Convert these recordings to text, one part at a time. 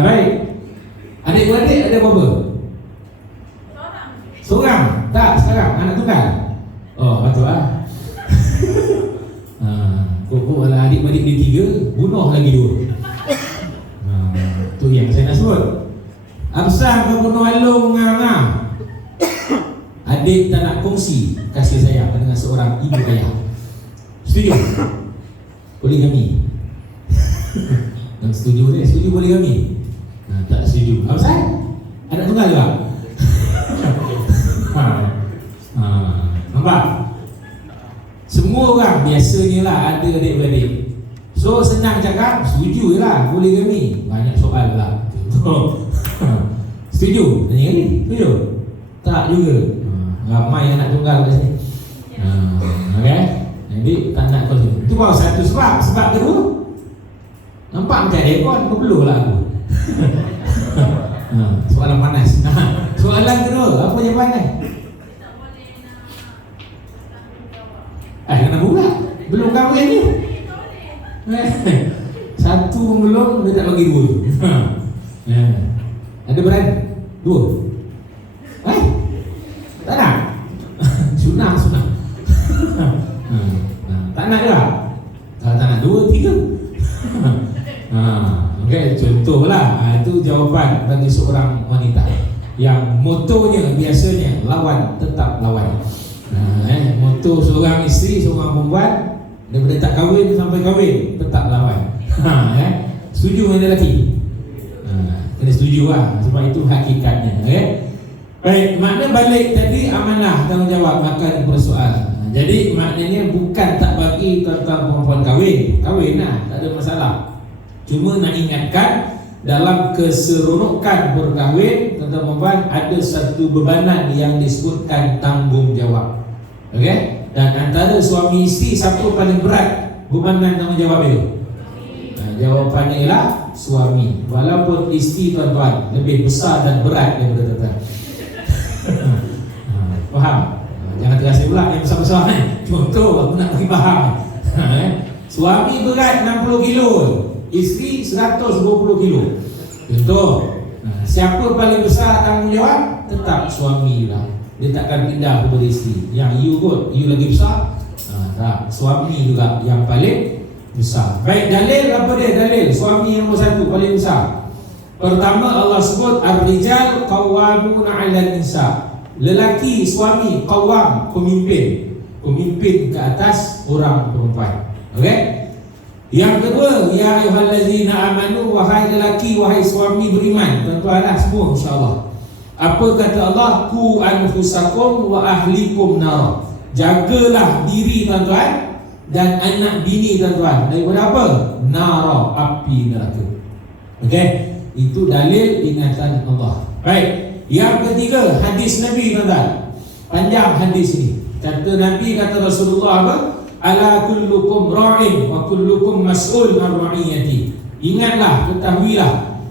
Baik. Adik-beradik ada berapa? Seorang? Tak, sekarang anak tunggal. Oh, betul lah. Kok kalau adik-beradik dia 3, bunuh lagi 2. Tu yang saya nak sebut. Absah kau bunuh alung ngah. Adik tak nak kongsi kasih sayang dengan seorang ibu ayah. Setuju? Poligami. Yang setuju ni, setuju poligami. Tak setuju. Absah? Anak tunggal juga? Nampak? Semua orang biasanya lah ada adik-beradik. So senang cakap, setuju je lah poligami. Banyak soal lah. Setuju? Tanya kali? Setuju? Tak juga. Ramai anak tunggal kat sini. Okay? Jadi tak nak kau sini. Itu baru satu sebab. Sebab kedua, nampak macam aircon, kau perlu lah aku. Soalan panas. Soalan kedua, apa jawapan? Kenapa pula? Belum kahwin ni. Satu pun belum, dia tak bagi 2. Ada berani? 2? Tak nak? Sunah. Tak nak ke? Kalau tak nak 2, 3. Okay, contohlah. Itu jawapan bagi seorang wanita yang motonya biasanya lawan tetap lawan. Moto seorang isteri, seorang perempuan, daripada tak kahwin sampai kahwin tetap lawan. Setuju dengan lelaki? Kena setuju lah, sebab itu hakikatnya. Baik, makna balik tadi amanah, tanggungjawab akan persoalan. Jadi maknanya bukan tak bagi tuan-tuan perempuan kahwin lah, tak ada masalah. Cuma nak ingatkan, dalam keseronokan berkahwin, tuan-tuan perempuan, ada satu bebanan yang disebutkan tanggungjawab. Okey? Dan antara suami isteri, siapa paling berat bebanan tanggungjawab itu? Jawapannya ialah suami. Walaupun isteri tuan-tuan lebih besar dan berat daripada tuan-tuan. Faham? Jangan terasa pula yang besar-besar kan? Contoh, aku nak bagi faham. Suami berat 60 kilo, isteri 120 kilo. Contoh, siapa paling besar tanggungjawab? Tetap suami lah. Dia takkan pindah kepada isteri. Yang you kot, you lagi besar. Tak, suami juga yang paling besar. Baik, dalil apa dia? Dalil suami nombor 1 paling besar. Pertama, Allah sebut ar-rijal qawwamuna 'alan nisa. Lelaki, suami, qawwam, pemimpin. Pemimpin ke atas orang perempuan. Okey? Yang kedua, ya ayyuhallazina amanu, wahai lelaki, wahai suami beriman. Tuan-tuanlah semua insya-Allah. Apa kata Allah? Ku anfusakum wa ahlikum nar. Jagalah diri tuan-tuan dan anak bini tuan-tuan daripada apa? Nara, api neraka. Okey? Itu dalil ingatan Allah. Baik. Yang ketiga, hadis Nabi tuan-tuan. Panjang hadis ini. Kata Nabi, kata Rasulullah apa? Ala kullukum ra'in wa kullukum mas'ul an ra'iyati. Ingatlah, ketahuilah,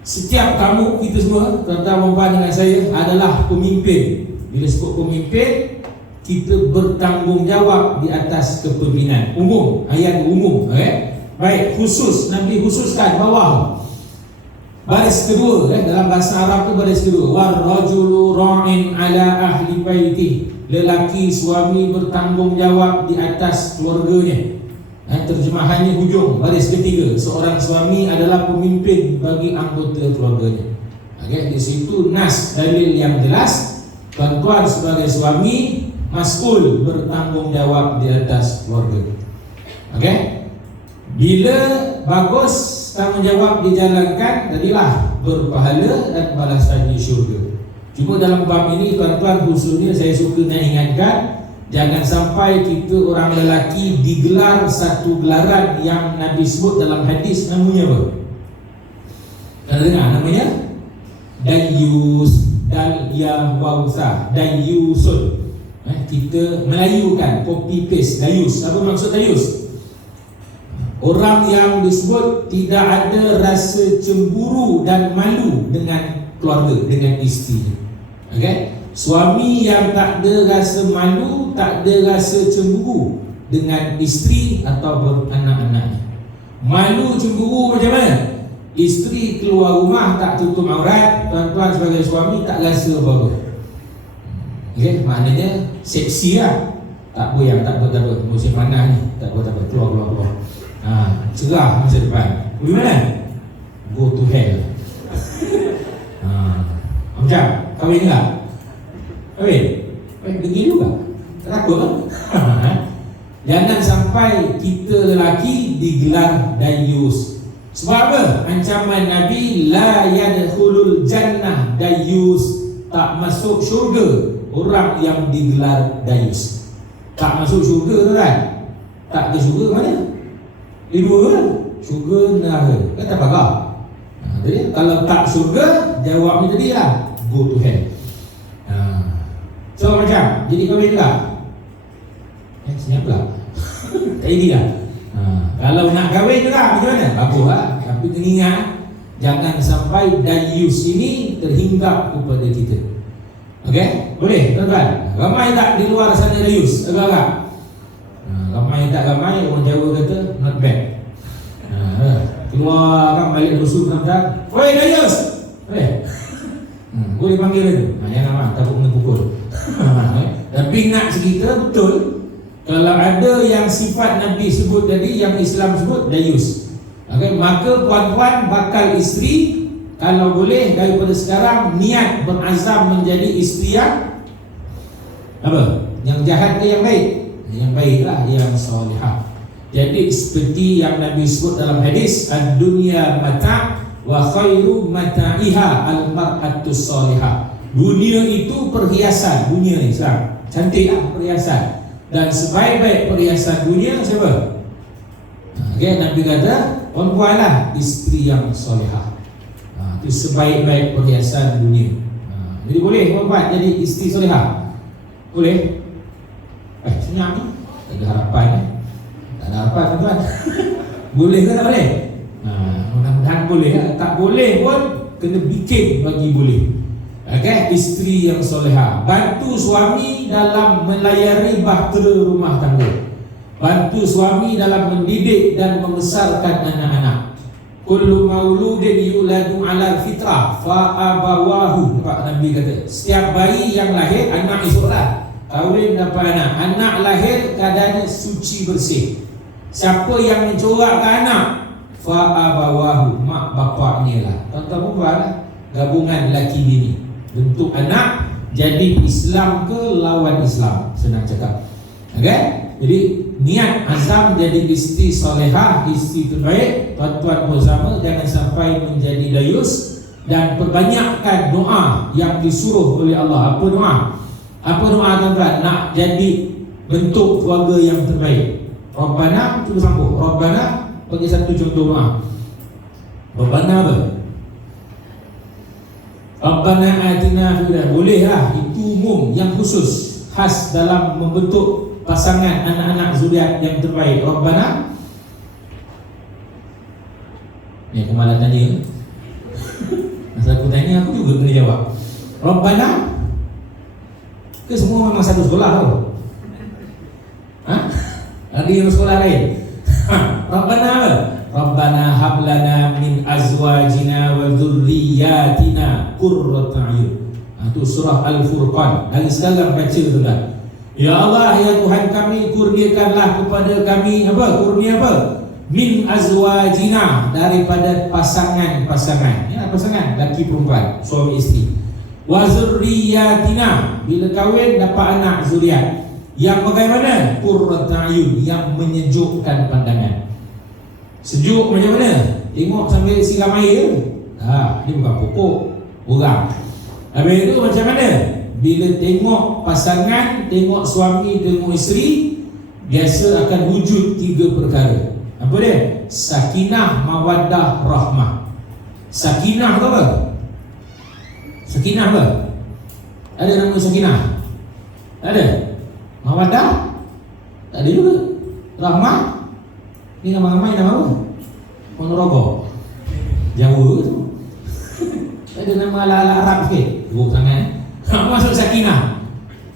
setiap kamu, kita semua, tuan-tuan perempuan dengan saya, adalah pemimpin. Bila sebut pemimpin, kita bertanggungjawab di atas kepimpinan umum, ayat umum. Baik, khusus, Nabi khususkan bawah baris kedua, dalam bahasa Arab tu baris kedua, war rajulu ra'in ala ahli baiti. Lelaki, suami bertanggungjawab di atas keluarganya. Terjemahannya hujung baris ketiga, seorang suami adalah pemimpin bagi anggota keluarganya. Di situ nas dalil yang jelas, tuan-tuan sebagai suami mas'ul, bertanggungjawab di atas keluarga. Bila bagus tanggungjawab dijalankan, tadilah berpahala dan balasannya syurga. Cuma dalam bab ini tuan-tuan, khususnya saya suka nak ingatkan, jangan sampai kita orang lelaki digelar satu gelaran yang Nabi sebut dalam hadis, namanya apa? Dah dengar namanya? Dayus, Dalyawausa, Dayusun. Kita melayukan, copy paste, Dayus. Apa maksud Dayus? Orang yang disebut tidak ada rasa cemburu dan malu dengan keluarga, dengan isteri. Suami yang tak ada rasa malu, tak ada rasa cemburu dengan isteri atau anak-anaknya. Malu cemburu macam mana? isteri keluar rumah tak tutup aurat, tuan-tuan sebagai suami tak rasa apa-apa. Okay? Maknanya seksi lah. Tak goyang, tak apa. Musim panas ni, tak apa. Keluar. Cerah masa depan. Pergi mana? Go to hell. Macam, kahwin tak? Kahwin? Pergi juga. Takut kan? Jangan sampai kita lelaki digelar dayus. Sebab apa? Ancaman Nabi, la yadkhulul jannah dayus, tak masuk syurga orang yang digelar dayus. Tak masuk syurga tu kan? Tak ke syurga mana? Dua kan? Syurga neraka. Kan tak pagar. Jadi kalau tak syurga, jawab ni tadi lah, go to hell. So macam, jadi kahwin juga? Senyap pula. Tak jadi dah. Kalau nak kahwin juga macam mana? Bagus lah. Tapi kena ingat, jangan sampai dayus ini terhinggap kepada kita. Okey? Boleh tuan-tuan? Ramai tak di luar sana dayus? Agak-agak? Ramai tak ramai, orang Jawa kata not bad. Keluar kan balik rusuh tuan-tuan. Woi dayus! Boleh panggil dia tu. Jangan amat, takut kena pukul. Tapi nak cerita betul, kalau ada yang sifat Nabi sebut tadi, yang Islam sebut dayus, okay, maka puan-puan bakal isteri, kalau boleh daripada sekarang niat berazam menjadi isteri yang apa? Yang jahat ke yang baik? Yang baiklah, yang solihah. Jadi seperti yang Nabi sebut dalam hadis, ad-dunya mata' wa khairu mata'iha al-mar'atus solihah. Dunia itu perhiasan. Dunia ni sekarang cantik lah perhiasan. Dan sebaik-baik perhiasan dunia siapa? Okay, Nabi kata perempuan lah isteri yang solehah. Itu sebaik-baik perhiasan dunia. Jadi boleh perempuan jadi isteri solehah? Boleh? Senyap ni tak ada harapan ni. Tak ada harapan tuan-tuan. Boleh ke tak boleh? Mudah-mudahan boleh lah. Tak boleh pun kena bikin bagi boleh. Okay, isteri yang solehah. Bantu suami dalam melayari bahtera rumah tangga. Bantu suami dalam mendidik dan membesarkan anak-anak. Kullu mauludin yuladu ala fitrah fa abawahu. Pak Nabi kata, setiap bayi yang lahir, anak esoklah kahwin dapat anak. Anak lahir keadaannya suci bersih. Siapa yang mencorakkan anak, fa abawahu, mak bapaknya lah. Tuan-tuan perempuan lah, gabungan laki bini. Bentuk anak jadi Islam ke lawan Islam, senang cakap. Okay? Jadi niat azam jadi isteri solehah, isteri terbaik. Tuan-tuan bersama jangan sampai menjadi dayus. Dan perbanyakkan doa yang disuruh oleh Allah. Apa doa? Apa doa tuan-tuan? Nak jadi bentuk keluarga yang terbaik. Rabbana, cuba sambung. Rabbana, bagi satu contoh doa. Rabbana apa? Rabbana atina fid dunya. Boleh lah, itu umum, yang khusus, khas dalam membentuk pasangan anak-anak zuriat yang terbaik. Rabbana. Ni aku malah tanya. Masa aku tanya, aku juga kena jawab. Rabbana. Ke semua memang satu sekolah tau? Ada yang sekolah lain? Rabbana apa? Rabbana hablana min azwajina wa dhurriyyatina qurrata a'yun. Itu surah Al-Furqan. Hari sekarang baca tu kan. Ya Allah, ya Tuhan kami, kurniakanlah kepada kami apa? Kurnia apa? Min azwajina, daripada pasangan-pasangan. Ya, pasangan laki perempuan, suami isteri. Wa dhurriyyatina, bila kahwin dapat anak zuriat. Yang bagaimana? Qurrata a'yun, yang menyejukkan pandangan. Sejuk macam mana? Tengok sambil siram air ke? Dia bukan pokok, orang. Habis itu macam mana? Bila tengok pasangan, tengok suami, tengok isteri, biasa akan wujud 3 perkara. Apa dia? Sakinah, mawaddah, rahmah. Sakinah tu apa? Sakinah apa? Ada nama sakinah? Tak ada? Mawaddah? Tak ada juga. Rahmah? Ni nama ramai nama apa? Ponorogo, Jawa tu. Ada nama ala-ala Arab sikit. Buruk sangat. Masuk sakinah.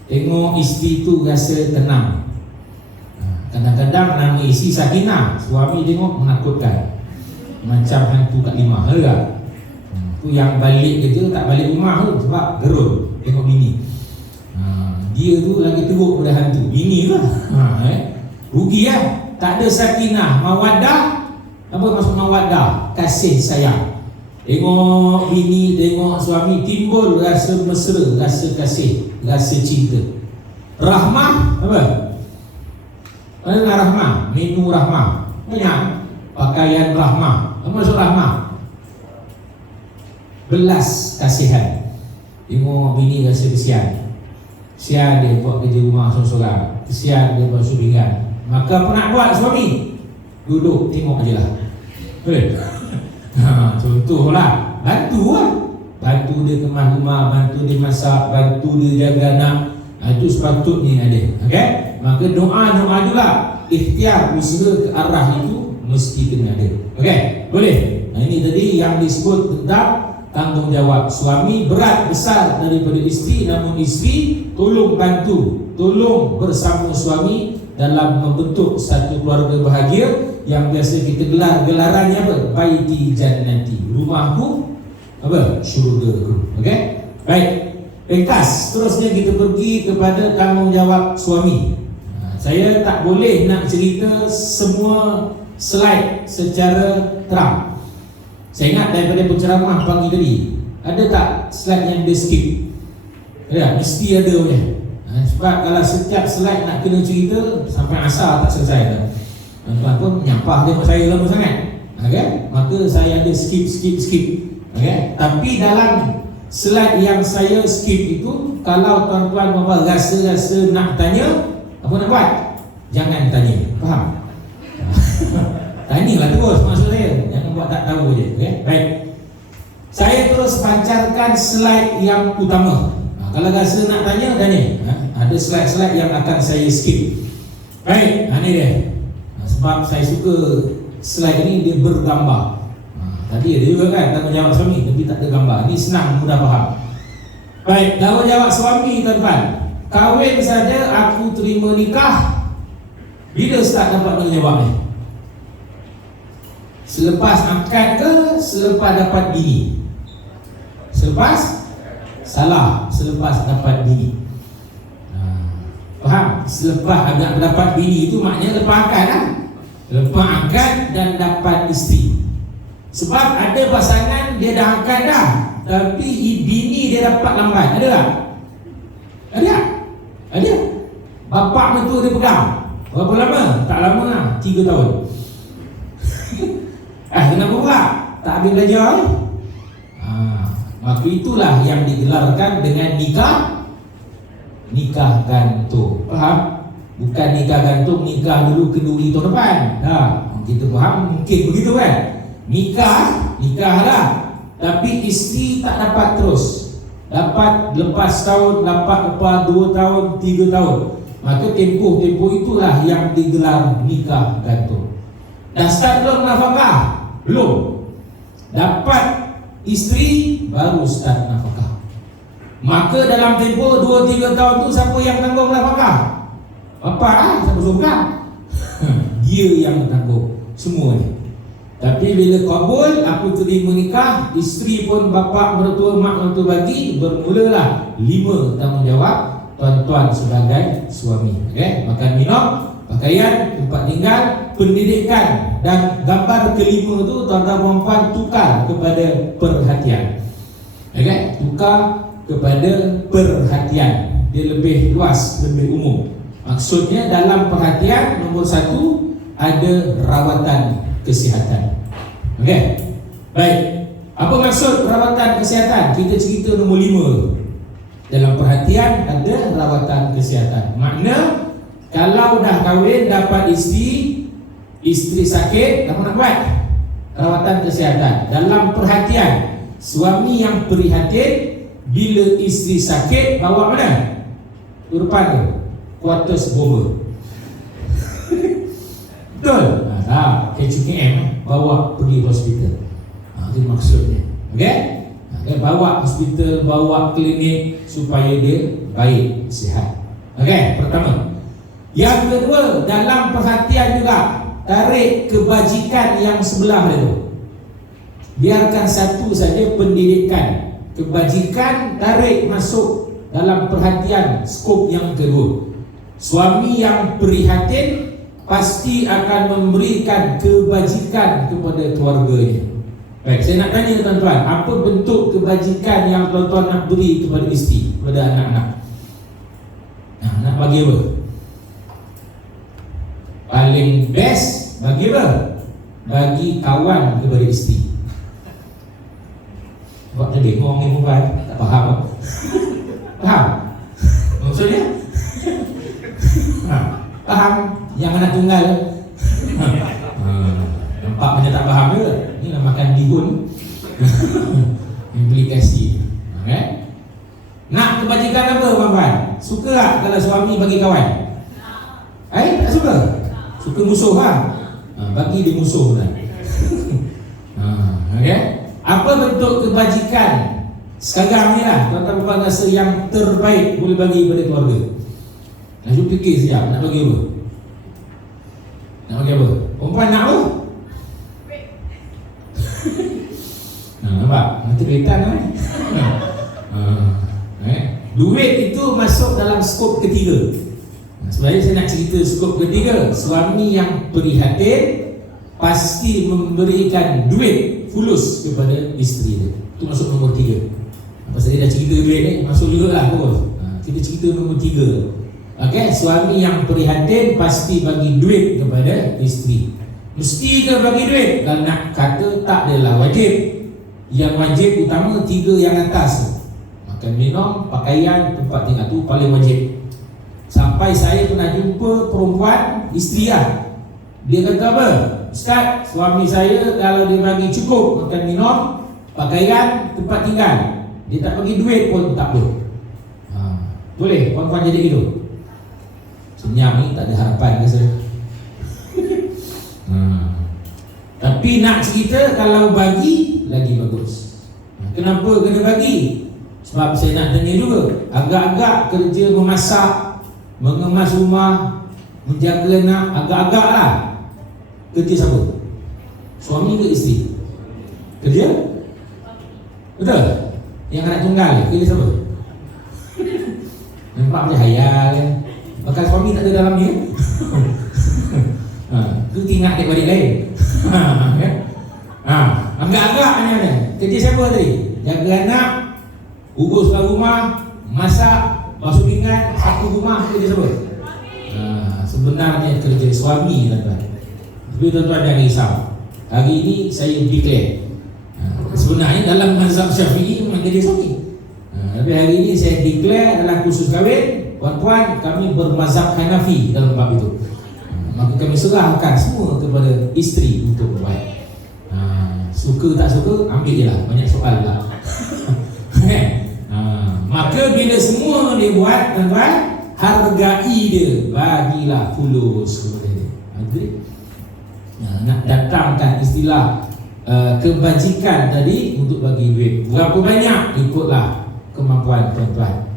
Tengok isteri tu rasa tenang. Kadang-kadang nama isteri sakinah, suami tengok menakutkan. macam hantu kat lima, ada tak? Tu yang balik kerja tak balik rumah tu sebab gerun tengok bini. Dia tu lagi teruk pada hantu bini lah. Rugi lah. Tak ada sakinah, mawaddah. Apa maksud mawaddah? Kasih sayang. Tengok bini, tengok suami, timbul rasa mesra, rasa kasih, rasa cinta. Rahmah apa? Mana rahmah? Menu rahmah banyak. Pakaian rahmah. Apa maksud rahmah? Belas kasihan. Tengok bini rasa kesian. Kesian dia buat kerja rumah sorang-sorang. Kesian dia basuh pinggan. Maka apa nak buat suami? Duduk tengok je lah. Boleh? Contohlah, bantu lah. Bantu dia kemas rumah, bantu dia masak, bantu dia jaga anak. Itu sepatutnya ada. Okay? Maka doa-doa juga, ikhtiar usaha ke arah itu mesti kena ada. Okay? Boleh? Ini tadi yang disebut tentang tanggungjawab suami berat besar daripada isteri, namun isteri tolong bantu, tolong bersama suami dalam membentuk satu keluarga bahagia yang biasa kita gelarannya apa? Baiti jannati, rumahku apa? Syurgaku. Okey? Baik. Ringkas, terusnya kita pergi kepada tanggungjawab suami. Saya tak boleh nak cerita semua slide secara terang. Saya ingat daripada penceramah pagi tadi, ada tak slide yang dia skip? Ada, mesti ada punya. Sebab kalau setiap slide nak kena cerita sampai asar tak selesai dah. Tuan pun menyampah tengok saya lama sangat. Okay? Maka saya ada skip. Okay? Tapi dalam slide yang saya skip itu, kalau tuan-tuan rasa nak tanya, apa nak buat? Jangan tanya. Faham? Tanyalah terus maksud saya. Jangan buat tak tahu je. Okay? Baik. Saya terus pancarkan slide yang utama. Kalau rasa nak tanya, tanya. Ada slide-slide yang akan saya skip. Baik, ini dia. Sebab saya suka slide ini, dia bergambar. Tadi ada juga kan tanggungjawab suami, tapi tak ada gambar. Ini senang, mudah faham. Baik, tanggungjawab suami tuan-tuan. Kahwin saja aku terima nikah. Bila start dapat tanggungjawab ni? Selepas akad ke selepas dapat bini? Selepas? Salah, selepas dapat bini. Faham? Selepas agak dapat bini itu maknanya lepas akad lah. Lepas akad dan dapat isteri. Sebab ada pasangan dia dah akad dah, tapi bini dia dapat lambat. Ada tak? Ada? Ada. Bapak mentua dia pegang. Berapa lama? Tak lama lah, 3 tahun. Kenapa pula? Tak habis belajar. Maka itulah yang digelarkan dengan nikah gantung. Faham? Bukan nikah gantung, nikah dulu kenduri tahun depan. Kita faham mungkin begitu kan? Nikah lah. Tapi isteri tak dapat terus. Dapat lepas tahun, dapat lepas 2 tahun, 3 tahun. Maka tempoh itulah yang digelar nikah gantung. Dah start belum nafkah? Belum. Dapat isteri baru start nafkah. Maka dalam tempoh 2-3 tahun tu siapa yang tanggung nafkah? Bapak lah, siapa suruh? Dia yang tanggung semua ni. Tapi bila kabul, aku terima nikah, isteri pun bapak mertua, mak mertua bagi, bermulalah 5 tanggungjawab tuan-tuan sebagai suami. Okay? Makan minum, pakaian, tempat tinggal, pendidikan, dan gambar kelima tu tuan-tuan perempuan tukar kepada perhatian. Okay? Tukar kepada perhatian. Dia lebih luas, lebih umum. Maksudnya dalam perhatian nombor 1 ada rawatan kesihatan. Okay? Baik. Apa maksud rawatan kesihatan? Kita cerita nombor 5. Dalam perhatian ada rawatan kesihatan. Makna kalau dah kahwin dapat isteri sakit, apa nak buat? Rawatan kesihatan. Dalam perhatian, suami yang prihatin bila isteri sakit bawa mana? Depan tu, kuartus bomba. Betul? KCKM bawa pergi hospital. Itu maksudnya. Okay? Bawa hospital, bawa klinik supaya dia baik, sihat. Okay, pertama. Yang kedua, dalam perhatian juga tarik kebajikan yang sebelah dia tu. biarkan satu saja pendidikan kebajikan tarik masuk dalam perhatian skop yang kedua. Suami yang prihatin pasti akan memberikan kebajikan kepada keluarganya. Baik, saya nak tanya tuan-tuan, apa bentuk kebajikan yang tuan-tuan nak beri kepada isteri, kepada anak-anak? Nak bagi apa? Paling best bagi apa? Bagi kawan kepada isteri. Buat tadi ngomong ni perempuan tak faham. Faham? Maksudnya? Faham? Yang anak tunggal. Nampak macam tak faham juga. Ini nak makan bihun. Implikasi. Okay? Nak kebajikan apa perempuan? Suka tak kalau suami bagi kawan? Tak suka? Suka musuh lah. Bagi dia musuh lah. Okay? Apa bentuk kebajikan sekarang ni lah tuan-tuan rasa yang terbaik boleh bagi pada keluarga? Nak cuba fikir sekejap, nak bagi apa? Nak bagi apa? Perempuan nak apa? Nampak? Nanti kelihatan kan? Duit itu masuk dalam skop ketiga. Sebenarnya saya nak cerita skop ketiga. Suami yang prihatin pasti memberikan duit fulus kepada isteri dia. Itu masuk nombor 3. Pasal dia dah cerita duit ni, masuk juga lah bos. Kita cerita nombor 3. Okay, suami yang prihatin pasti bagi duit kepada isteri. Mesti ke bagi duit? Kalau nak kata tak adalah wajib. Yang wajib utama 3 yang atas. Makan minum, pakaian, tempat tinggal tu paling wajib. Sampai saya pernah jumpa perempuan isteri lah. Dia kata apa? Ustaz, suami saya kalau dia bagi cukup makan minum, pakaian, tempat tinggal, dia tak bagi duit pun tak boleh. Boleh puan-puan jadi gitu? Senyap ni tak ada harapan rasa. Tapi nak cerita kalau bagi lagi bagus. Kenapa kena bagi? Sebab saya nak tanya juga, agak-agak kerja memasak, mengemas rumah, menjaga anak, agak-agak lah. Kerja siapa? Suami ke isteri? Kerja? Betul? Yang anak tunggal kerja siapa? Nampak macam hayal kan? Bakal suami tak ada dalam dia. Tu tinggal adik-adik lain. Agak-agak macam mana? Kerja siapa tadi? Jaga anak, uruskan rumah, masak, basuh pinggan, satu rumah, kerja siapa? Sebenarnya kerja suami tuan-tuan. Tapi tuan-tuan jangan risau. Hari ini saya declare, sebenarnya dalam mazhab Syafi'i memang kerja suami. Tapi hari ini saya declare dalam kursus kahwin, tuan-tuan, kami bermazhab Hanafi dalam bab itu. Maka kami serahkan semua kepada isteri untuk buat. Suka tak suka, ambil je lah. Banyak soal lah. Maka bila semua dia buat, tuan-tuan, hargai dia, bagilah fulus kepada dia. Agree? Nak datangkan istilah kebajikan tadi untuk bagi duit. Berapa banyak, ikutlah kemampuan tuan-tuan.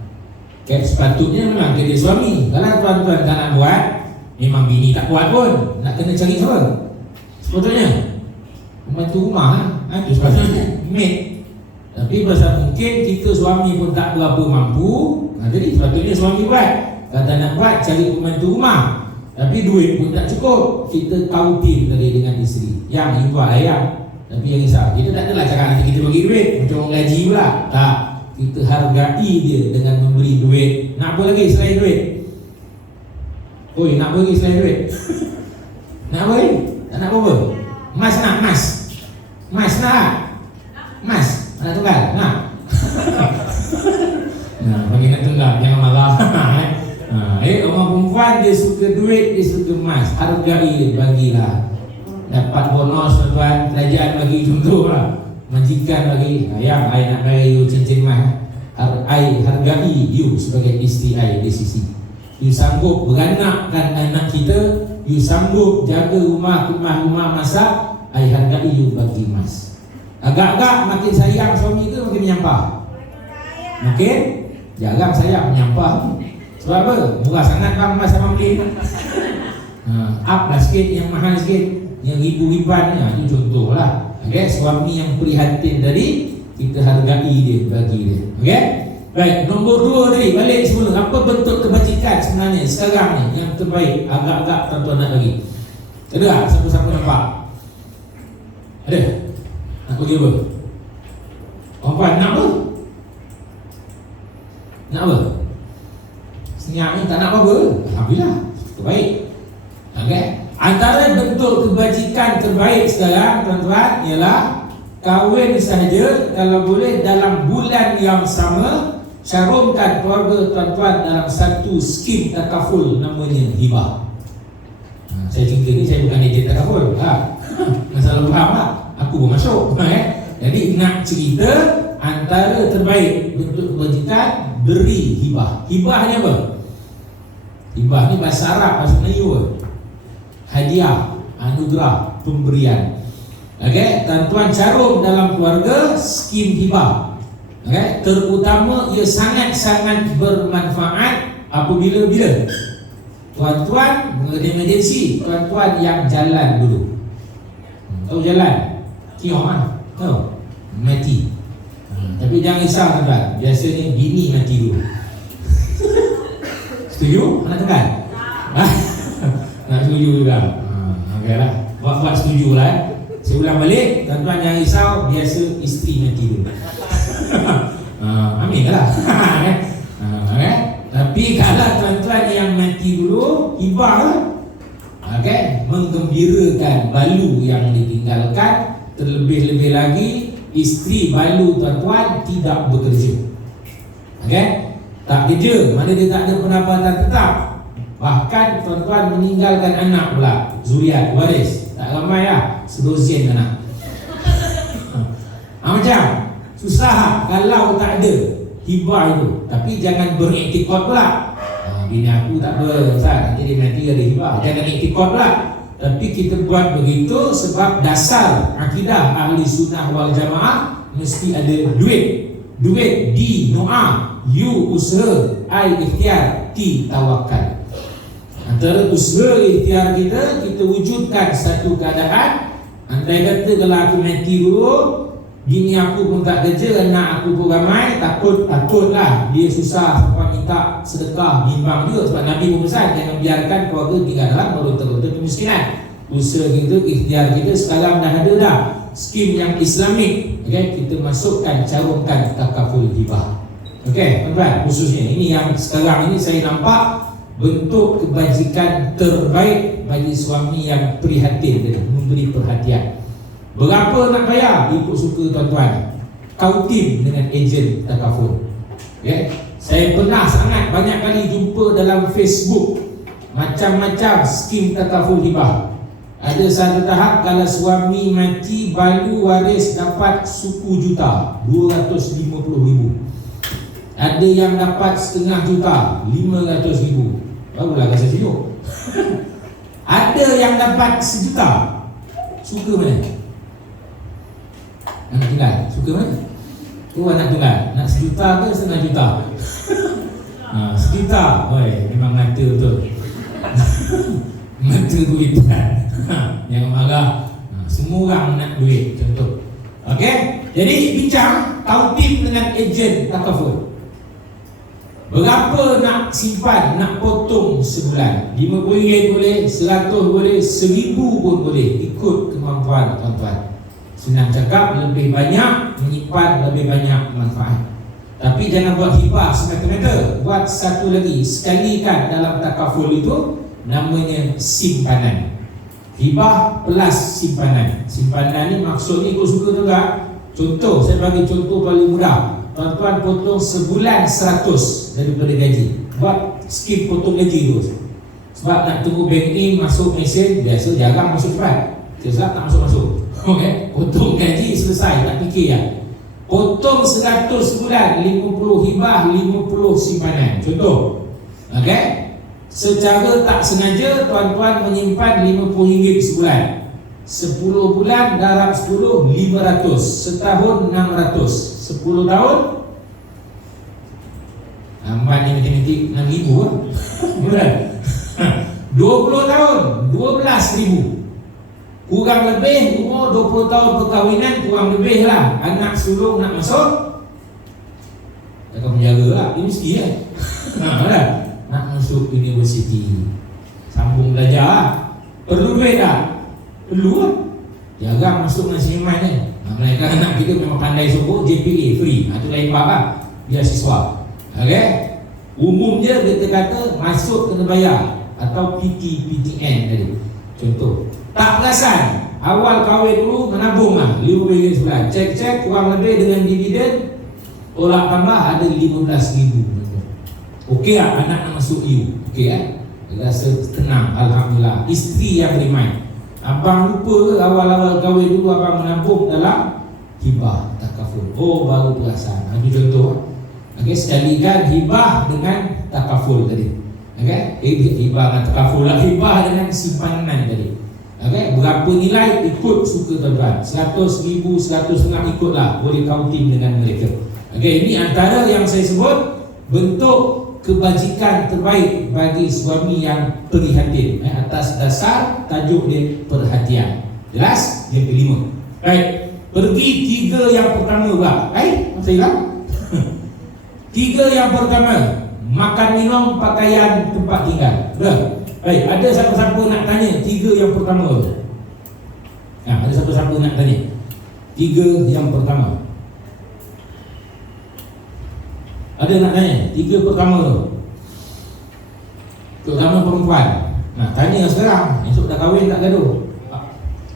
Sepatutnya memang kerja suami. Kalau tuan-tuan tak nak buat, memang bini tak buat pun, nak kena cari siapa? Sepatutnya membantu rumah lah. Itu sepatutnya maid. Tapi pasal mungkin kita suami pun tak berapa mampu, jadi sepatutnya suami buat. Kalau tak nak buat, cari pembantu rumah. Tapi duit pun tak cukup, kita kautin tadi dengan isteri. Yang ibu ayam. Tapi yang risau, kita tak adalah cakap nanti kita bagi duit macam orang gaji pula. Tak, kita hargai dia dengan memberi duit. Nak apa lagi selain duit? Oi, nak apa lagi selain duit? Nak apa lagi? Tak nak apa-apa? Mas nak, mas? Mas nak? Mas? Nak tunggal? Nak? Bagi nak tunggal, jangan marah. Orang perempuan dia suka duit, dia suka emas. Hargai dia, bagilah. Dapat bonus tuan-tuan, kerajaan bagi contoh lah, majikan bagi, yang I nak bayar you cincin emas. I hargai you sebagai isteri I di sisi. You sanggup beranakkan anak kita, you sanggup jaga rumah, rumah masak, I hargai you bagi emas. Agak-agak makin sayang suami ke makin menyampah? Makin jarang sayang, menyampah. Sebab apa? Murah sangat bang emas sama beli. Up lah sikit, yang mahal sikit, yang ribu-ribuan ni, itu contoh lah. Okay, suami yang prihatin tadi, kita hargai dia, bagi dia. Okay. Baik, nombor 2 tadi, balik semula. Apa bentuk kebajikan sebenarnya sekarang ni yang terbaik? Agak-agak tuan-tuan nak bagi. Ada tak? Siapa-siapa nampak? Ada? Nak bagi apa? Perempuan nak apa? Nak apa? Senyap ni tak nak apa-apa. Alhamdulillah, terbaik. Okay. Antara bentuk kebajikan terbaik sekarang, tuan-tuan, ialah kahwin sahaja kalau boleh dalam bulan yang sama, carumkan keluarga tuan-tuan dalam satu skim takaful namanya hibah. Saya cerita ni, saya bukan ejen takaful. Masalah faham tak? Aku pun masuk. Jadi nak cerita antara terbaik bentuk kebajikan, beri hibah. Hibah ni apa? Hibah ni bahasa Arab, bahasa Melayu. Hadiah, anugerah, pemberian. Okey, tuan-tuan carum dalam keluarga skim hibah. Okey, terutama ia sangat-sangat bermanfaat apabila tuan-tuan emergency, tuan-tuan yang jalan dulu. Tahu jalan? Kiong kan? Tahu? Mati. Tapi jangan risau tuan-tuan. Biasanya bini mati dulu. Setuju? Anak tekan? Nak setuju juga. Okeylah. Buat setuju lah. Saya ulang balik, tuan-tuan jangan risau, biasa isteri mati dulu. Amin lah. Tapi kalau tuan-tuan yang mati dulu, hibah lah. Okay? Menggembirakan balu yang ditinggalkan. Terlebih-lebih lagi, isteri balu tuan-tuan tidak bekerja. Okay? Tak kerja, mana dia tak ada pendapatan tetap. Bahkan tuan-tuan meninggalkan anak pula, zuriat, waris. Tak ramai lah, sedozien anak. Macam susah kalau tak ada hibah itu. Tapi jangan beriktikad pula. Bini aku tak apa, Ustaz, nanti dia mati ada hibah. Jangan iktikad pula. Tapi kita buat begitu sebab dasar akidah ahli sunnah wal jamaah mesti ada duit. Duit di doa, you usaha, I ikhtiar, ti tawakal. Antara usaha ikhtiar kita wujudkan satu keadaan. Andai kata kalau aku mati dulu, bini aku pun tak kerja, anak aku pun ramai, takutlah dia susah sampai minta sedekah, bimbang juga. Sebab Nabi pun pesan, jangan biarkan keluarga tinggal dalam rota-rota kemiskinan. Usaha kita, ikhtiar kita sekarang dah ada dah skim yang Islamik. Okay? Kita masukkan, carumkan takaful hibah. Okay, tuan-tuan, khususnya ini yang sekarang ini saya nampak bentuk kebajikan terbaik bagi suami yang prihatin dan memberi perhatian. Berapa nak bayar? Ikut suka tuan-tuan. Kau tim dengan ejen takaful. Okay? Saya pernah sangat banyak kali jumpa dalam Facebook macam-macam skim takaful hibah. Ada satu tahap kalau suami mati, balu waris dapat suku juta, 250,000. Ada yang dapat setengah juta, 500,000. Barulah rasa sejuk. Ada yang dapat sejuta. Suka mana? Anak tunggal. Suka mana? Tu anak tunggal. Nak sejuta ke setengah juta? Sejuta. Oi, memang mata betul. Mata duitan. Jangan marah. Semua orang nak duit. Contoh. Okey? Jadi bincang tautif dengan ejen takaful. Berapa nak simpan, nak potong sebulan? RM50 boleh, RM100 boleh, RM1,000 pun boleh. Ikut kemampuan tuan-tuan. Senang cakap, lebih banyak menyimpan, lebih banyak manfaat. Tapi jangan buat hibah semata-mata. Buat satu lagi, sekalikan dalam takaful itu, namanya simpanan. Hibah plus simpanan. Simpanan ni maksudnya ikut suka tu tak? Contoh, saya bagi contoh paling mudah. Tuan-tuan potong sebulan 100 daripada gaji. Buat skip potong gaji tu. Sebab nak tunggu bank in masuk mesin, biasa jarang masuk cepat. Sebab tak masuk-masuk. Okay? Potong gaji selesai, tak fikir ya. Potong 100 sebulan, 50 hibah, 50 simpanan. Contoh. Okay? Secara tak sengaja tuan-tuan menyimpan RM50 sebulan. 10 bulan darab 10, 500. Setahun 600. 10 tahun Amban ni matematik 6,000 lah. 20 tahun 12,000. kurang lebih umur 20 tahun perkahwinan, kurang lebih lah anak sulung nak masuk, takkan menjaga lah, universiti lah. Nak masuk universiti, sambung belajar lah. Perlu duit tak? Perlu lah. Jarang masuk nasi iman ni. Melainkan anak kita memang pandai sungguh, JPA free. Itu lain bab lah, beasiswa. Okay? Umumnya kita kata masuk kena bayar, atau PTN tadi. Contoh, tak perasan awal kahwin dulu menabung lah RM5 sebulan, cek kurang lebih dengan dividen tolak tambah ada RM15,000. Okey lah anak nak masuk U. Okey lah, rasa tenang, alhamdulillah. Isteri yang beriman. Abang lupa ke awal-awal kahwin dulu abang menabung dalam hibah takaful? Oh, baru perasan. Itu contoh. Okey, sekalikan hibah dengan takaful tadi. Okey, hibah dengan takaful lah, hibah dengan simpanan tadi. Okey, berapa nilai ikut suka tuan-tuan. 100,000, 100,000 ikutlah, boleh counting dengan mereka. Okey, ini antara yang saya sebut bentuk kebajikan terbaik bagi suami yang prihatin, atas dasar tajuk dia perhatian. Jelas? Yang kelima. Baik, pergi 3 yang pertama pula. Saya hilang. 3 yang pertama, makan minum, pakaian, tempat tinggal. Baik, ada siapa-siapa nak tanya 3 yang pertama tu? Ada siapa-siapa nak tanya 3 yang pertama? Ada nak tanya 3 pertama tu? Terutama perempuan. Tanya sekarang. Esok dah kahwin tak gaduh.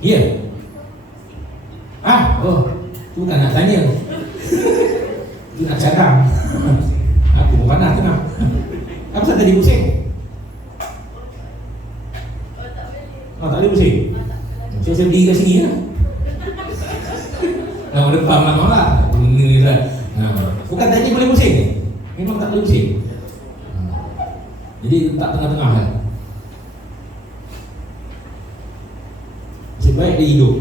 Ya? Oh, tu bukan nak tanya. Tu nak cadang. Aku pun panas tengah. Apa pasal tadi pusing? Tak boleh pusing? So saya berdiri kat sini lah. Nama depan lah lah. Benda lah. Bukan tadi boleh pusing. Memang tak boleh pusing. Jadi letak tengah-tengah kan. Sebaik dia hidup.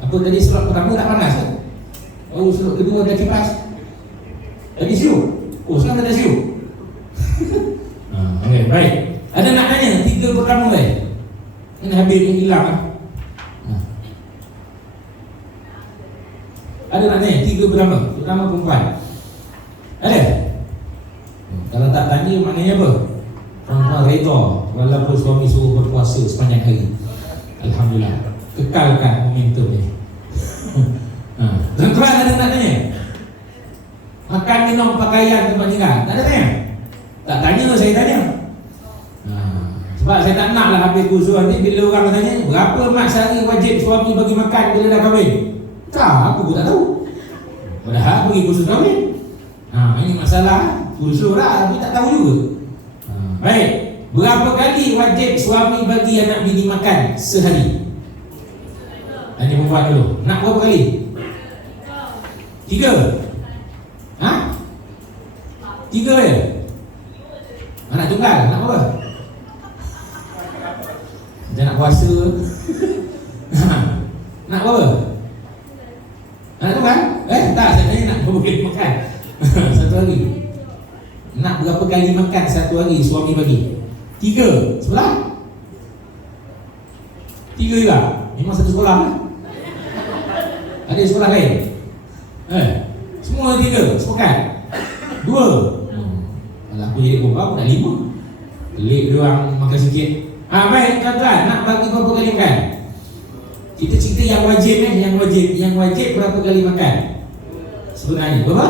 Apa tadi surat pertama tak panas kan? Oh, surat kedua dah kipas. Tadi siup. Oh, sekarang dah siup. Okay, baik. Ada nak tanya 3 pertama kan? Ini habis yang hilang kan? Ada nak tanya 3 pertama, terutama perempuan? Ada? Kalau tak tanya maknanya apa? Perempuan reda walaupun suami suruh berpuasa sepanjang hari. Alhamdulillah. Kekalkan momentum ni. Tuan-tuan ada nak tanya? Makan, minum, pakaian, tempat tinggal. Tak ada tanya? Tak tanya, saya tanya. Sebab saya tak nak lah habis kursus nanti bila orang tanya berapa mak sehari wajib suami bagi makan bila dah kahwin. Aku pun tak tahu. Padahal pergi kursus kahwin. Ini masalah kursus lah, tapi tak tahu juga. Baik, berapa kali wajib suami bagi anak bini makan sehari? Tanya perempuan dulu. Nak berapa kali? 3? 3 je? Anak tunggal, nak berapa? Macam nak puasa. Nak berapa? Nak tunggal? Tak, saya tanya nak berapa kali makan satu hari. Nak berapa kali makan satu hari suami bagi? 3? Sebelah? 3 juga? Memang satu sekolah lah. Ada sekolah lain? Semua 3? Sepakat? 2? Kalau aku jadi perempuan aku nak 5. Pelik dia orang makan sikit. Baik tuan-tuan, nak bagi berapa kali makan? Kita cerita yang wajib Yang wajib berapa kali makan? Sebenarnya berapa?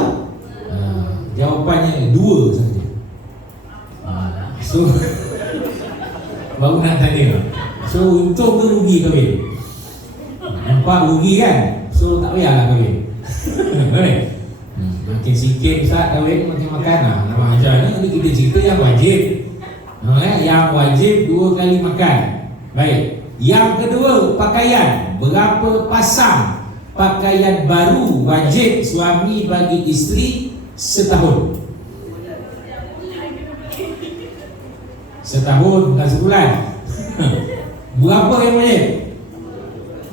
Jawapannya 2 saja. So baru nak tanya. So untung ke rugi kahwin? Nampak rugi kan? So tak payahlah kahwin. Boleh? Makin sikit Ustaz kahwin makin makan lah. Nama ajar ni nanti kita cerita yang wajib. Yang wajib 2 kali makan. Baik. Yang kedua, pakaian. Berapa pasang pakaian baru wajib suami bagi isteri setahun? Setahun, bukan sebulan. Berapa yang wajib?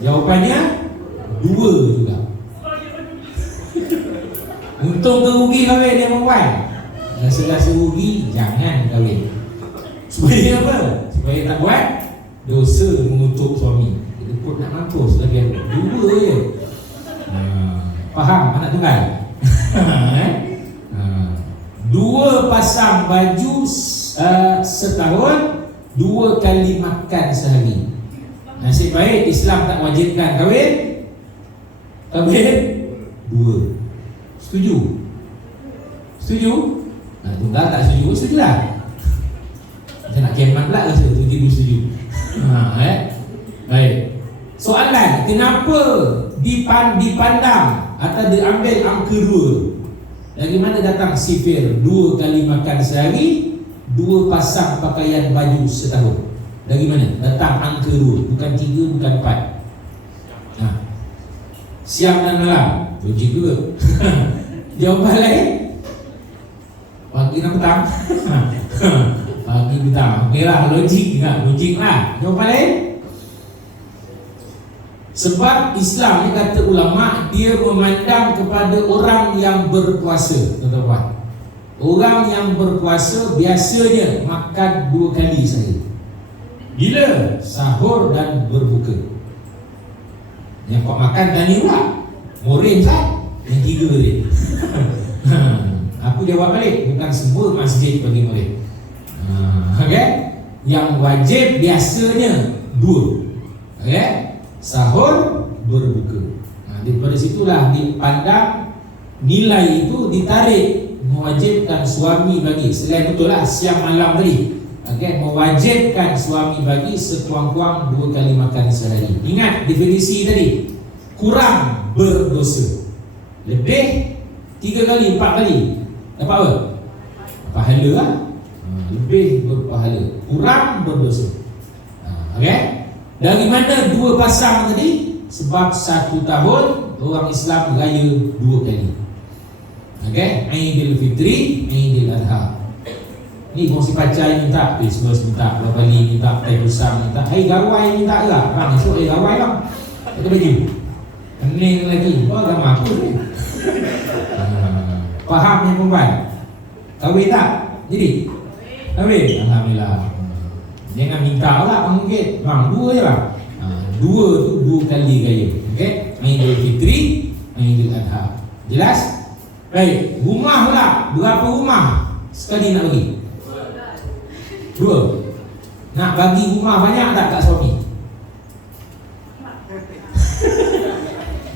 Jawapannya 2 juga. Untung ke rugi kahwin dia perempuan? Rasa-rasa rugi, jangan kahwin. Supaya apa? Supaya tak buat dosa mengutuk suami. Dia pun nak mampus lagi dua je. Faham anak tunggal? Dua pasang baju setahun, 2 kali makan sehari. Nasib baik Islam tak wajibkan kahwin dua. Setuju? Setuju? Tunggal tak setuju? Setujulah. Saya nak kemat pula rasa tiba setuju. Baik. Soalan, kenapa dipandang atau diambil angka 2? Dari mana datang sifir 2 kali makan sehari, 2 pasang pakaian baju setahun? Dari mana datang angka 2? Bukan 3, bukan 4. Siang dan malam. Logik juga. Jawapan lain? Pagi dan petang. Pagi petang. Okeylah, logik juga. Logik lah. Jawapan lain? Sebab Islam ni kata ulama, dia memandang kepada orang yang berpuasa, tuan-tuan. Orang yang berpuasa biasanya makan 2 kali saja. Bila? Sahur dan berbuka. Yang kau makan tani pula Morin sah, yang 3 tadi. Aku jawab balik, bukan semua masjid bagi murid. Okay? Yang wajib biasanya 2. Okay? Sahur, berbuka. Daripada situlah dipandang nilai itu ditarik, mewajibkan suami bagi, selain betul lah siang malam tadi, okay, mewajibkan suami bagi sekurang-kurang 2 kali makan sehari. Ingat definisi tadi, kurang berdosa, lebih 3 kali, 4 kali dapat apa? Pahala lah. Lebih berpahala, kurang berdosa. Okay? Dari mana 2 pasang tadi? Sebab 1 tahun orang Islam raya 2 kali. Okay? Aidil Fitri, Aidil Adha. Ni kongsi pacai minta, Christmas minta, Bali minta, Tay Usam minta, Gawai minta ke? Bang, esok Gawai bang. Kata baju kening lagi. Oh, agama aku ni. Faham ni perempuan? Kahwin tak? Jadi? Kahwin? Alhamdulillah. Jangan minta lah mungkin. Bang, 2 je bang. 2 tu 2 kali gaya. Okay? Aidil Fitri, Aidil Adha. Jelas? Baik, rumah pula. Berapa rumah sekali nak bagi? 2. Nak bagi rumah banyak tak kat suami?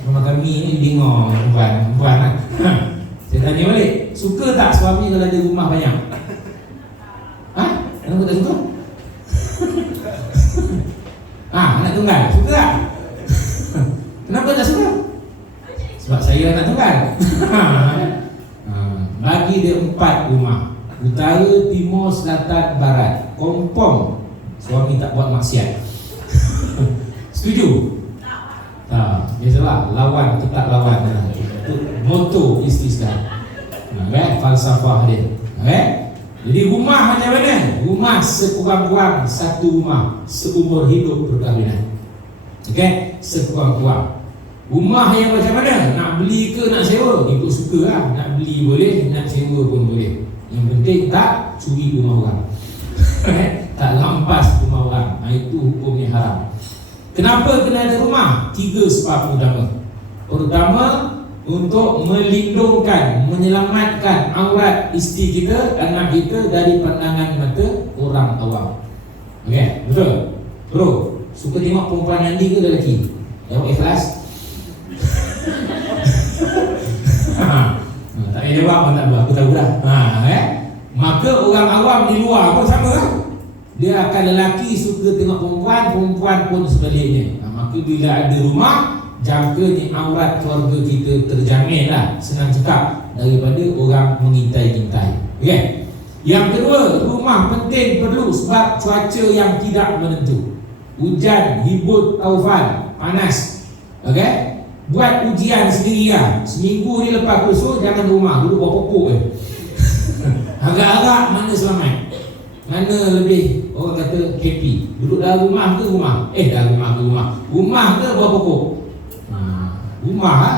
Rumah kami ni dengar perempuan lah. Saya tanya balik, suka tak suami kalau ada rumah banyak? Kenapa tak suka? Anak tunggal, suka tak? Kenapa tak suka? Sebab saya anak tunggal. Bagi dia 4 rumah, utara, timur, selatan, barat. Confirm suami tak buat maksiat. Setuju? Tak. Biasalah, lawan tetap lawan. Itu moto isteri sekarang. Falsafah dia. Jadi rumah macam mana? Rumah sekurang-kurang 1 rumah seumur hidup perkahwinan. Okay? Sekurang-kurang. Rumah yang macam mana? Nak beli ke nak sewa? Ikut suka lah. Nak beli boleh, nak sewa pun boleh. Yang penting tak curi rumah orang. Tak rampas rumah orang. Itu hukumnya haram. Kenapa kena ada rumah? 3 sebab utama. Pertama, untuk melindungkan, menyelamatkan aurat isteri kita, anak kita dari pandangan mata orang awam. Okay, betul? Bro, suka tengok perempuan mandi ke lelaki? Jawab ikhlas. Tak payah jawab pun tak apa, aku tahu dah. Maka orang awam di luar pun sama lah. Dia akan lelaki suka tengok perempuan, perempuan pun sebaliknya. Maka bila ada rumah, jangkanya aurat keluarga kita terjamin lah. Senang cakap, daripada orang mengintai-intai. Okay? Yang kedua, rumah penting perlu sebab cuaca yang tidak menentu. Hujan, hibut, taufan, panas. Okay? Buat ujian sendiri lah. Seminggu ni lepas kursus, jangan rumah, duduk bawah pokok je. Agak-agak mana selamat, mana lebih orang kata happy. Duduk dalam rumah ke rumah? Dalam rumah ke rumah. Rumah ke bawah pokok? Rumah lah.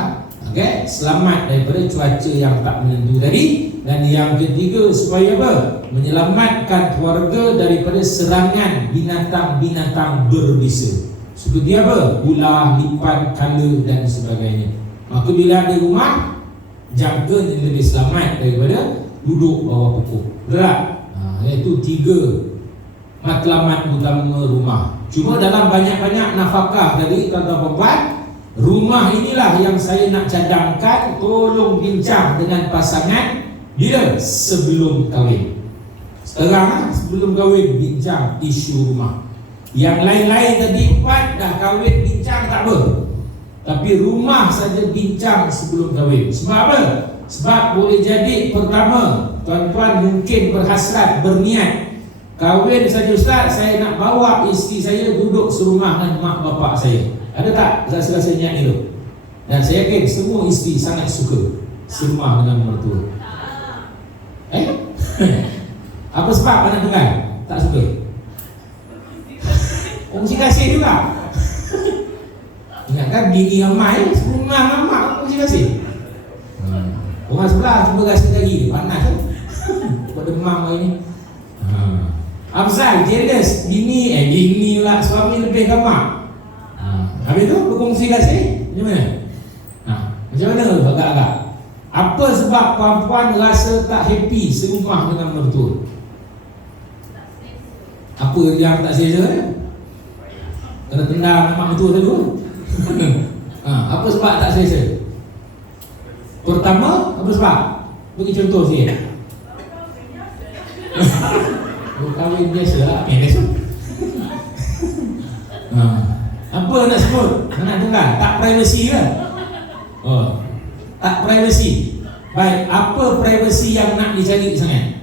Okay? Selamat daripada cuaca yang tak menentu tadi. Dan yang ketiga, supaya apa? Menyelamatkan keluarga daripada serangan binatang-binatang berbisa. Seperti apa? Ular, lipan, kala dan sebagainya. Maka bila ada rumah, jangka yang lebih selamat daripada duduk bawah pokok. Betul tak? Iaitu 3 matlamat utama rumah. Cuma dalam banyak-banyak nafkah tadi, tuan-tuan puan, rumah inilah yang saya nak cadangkan. Tolong bincang dengan pasangan bila? Sebelum kahwin. Sekarang sebelum kahwin bincang isu rumah. Yang lain-lain tadi 4 dah kahwin bincang tak apa, tapi rumah saja bincang sebelum kahwin. Sebab apa? Sebab boleh jadi pertama, tuan-tuan mungkin berhasrat, berniat kahwin saja, Ustaz, saya nak bawa isteri saya duduk serumah dengan mak bapak saya. Ada tak rasa-rasa niat itu? Dan saya yakin semua isteri sangat suka serumah dengan mertua. Apa sebab anak tunggal tak suka? Kongsi kasih juga. Ingatkan bini ramai serumah dengan mak kongsi kasih. Orang sebelah cuba kasih lagi, panas kan? Buat demam ini. Afzal, jealous, bini lah, suami lebih ke mak. Habis tu berkongsi kasih macam mana? Macam mana agak-agak? Apa sebab perempuan rasa tak happy serumah dengan mertua? Apa yang tak selesa? Kena tendang mak mertua dulu. Apa sebab tak selesa? Pertama, apa sebab? Bagi contoh sikit. Kahwin biasa lah. Biasa. Apa nak sebut? Nak tunggal? Tak privacy ke? Tak privacy. Baik, apa privacy yang nak dicari sangat?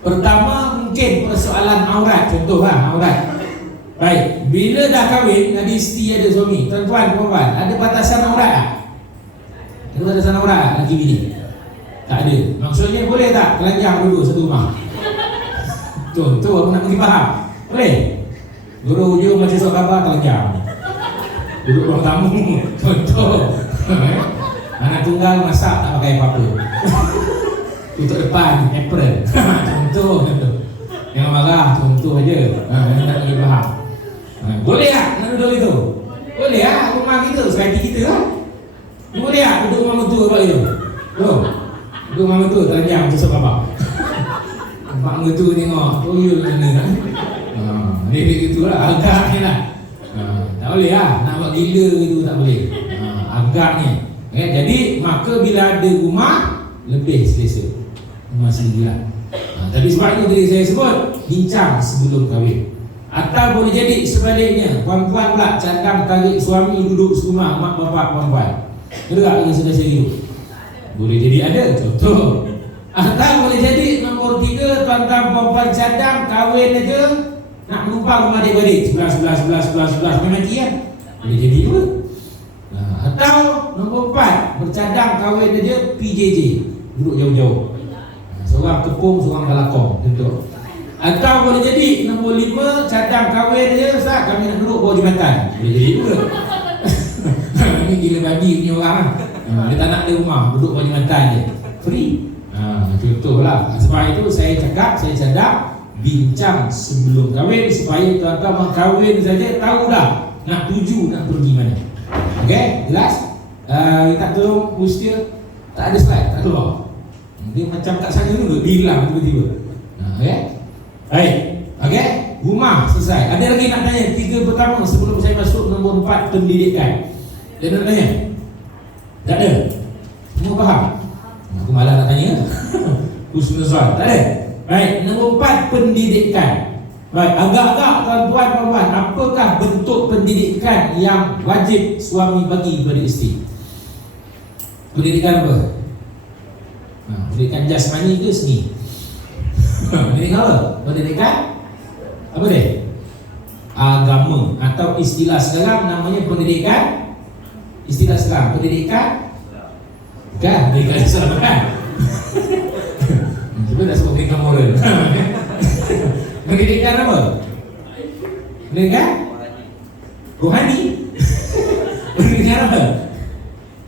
Pertama mungkin persoalan aurat. Contoh lah, aurat. Baik, bila dah kahwin, ada isteri ada suami, tuan-tuan, puan-puan, ada batasan aurat tak? Ada batasan aurat tak laki bini? Tak ada. Maksudnya boleh tak telanjang dulu satu rumah? Contoh aku nak pergi faham. Boleh? Guru hujung macam sok khabar telanjang. Duduk ruang tamu. Contoh. Anak tunggal masak tak pakai apa-apa. Tutup depan apron. Contoh. Yang marah contoh aja. Yang tak boleh faham. Boleh tak nak duduk itu? Boleh tak? Rumah kita, society kita lah. Boleh tak duduk rumah mertua buat itu? Duduk rumah mertua telanjang macam sok khabar. Mak mertua tengok, toyol mana kan? Dia gitulah, agaknya lah. Tak boleh lah, nak buat gila gitu tak boleh. Agaknya. Jadi maka bila ada rumah lebih selesa. Masih gila. Tapi sebab itu tadi saya sebut bincang sebelum kahwin. Atau boleh jadi sebaliknya, puan-puan pula cadang tarik suami duduk serumah mak bapak puan-puan. Ada tak yang sudah saya hidup? Boleh jadi ada, contoh. Atau boleh jadi nombor 3, tuan-tuan puan-puan cadang kahwin aja nak menumpang rumah adik-adik sebelah mati kan? Boleh jadi juga. Atau nombor 4, bercadang kahwin aja PJJ, duduk jauh-jauh. Seorang tepung, seorang kalakong, contoh. Atau boleh jadi nombor 5, cadang kahwin aja, Ustaz, kami nak duduk bawah jambatan. Boleh jadi juga. Ini gila babi punya orang lah. Dia tak nak ada rumah, duduk bawah jambatan je, free. Contohlah. Sebab itu saya cakap, saya cadang bincang sebelum kahwin supaya tuan-tuan kahwin saja tahu dah nak tuju nak pergi mana. Okey, jelas? Kita tolong Mustia. Tak ada slide, tak keluar. Dia macam kat sana dulu, dia hilang tiba-tiba. Okey? Baik. Okey? Rumah selesai. Ada lagi nak tanya? 3 pertama sebelum saya masuk nombor 4, pendidikan. Ada nak tanya? Tak ada? Semua faham? Aku malah nak tanya. Husnuzon. Tak ada? Baik, nombor 4, pendidikan. Baik, agak-agak tuan-tuan puan-puan, apakah bentuk pendidikan yang wajib suami bagi kepada isteri? Pendidikan apa? Pendidikan jasmani ke seni? Pendidikan apa? Pendidikan apa dia? Agama, atau istilah sekarang namanya pendidikan. Istilah sekarang pendidikan bukan pendidikan Islam kan? Cuba tak sebut pendidikan moral. Pendidikan apa? Pendidikan rohani. Pendidikan apa?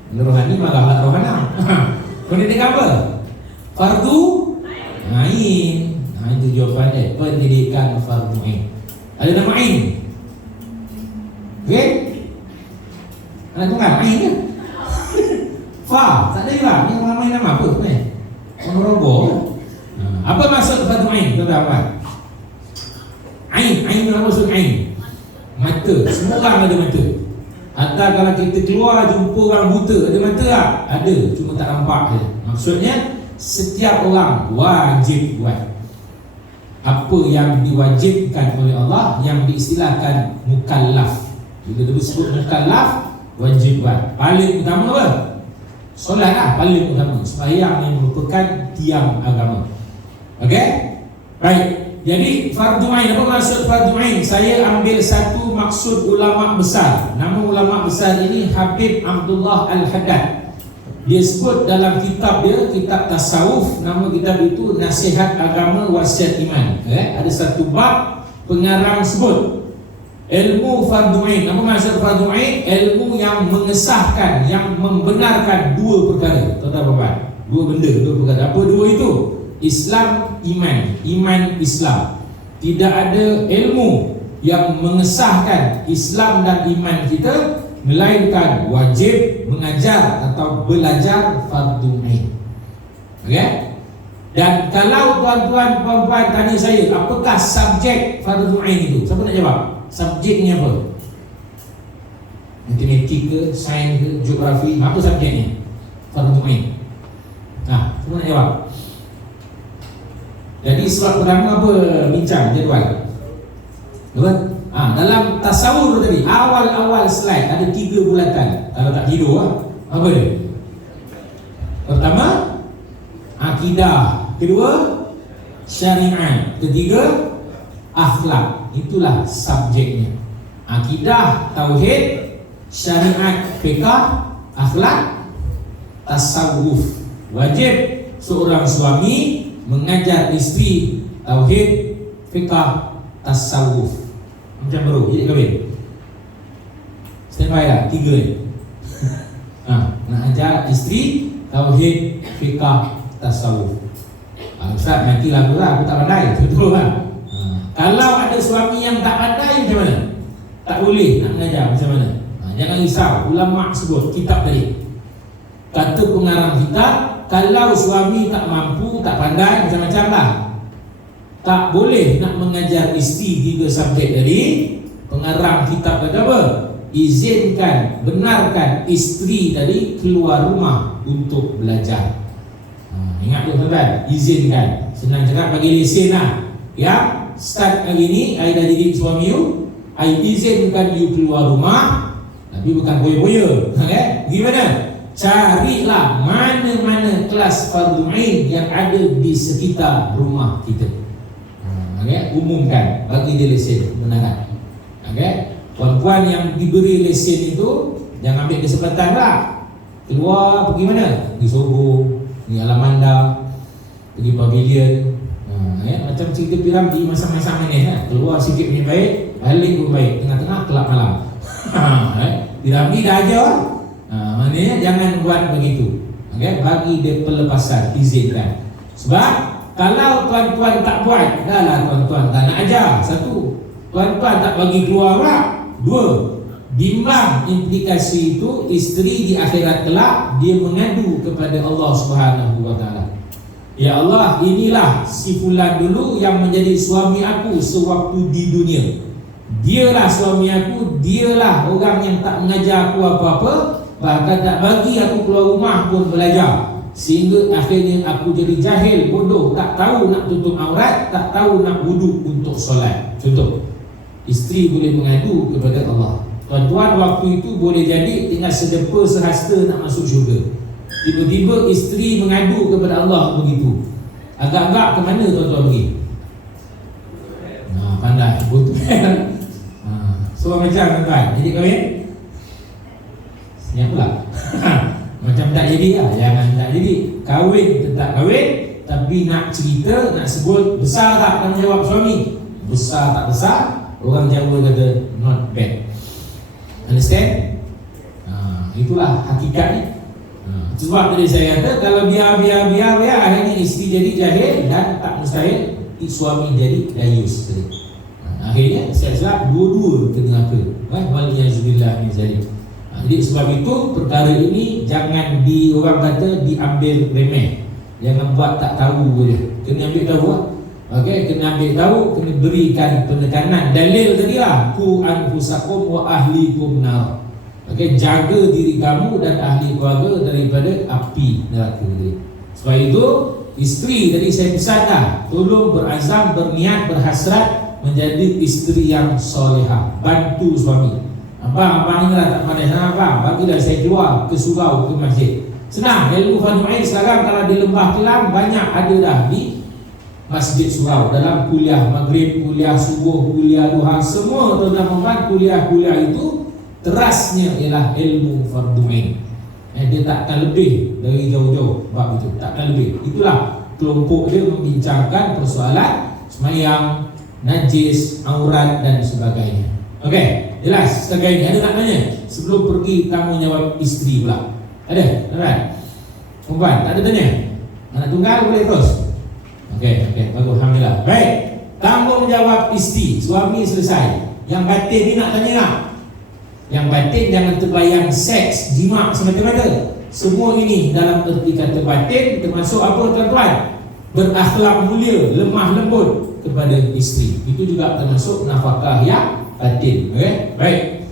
Rohani malah rohana. Pendidikan apa? Fardu ain. Nah, itu jawapannya. Pendidikan fardu ain. Ada nama ain? Okey? Ada tunggal ain ke? Fa, tak ada juga. Yang ramai nama apa ni? Meroboh. Apa maksud fardu ain? Tuan-tuan. Ain apa maksud ain? Mata. Semua orang ada mata. Atau kalau kita keluar jumpa orang buta, ada mata tak? Ada, cuma tak nampak je. Maksudnya setiap orang wajib buat apa yang diwajibkan oleh Allah, yang diistilahkan mukallaf. Bila disebut mukallaf, wajib buat. Paling utama apa? Solat lah paling utama. Sembahyang yang merupakan tiang agama. Okey? Baik. Jadi fardu ain, apa maksud fardu ain? Saya ambil satu maksud ulama besar. Nama ulama besar ini Habib Abdullah Al-Haddad. Dia sebut dalam kitab dia, kitab tasawuf, nama kitab itu Nasihat Agama Wasiat Iman. Ada satu bab pengarang sebut ilmu fardu ain. Apa maksud fardu ain? Ilmu yang mengesahkan, yang membenarkan dua perkara. Tuan-tuan, dua benda, dua perkara. Apa dua itu? Islam, iman Islam. Tidak ada ilmu yang mengesahkan Islam dan iman kita melainkan wajib mengajar atau belajar fardu ain. Okey? Dan kalau tuan-tuan puan-puan tanya saya, apakah subjek fardu ain itu? Siapa nak jawab? Subjeknya apa? Matematik ke, sains ke, geografi? Apa subjeknya? Fardu ain. Nah, siapa nak jawab? Jadi slot pertama apa? Bincang jadual. Betul? Dalam tasawur tadi, awal-awal slide ada 3 bulatan. Kalau tak tidur apa dia? Pertama, akidah. Kedua, syariat. Ketiga, akhlak. Itulah subjeknya. Akidah, tauhid, syariat, fiqh, akhlak, tasawuf. Wajib seorang suami mengajar isteri tauhid, fiqh, tasawuf. Macam baru jadi kahwin. Standby lah 3 ni. Nak ajar isteri tauhid, fiqh, tasawuf. Ustaz nanti lagu lah, aku tak pandai. Betul kan? Kalau ada suami yang tak pandai macam mana? Tak boleh nak mengajar macam mana? Jangan risau. Ulama sebut kitab tadi. Kata pengarang kitab, kalau suami tak mampu, tak pandai, macam-macam lah, tak boleh nak mengajar isteri 3 subjek tadi. Pengarang kitab kata apa? Izinkan, benarkan isteri tadi keluar rumah untuk belajar. Ingat tu tuan-tuan, izinkan. Senang cakap bagi lesen lah. Ya, start hari ni, I dah didik suami you, I izinkan you keluar rumah. Tapi bukan boya-boya. Gimana? Carilah mana-mana kelas fardu ain yang ada di sekitar rumah kita. Umumkan, bagi dia lesen benaran. Puan-puan yang diberi lesen itu jangan ambil kesempatan lah. Keluar pergi mana? Pergi Sogo, pergi Alamanda, pergi Pavilion. Macam cerita Piramdi masa-masa ni keluar sikit punya baik, balik pun baik, tengah-tengah kelab malam. Piramdi dah ajar lah. Maknanya jangan buat begitu. Bagi dia pelepasan, izinkan. Sebab kalau tuan-tuan tak buat, dah lah tuan-tuan tak nak ajar. 1, tuan-tuan tak bagi keluar pula. 2, bimbang implikasi itu isteri di akhirat kelak dia mengadu kepada Allah Subhanahu wa taala. Ya Allah, inilah si fulan dulu yang menjadi suami aku sewaktu di dunia. Dialah suami aku, dialah orang yang tak mengajar aku apa-apa, bahkan tak bagi aku keluar rumah pun belajar. Sehingga akhirnya aku jadi jahil, bodoh, tak tahu nak tutup aurat, tak tahu nak wuduk untuk solat. Contoh, isteri boleh mengadu kepada Allah. Tuan-tuan waktu itu boleh jadi tinggal sedepa sehasta nak masuk syurga. Tiba-tiba isteri mengadu kepada Allah begitu. Agak-agak ke mana tuan-tuan pergi? Pandai, betul. So macam tuan-tuan, jadi kahwin? Senyap pula. Macam tak jadi lah, jangan tak jadi. Kahwin tetap kahwin, tapi nak cerita, nak sebut besar tak tanggungjawab suami? Besar tak besar, orang Jawa kata not bad. Understand? Itulah hakikatnya. Sebab tadi saya kata kalau biar akhirnya isteri jadi jahil dan tak mustahil suami jadi dayus. Akhirnya siap-siap dua-dua kena apa? Waliyahzubillah min zalik. Jadi sebab itu perkara ini jangan orang kata diambil remeh. Jangan buat tak tahu je. Kena ambil tahu. Okey, kena ambil tahu, kena berikan penekanan. Dalil tadi lah, ku anfusakum wa ahlikum nar. Okey, jaga diri kamu dan ahli keluarga daripada api neraka tadi. Sebab itu isteri tadi saya pesan dah, tolong berazam, berniat, berhasrat menjadi isteri yang solehah. Bantu suami. Abang ni lah tak pandai sangat abang, bagilah saya jual ke surau, ke masjid. Senang, ilmu Fanu'ain sekarang kalau di Lembah Kelang banyak ada dah di masjid surau. Dalam kuliah maghrib, kuliah subuh, kuliah duha, semua tuan-tuan kuliah-kuliah itu terasnya ialah ilmu Fanu'ain. Dia takkan lebih dari jauh-jauh bab itu, takkan lebih. Itulah kelompok dia membincangkan persoalan semayang, najis, aurat dan sebagainya. Okey, jelas setakat ini. Ada nak tanya sebelum pergi tanggungjawab isteri pula? Ada? Alright. Perempuan, tak ada tanya? Anak tunggal boleh terus? Okey, bagus, alhamdulillah. Baik, tanggungjawab isteri, suami selesai. Yang batin ni nak tanya tak? Yang batin jangan terbayang seks, jimat semata-mata. Semua ini dalam erti kata batin termasuk apa tuan-tuan? Berakhlak mulia, lemah lembut kepada isteri. Itu juga termasuk nafkah yang batin. Okey, baik.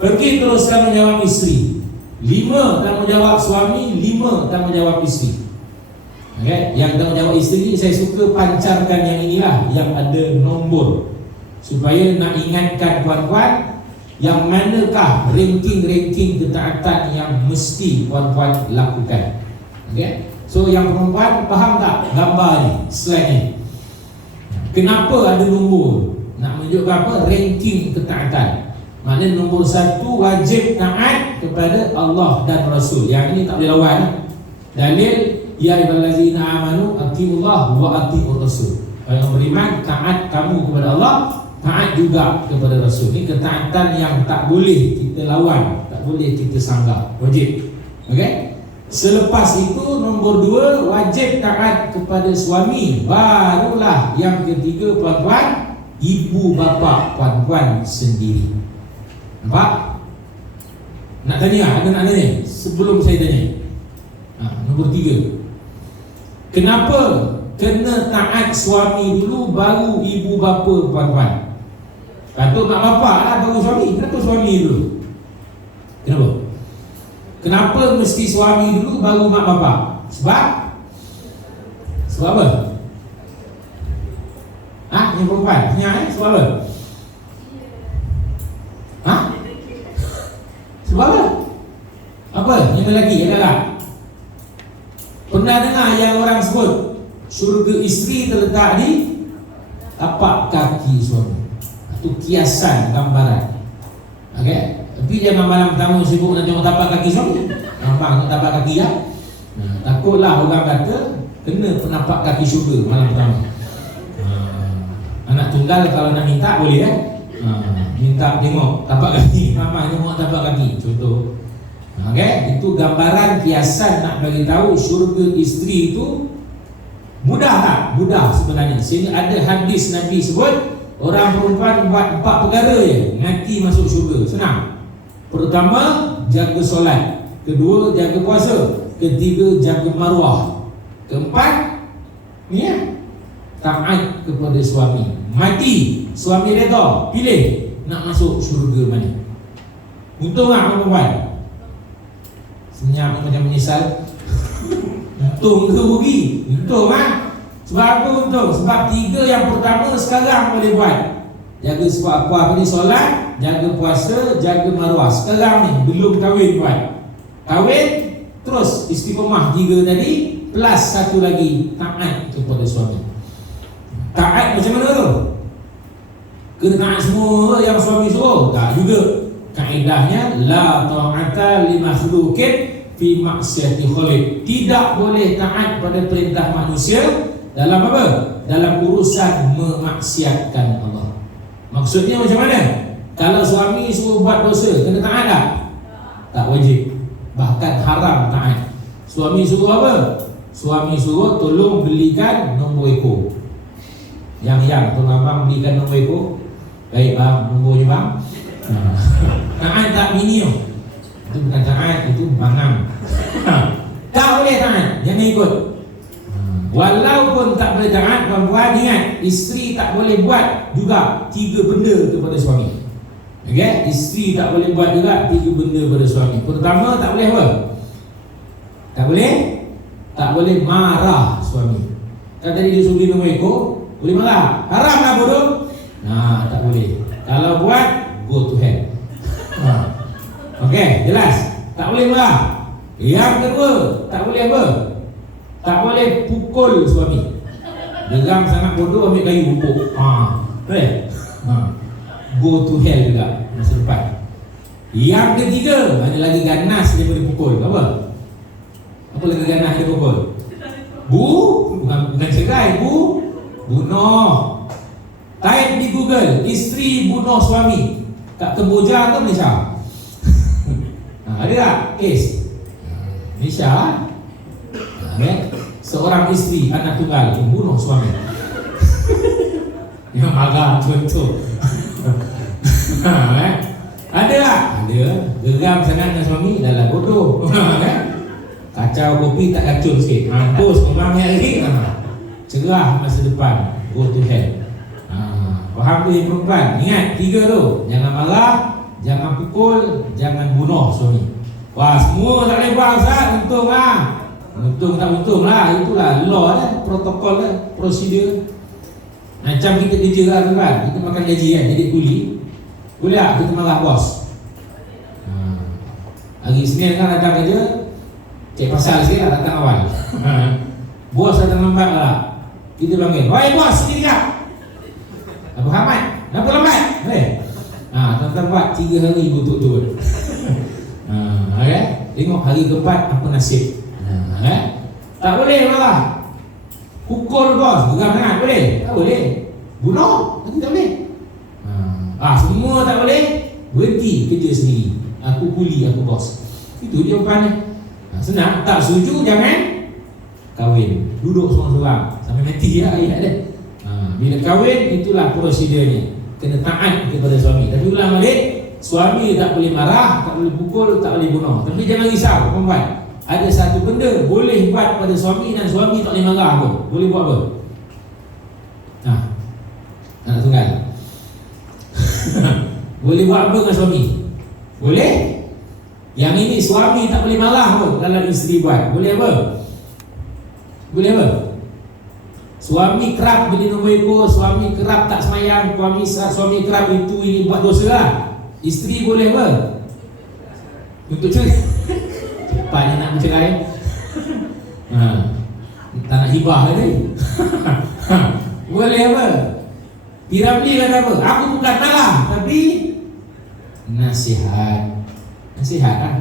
Pergi terus tanggungjawab isteri. 5 tanggungjawab suami, 5 tanggungjawab isteri. Okay? Yang tanggungjawab isteri saya suka pancarkan yang inilah, yang ada nombor, supaya nak ingatkan puan-puan yang manakah ranking ketaatan yang mesti puan-puan lakukan. Okay? So yang perempuan faham tak gambar ni, slide ni? Kenapa ada nombor? Nak menunjukkan apa? Ranking ketaatan. Maknanya nombor 1 wajib taat kepada Allah dan Rasul. Yang ini tak boleh lawan. Dalil, ya ayyuhallazina amanu atiullah wa atiur rasul. Yang beriman, taat kamu kepada Allah, taat juga kepada Rasul. Ini ketaatan yang tak boleh kita lawan, tak boleh kita sanggah, wajib. Okey? Selepas itu nombor 2 wajib taat kepada suami. Barulah yang ketiga puan-puan, ibu bapa puan-puan sendiri. Nampak? Nak tanya? Ada nak tanya? Sebelum saya tanya, nombor 3, kenapa kena taat suami dulu baru ibu bapa puan-puan? Patut mak bapak lah baru suami. Kenapa suami dulu? Kenapa? Kenapa mesti suami dulu baru mak bapak? Sebab apa? Yang perempuan tanya sebab apa? Sebab apa? Apa? Yang lelaki adalah, pernah dengar yang orang sebut syurga isteri terletak di tapak kaki suami. Itu kiasan, gambaran. Okey? Tapi jangan malam pertama sibuk nak tengok tapak kaki suami. Nampak tengok tapak kaki ya? Takutlah orang kata kena penampak kaki syurga malam pertama. Anak tunggal kalau nak minta boleh ya? Minta tengok tapak kaki, mama tengok tapak kaki, contoh. Okey, itu gambaran kiasan nak bagi tahu syurga isteri itu mudah tak? Mudah sebenarnya. Sini ada hadis Nabi sebut orang perempuan buat 4 perkara je nanti masuk syurga. Senang. Pertama, jaga solat. Kedua, jaga puasa. Ketiga, jaga maruah. Keempat, ni ya, taat kepada suami. Mati suami redha, pilih nak masuk syurga mana. Untung tak perempuan? Senyap macam menyesal. Untung ke rugi? Untung lah. Sebab apa untung? Sebab 3 yang pertama sekarang boleh buat. Jaga sebab apa ni, solat, jaga puasa, jaga maruah. Sekarang ni belum kahwin buat. Kahwin terus istiqomah 3 tadi, plus 1 lagi taat kepada suami. Taat macam mana tu? Kena taat semua yang suami suruh? Tak juga. Kaedahnya la ta'ata li makhluqin fi maksiati khaliq. Tidak boleh taat pada perintah manusia dalam apa? Dalam urusan memaksiatkan Allah. Maksudnya macam mana? Kalau suami suruh buat dosa, kena taat tak? Tak wajib. Bahkan haram taat. Suami suruh apa? Suami suruh tolong belikan nombor ekor. Yang tolong abang belikan nombor ekor. Baik bang, nombornya bang. Taat tak bini tu? Itu bukan taat, itu bangang. Tak boleh taat, jangan ikut. Walaupun tak boleh taat, perempuan ingat, isteri tak boleh buat juga 3 benda kepada suami. Okay? Isteri tak boleh buat juga 3 benda kepada suami. Pertama, tak boleh apa? Tak boleh marah suami. Kan tadi dia suruh beli nombor ekor, boleh marah. Haram lah bodoh. Tak boleh. Kalau buat, go to hell. Okey, jelas. Tak boleh marah. Yang kedua, tak boleh apa? Tak boleh pukul suami. Geram sangat bodoh, ambil kayu bumpuk. Boleh? Go to hell juga masa depan. Yang ketiga, ada lagi ganas dia boleh pukul. Apa lagi ganas dia pukul? Bukan cerai, bunuh. Type di Google, isteri bunuh suami kat Kemboja atau Malaysia? Ada tak kes? Malaysia. Seorang isteri anak tunggal membunuh suami. Yang agak contoh. Ada tak? Ada. Geram sangat dengan suami, dah lah bodoh. Kacau kopi tak kacau sikit. Mampus orang yang lagi. Cerah masa depan. Go to hell. Faham tu perempuan? Ingat 3 tu. Jangan marah, jangan pukul, jangan bunuh suami. Wah, semua tak boleh buat Ustaz. Untung lah. Untung tak untung lah. Itulah law lah, protokol lah, prosedur. Macam kita kerja lah tuan. Kita makan gaji kan, jadi kuli. Boleh tak kita marah bos? Hari Senin kan datang kerja, cek pasal sikit lah datang awal. Bos datang lambat lah. Kita panggil, wahai bos, sini tak? Abu Hamad, kenapa lambat? Tuan-tuan buat 3 hari betul-betul. Tengok hari keempat apa nasib. Tak boleh marah. Pukul bos, geram sangat, boleh? Tak boleh. Bunuh, nanti tak boleh. Semua tak boleh. Berhenti kerja sendiri. Aku kuli, aku bos. Itu jawapannya. Senang, tak setuju jangan kahwin. Duduk seorang-seorang sampai mati lah ayat dia. Bila kahwin, itulah prosedurnya. Kena taat kepada suami. Tapi ulang balik, suami tak boleh marah, tak boleh pukul, tak boleh bunuh. Tapi jangan risau, perempuan. Ada satu benda boleh buat pada suami dan suami tak boleh marah pun. Boleh buat apa? Anak tunggal. Boleh buat apa dengan suami? Boleh? Yang ini suami tak boleh marah pun kalau isteri buat. Boleh apa? Boleh apa? Suami kerap beli nombor ekor, suami kerap tak semayang, suami kerap itu ini buat dosa lah. Isteri boleh apa? Untuk cerai. Cepatnya nak bercerai. Tak nak hibah tadi. Boleh apa? Piramli kata apa? Aku bukan marah, tapi nasihat. Nasihat lah.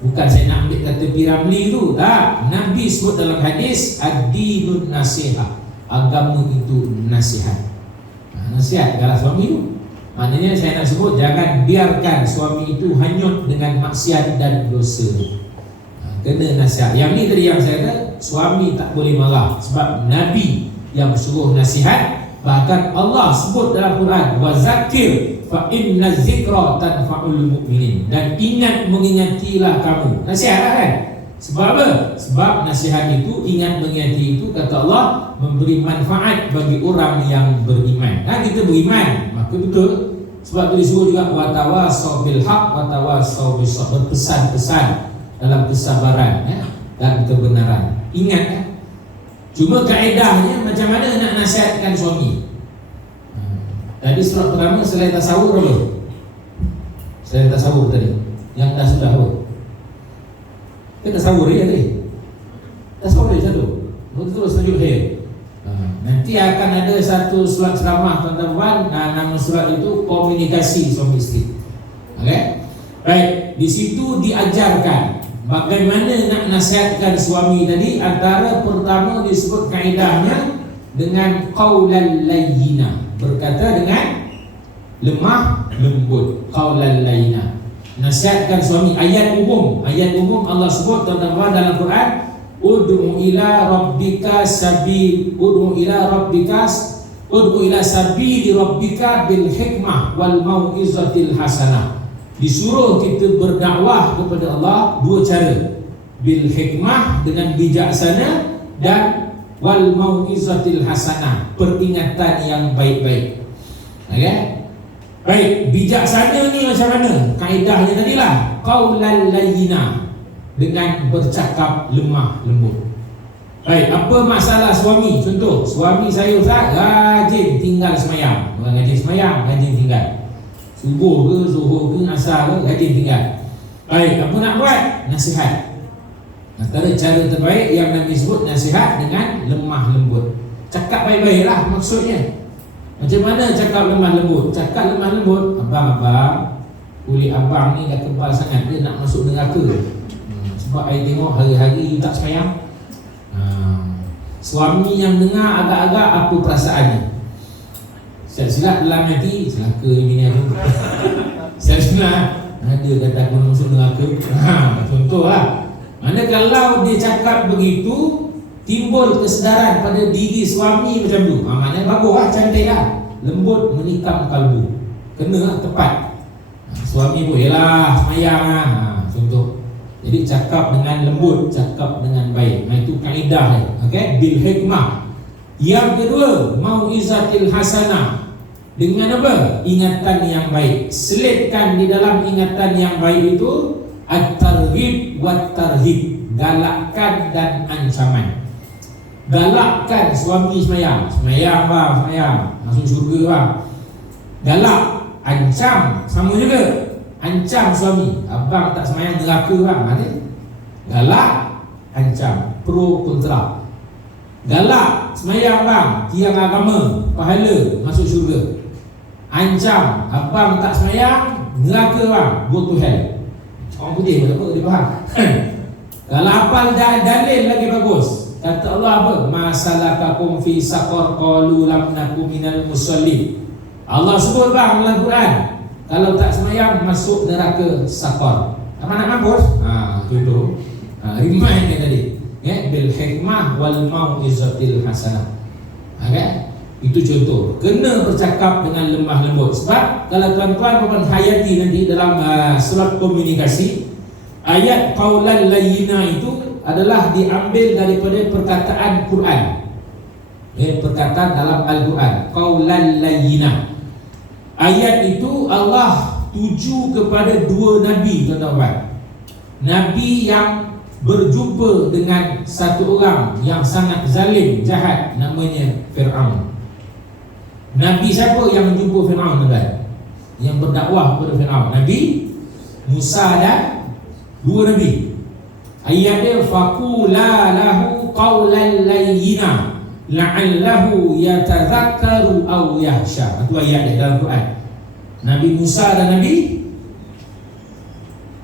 Bukan saya nak ambil kata Piramli tu. Tak. Nabi sebut dalam hadis, ad-dinun nasihat. Agama itu nasihat. Nasihat kalau suami tu. Maknanya saya nak sebut, jangan biarkan suami itu hanyut dengan maksiat dan dosa. Kena nasihat. Yang ni tadi yang saya kata, suami tak boleh marah. Sebab Nabi yang suruh nasihat. Bahkan Allah sebut dalam Quran, wa zakir fa inna zikra tanfa'ul mu'minin. Dan ingat mengingatilah kamu. Nasihat lah kan? Sebab apa? Sebab nasihat itu, ingat mengingati itu, kata Allah, memberi manfaat bagi orang yang beriman. Kita beriman, maka betul. Sebab itu disuruh juga watawasaw bil haq watawasaw bis sabr, berpesan-pesan dalam kesabaran dan kebenaran. Ingat cuma kaedahnya macam mana nak nasihatkan suami. Tadi surat pertama selain tasawur apa? Selain tasawur tadi yang dah sudah apa? Kita tasawur ya tadi. Tasawur dia satu. Terus tunjuk saya. Nanti akan ada satu surat ceramah tuan-tuan, nama surat itu komunikasi suami isteri. Okey? Baik, di situ diajarkan bagaimana nak nasihatkan suami tadi. Antara pertama disebut kaedahnya dengan qaulal layyina, berkata dengan lemah lembut. Qaulal layyina, Nasihatkan suami. Ayat umum Allah sebut tuan-tuan dalam Quran, ud'u ila rabbika sabili rabbika bil hikmah wal mau'izatil hasanah. Disuruh kita berdakwah kepada Allah dua cara, bil hikmah dengan bijaksana, dan wal mau'izatil hasanah, peringatan yang baik-baik. Okey. Baik, bijaksana ni macam mana? Kaedahnya tadilah qaulal layyina, dengan bercakap lemah lembut. Baik, apa masalah suami? Contoh, suami saya Ustaz rajin tinggal semayang. Orang rajin semayang, rajin tinggal. Subuh ke, zuhur ke, asar ke, rajin tinggal. Baik, apa nak buat? Nasihat. Antara cara terbaik yang Nabi sebut, nasihat dengan lemah lembut. Cakap baik-baik lah maksudnya. Macam mana cakap lemah lembut? Cakap lemah lembut, abang, kulit abang ni dah kebal sangat, dia nak masuk neraka. Sebab saya tengok hari-hari you tak semayang. Suami yang dengar agak-agak apa perasaannya? Silap-silap dalam hati, celaka bini aku. Silap-silap, dia kata aku nak masuk neraka. Contohlah. Mana kalau dia cakap begitu, timbul kesedaran pada diri suami macam tu, maknanya bagus lah, cantik lah, lembut menikam kalbu, kena lah, tepat. Suami pun yelah semayang lah, contoh. Jadi cakap dengan lembut, cakap dengan baik. Itu kaedah, okay? Bil hikmah. Yang kedua, mau'izatil hasanah, dengan apa? Ingatan yang baik. Selitkan di dalam ingatan yang baik itu at-targhib wat-tarhib, galakkan dan ancaman. Galakkan suami semayang, bang, semayang, masuk syurga bang. Galak, ancam, sama juga. Ancam suami, abang tak semayang neraka bang. Ada galak, ancam, pro kontra. Galak, semayang bang, tiang agama, pahala, masuk syurga. Ancam, abang tak semayang neraka bang, go to hell. Orang putih pun apa, dia faham. Kalau hafal dalil lagi bagus. Kata Allah apa? Masalakakum fi saqar qalu lam nakum minal musallin. Allah sebut bang dalam Quran, kalau tak semayang masuk neraka saqar. Apa nak mampus? Contoh. Remind dia tadi. Bil hikmah wal mau'izatil hasanah. Okay? Itu contoh. Kena bercakap dengan lemah lembut. Sebab kalau tuan-tuan hayati nanti dalam surat komunikasi, ayat qaulal layyina itu adalah diambil daripada perkataan Quran. Perkataan dalam Al-Quran, qaulal layyina. Ayat itu Allah tuju kepada dua nabi, tuan-tuan. Nabi yang berjumpa dengan satu orang yang sangat zalim, jahat, namanya Fir'aun. Nabi siapa yang menjumpa Fir'aun, tuan-tuan? Yang berdakwah kepada Fir'aun, Nabi Musa dan dua nabi. Ayat dia faqula lahu qawlan layyina la'allahu yatadhakkaru aw yakhsha. Itu ayat dia dalam Quran. Nabi Musa dan Nabi,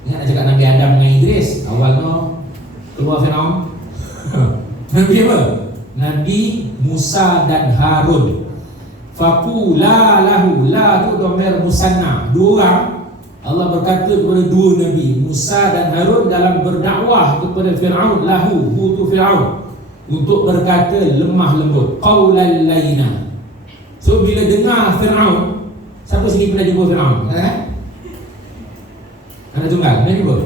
ingat nak cakap Nabi Adam dengan Idris, awalnya keluar Firaun. Nabi apa? Nabi Musa dan Harun. Faqula lahu, la tu dhamir musanna, dua orang. Allah berkata kepada dua Nabi Musa dan Harun dalam berdakwah kepada Fir'aun, lahu, hutu Fir'aun, untuk berkata lemah lembut, qawlan layyina. So bila dengar Fir'aun, siapa sini pernah jumpa Fir'aun? Anak tunggal, nak jumpa?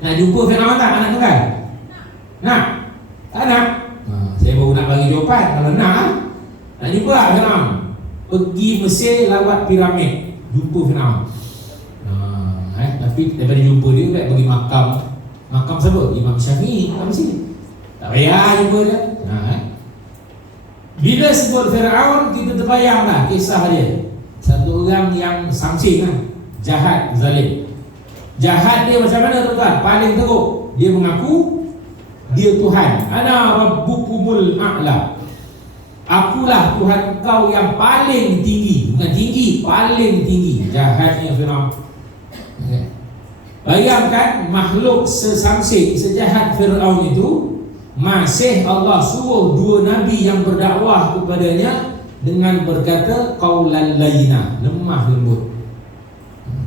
Nak jumpa Fir'aun tak anak tunggal? Nak? Tak nak? Saya baru nak bagi jawapan. Kalau nak jumpa tak Fir'aun? Pergi Mesir lawat piramid, jumpa Fir'aun. Tapi daripada jumpa dia tak bagi makam siapa? Imam Syafi'i kat Mesir. Tak payah jumpa dia. Bila sebut Fir'aun, kita terbayanglah kisah dia. Satu orang yang samsin lah, jahat, zalim. Jahat dia macam mana tuan-tuan? Paling teruk, dia mengaku dia Tuhan. Ana rabbukumul a'la. Akulah Tuhan kau yang paling tinggi. Bukan tinggi, paling tinggi. Jahatnya Fir'aun. Bayangkan makhluk sesamsik, sejahat Fir'aun itu, masih Allah suruh dua nabi yang berdakwah kepadanya dengan berkata qaulan layyina, lemah lembut.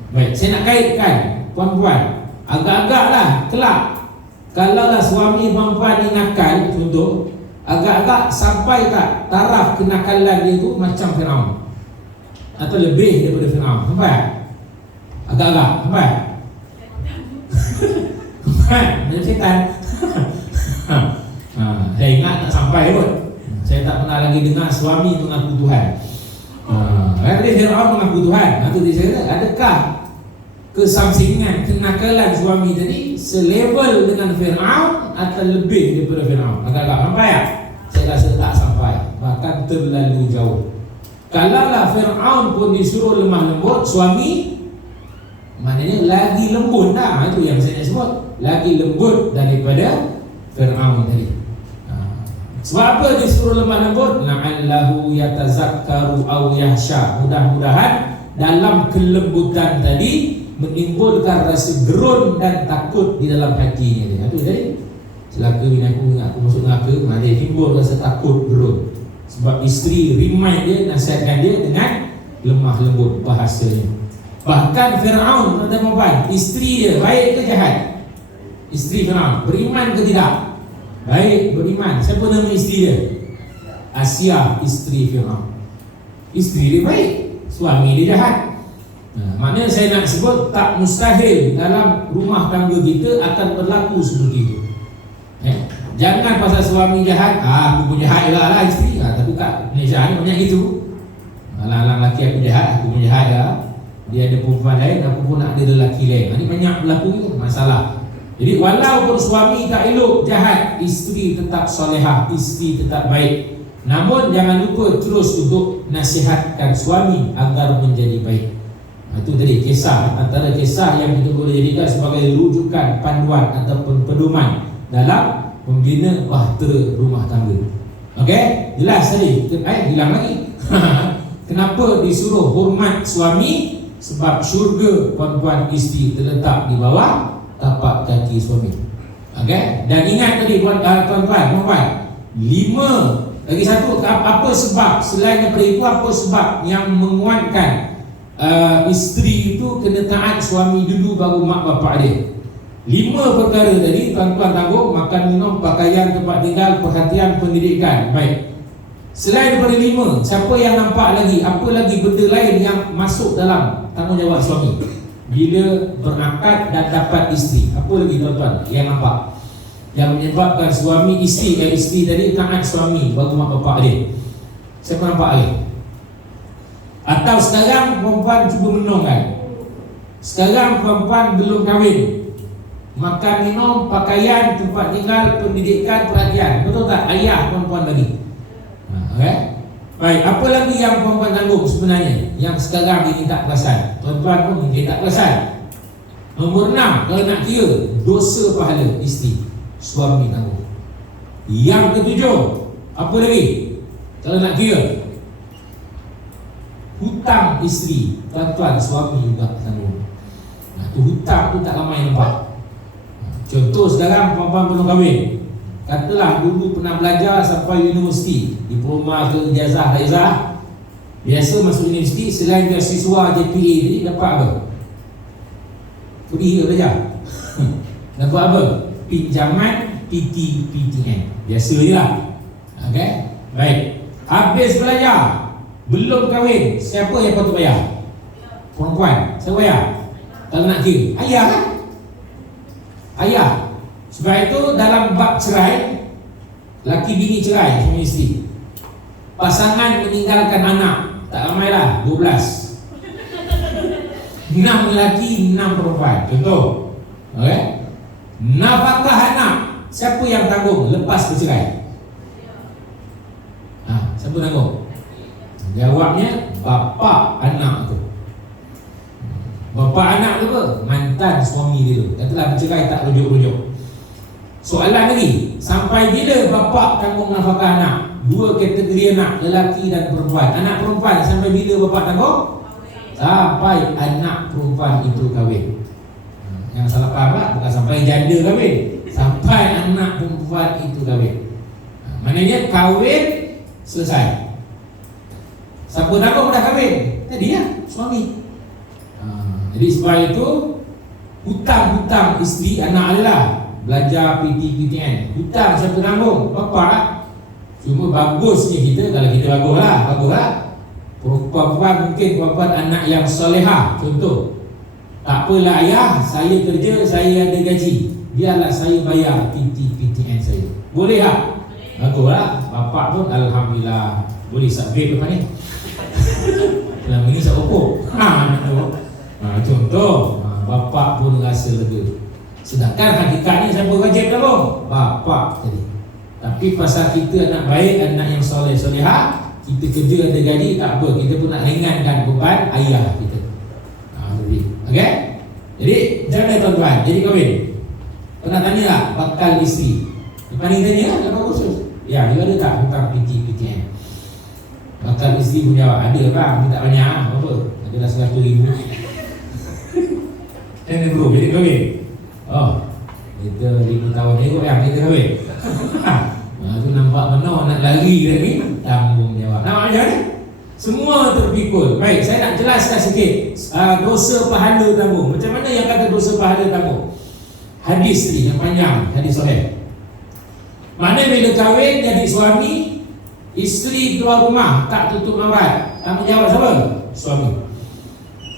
Baik, saya nak kaitkan puan-puan. Agak-agaklah kelak kalaulah suami perempuan ni nakal, contoh, agak-agak sampai tak taraf kenakalan dia tu macam Firaun atau lebih daripada Firaun. Sampai tak? Agak-agak, sampai? Sampai? Macam syaitan. Saya ingat tak sampai pun. Saya tak pernah lagi dengar suami mengaku Tuhan. Dia Firaun mengaku Tuhan. Itu dia kata, adakah kesamsingan kenakalan suami tadi selevel dengan Firaun atau lebih daripada Firaun? Agak-agak sampai tak? Saya rasa tak sampai, bahkan terlalu jauh. Kalaulah Firaun pun disuruh lemah lembut, suami maknanya lagi lembut dah. Itu yang saya nak sebut, lagi lembut daripada Firaun tadi. Sebab apa disuruh lemah lembut? La'allahu yatazakkaru aw yahsha. Mudah-mudahan dalam kelembutan tadi menimbulkan rasa gerun dan takut di dalam hatinya. Itu jadi celaka bini aku masuk neraka, dia timbul rasa takut, gerun. Sebab isteri remind dia, nasihatkan dia dengan lemah lembut bahasanya. Bahkan Firaun, tuan-tuan, isteri dia baik ke jahat? Isteri Firaun beriman ke tidak? Baik, beriman. Siapa nama isteri dia? Asia, isteri Firaun. Isteri dia baik, suami dia jahat. Maknanya saya nak sebut tak mustahil dalam rumah tangga kita akan berlaku seperti itu. Jangan pasal suami jahat, aku pun jahat juga lah isteri. Tapi kat Malaysia ni banyak gitu. Alang-alang lelaki aku jahat, aku pun jahat lah. Dia ada perempuan lain, aku pun nak ada lelaki lain. Ini banyak berlaku ni, masalah. Jadi walaupun suami tak elok, jahat, isteri tetap solehah, isteri tetap baik. Namun jangan lupa terus untuk nasihatkan suami agar menjadi baik. Itu tadi kisah, antara kisah yang kita boleh jadikan sebagai rujukan, panduan ataupun pedoman dalam membina bahtera rumah tangga. Okey, jelas tadi. Hilang lagi. Kenapa disuruh hormat suami? Sebab syurga puan-puan isteri terletak di bawah tapak kaki suami. Okey, dan ingat tadi puan-puan, 5 lagi satu, apa sebab selain daripada itu, apa sebab yang menguatkan isteri itu kena taat suami dulu baru mak bapak dia? 5 perkara tadi tuan-tuan tanggung: makan, minum, pakaian, tempat tinggal, perhatian, pendidikan. Baik, selain daripada 5, siapa yang nampak lagi? Apa lagi benda lain yang masuk dalam tanggungjawab suami bila berakad dan dapat isteri? Apa lagi tuan-tuan yang nampak yang menyebabkan suami isteri tadi taat suami baru mak bapak dia? Siapa nampak lagi? Atau sekarang perempuan cuba menungkan, sekarang perempuan belum kahwin, makan, minum, pakaian, tempat tinggal, pendidikan, perhatian. Betul tak? Ayah perempuan tadi. Okay? Baik, apa lagi yang perempuan tanggung sebenarnya yang sekarang ini tak perasan? Tuan-tuan pun mungkin tak perasan. Nombor 6, kalau nak kira dosa pahala isteri, suami tanggung. Yang ketujuh, apa lagi? Kalau nak kira hutang isteri, tuan-tuan, suami juga tanggung. Tu hutang tu tak ramai nampak. Contoh sekarang perempuan belum kahwin, katalah dulu pernah belajar sampai universiti, diploma ke ijazah, ijazah. Biasa masuk universiti selain beasiswa JPA tadi dapat apa? Pergi ke belajar. Dapat apa? Pinjaman PT, PTN. Biasa je lah. Okay? Baik. Habis belajar, belum kahwin, siapa yang patut bayar? Perempuan. Siapa bayar? Kalau nak kira, ayah kan? Ayah. Sebab itu dalam bab cerai, laki bini cerai, suami isteri, pasangan meninggalkan anak, tak ramai lah, 12. 6 lelaki, 6 perempuan. Contoh, okay? Nafkah anak, siapa yang tanggung lepas bercerai? Siapa tanggung? Jawabnya bapa anak tu. Bapa anak tu apa? Mantan suami dia tu. Katalah bercerai tak rujuk-rujuk. Soalan lagi, sampai bila bapa tanggung nafkah anak? 2 kategori anak, lelaki dan perempuan. Anak perempuan sampai bila bapa tanggung? Sampai anak perempuan itu kahwin. Yang salah faham tak? Bukan sampai janda kahwin, sampai anak perempuan itu kahwin. Maknanya kahwin selesai. Siapa tanggung dah kahwin? Tadi ya, suami. Jadi sebab itu hutang-hutang isteri anak adalah belajar PTN. Hutang siapa tanggung? Bapa. Cuma bagusnya kita, kalau kita baguslah. Perempuan mungkin perempuan anak yang solehah. Contoh, tak apalah ayah, saya kerja, saya ada gaji, biarlah saya bayar PTN saya. Boleh tak? Baguslah. Bapak pun alhamdulillah boleh subscribe lepas ni. Selama ni saya opok. Contoh, bapak pun rasa lega. Sedangkan hakikatnya siapa wajib tanggung? Bapak tadi. Tapi pasal kita anak baik, anak yang soleh-solehah, kita kerja ada gaji, tak apa, kita pun nak ringankan beban ayah kita. Okey? Jadi macam mana tuan-tuan? Jadi kahwin, pernah tanya tak bakal isteri? Lepas ni tanya lah, lepas khusus. Ya, dia ada tak hutang PTN? Bakal isteri pun jawab, ada bang, dia tak banyak. Apa? Adalah 100,000. Macam bro, jadi kahwin? Oh, kita 5 tahun ni kot yang kita kahwin. Tu nampak benar nak lari lagi, tanggung jawab. Nampak macam ni? Semua terpikul. Baik, saya nak jelaskan sikit dosa pahala tanggung. Macam mana yang kata dosa pahala tanggung? Hadis ni yang panjang, hadis sahih. Mana bila kahwin jadi suami, isteri keluar rumah tak tutup aurat, tanggungjawab siapa? Suami.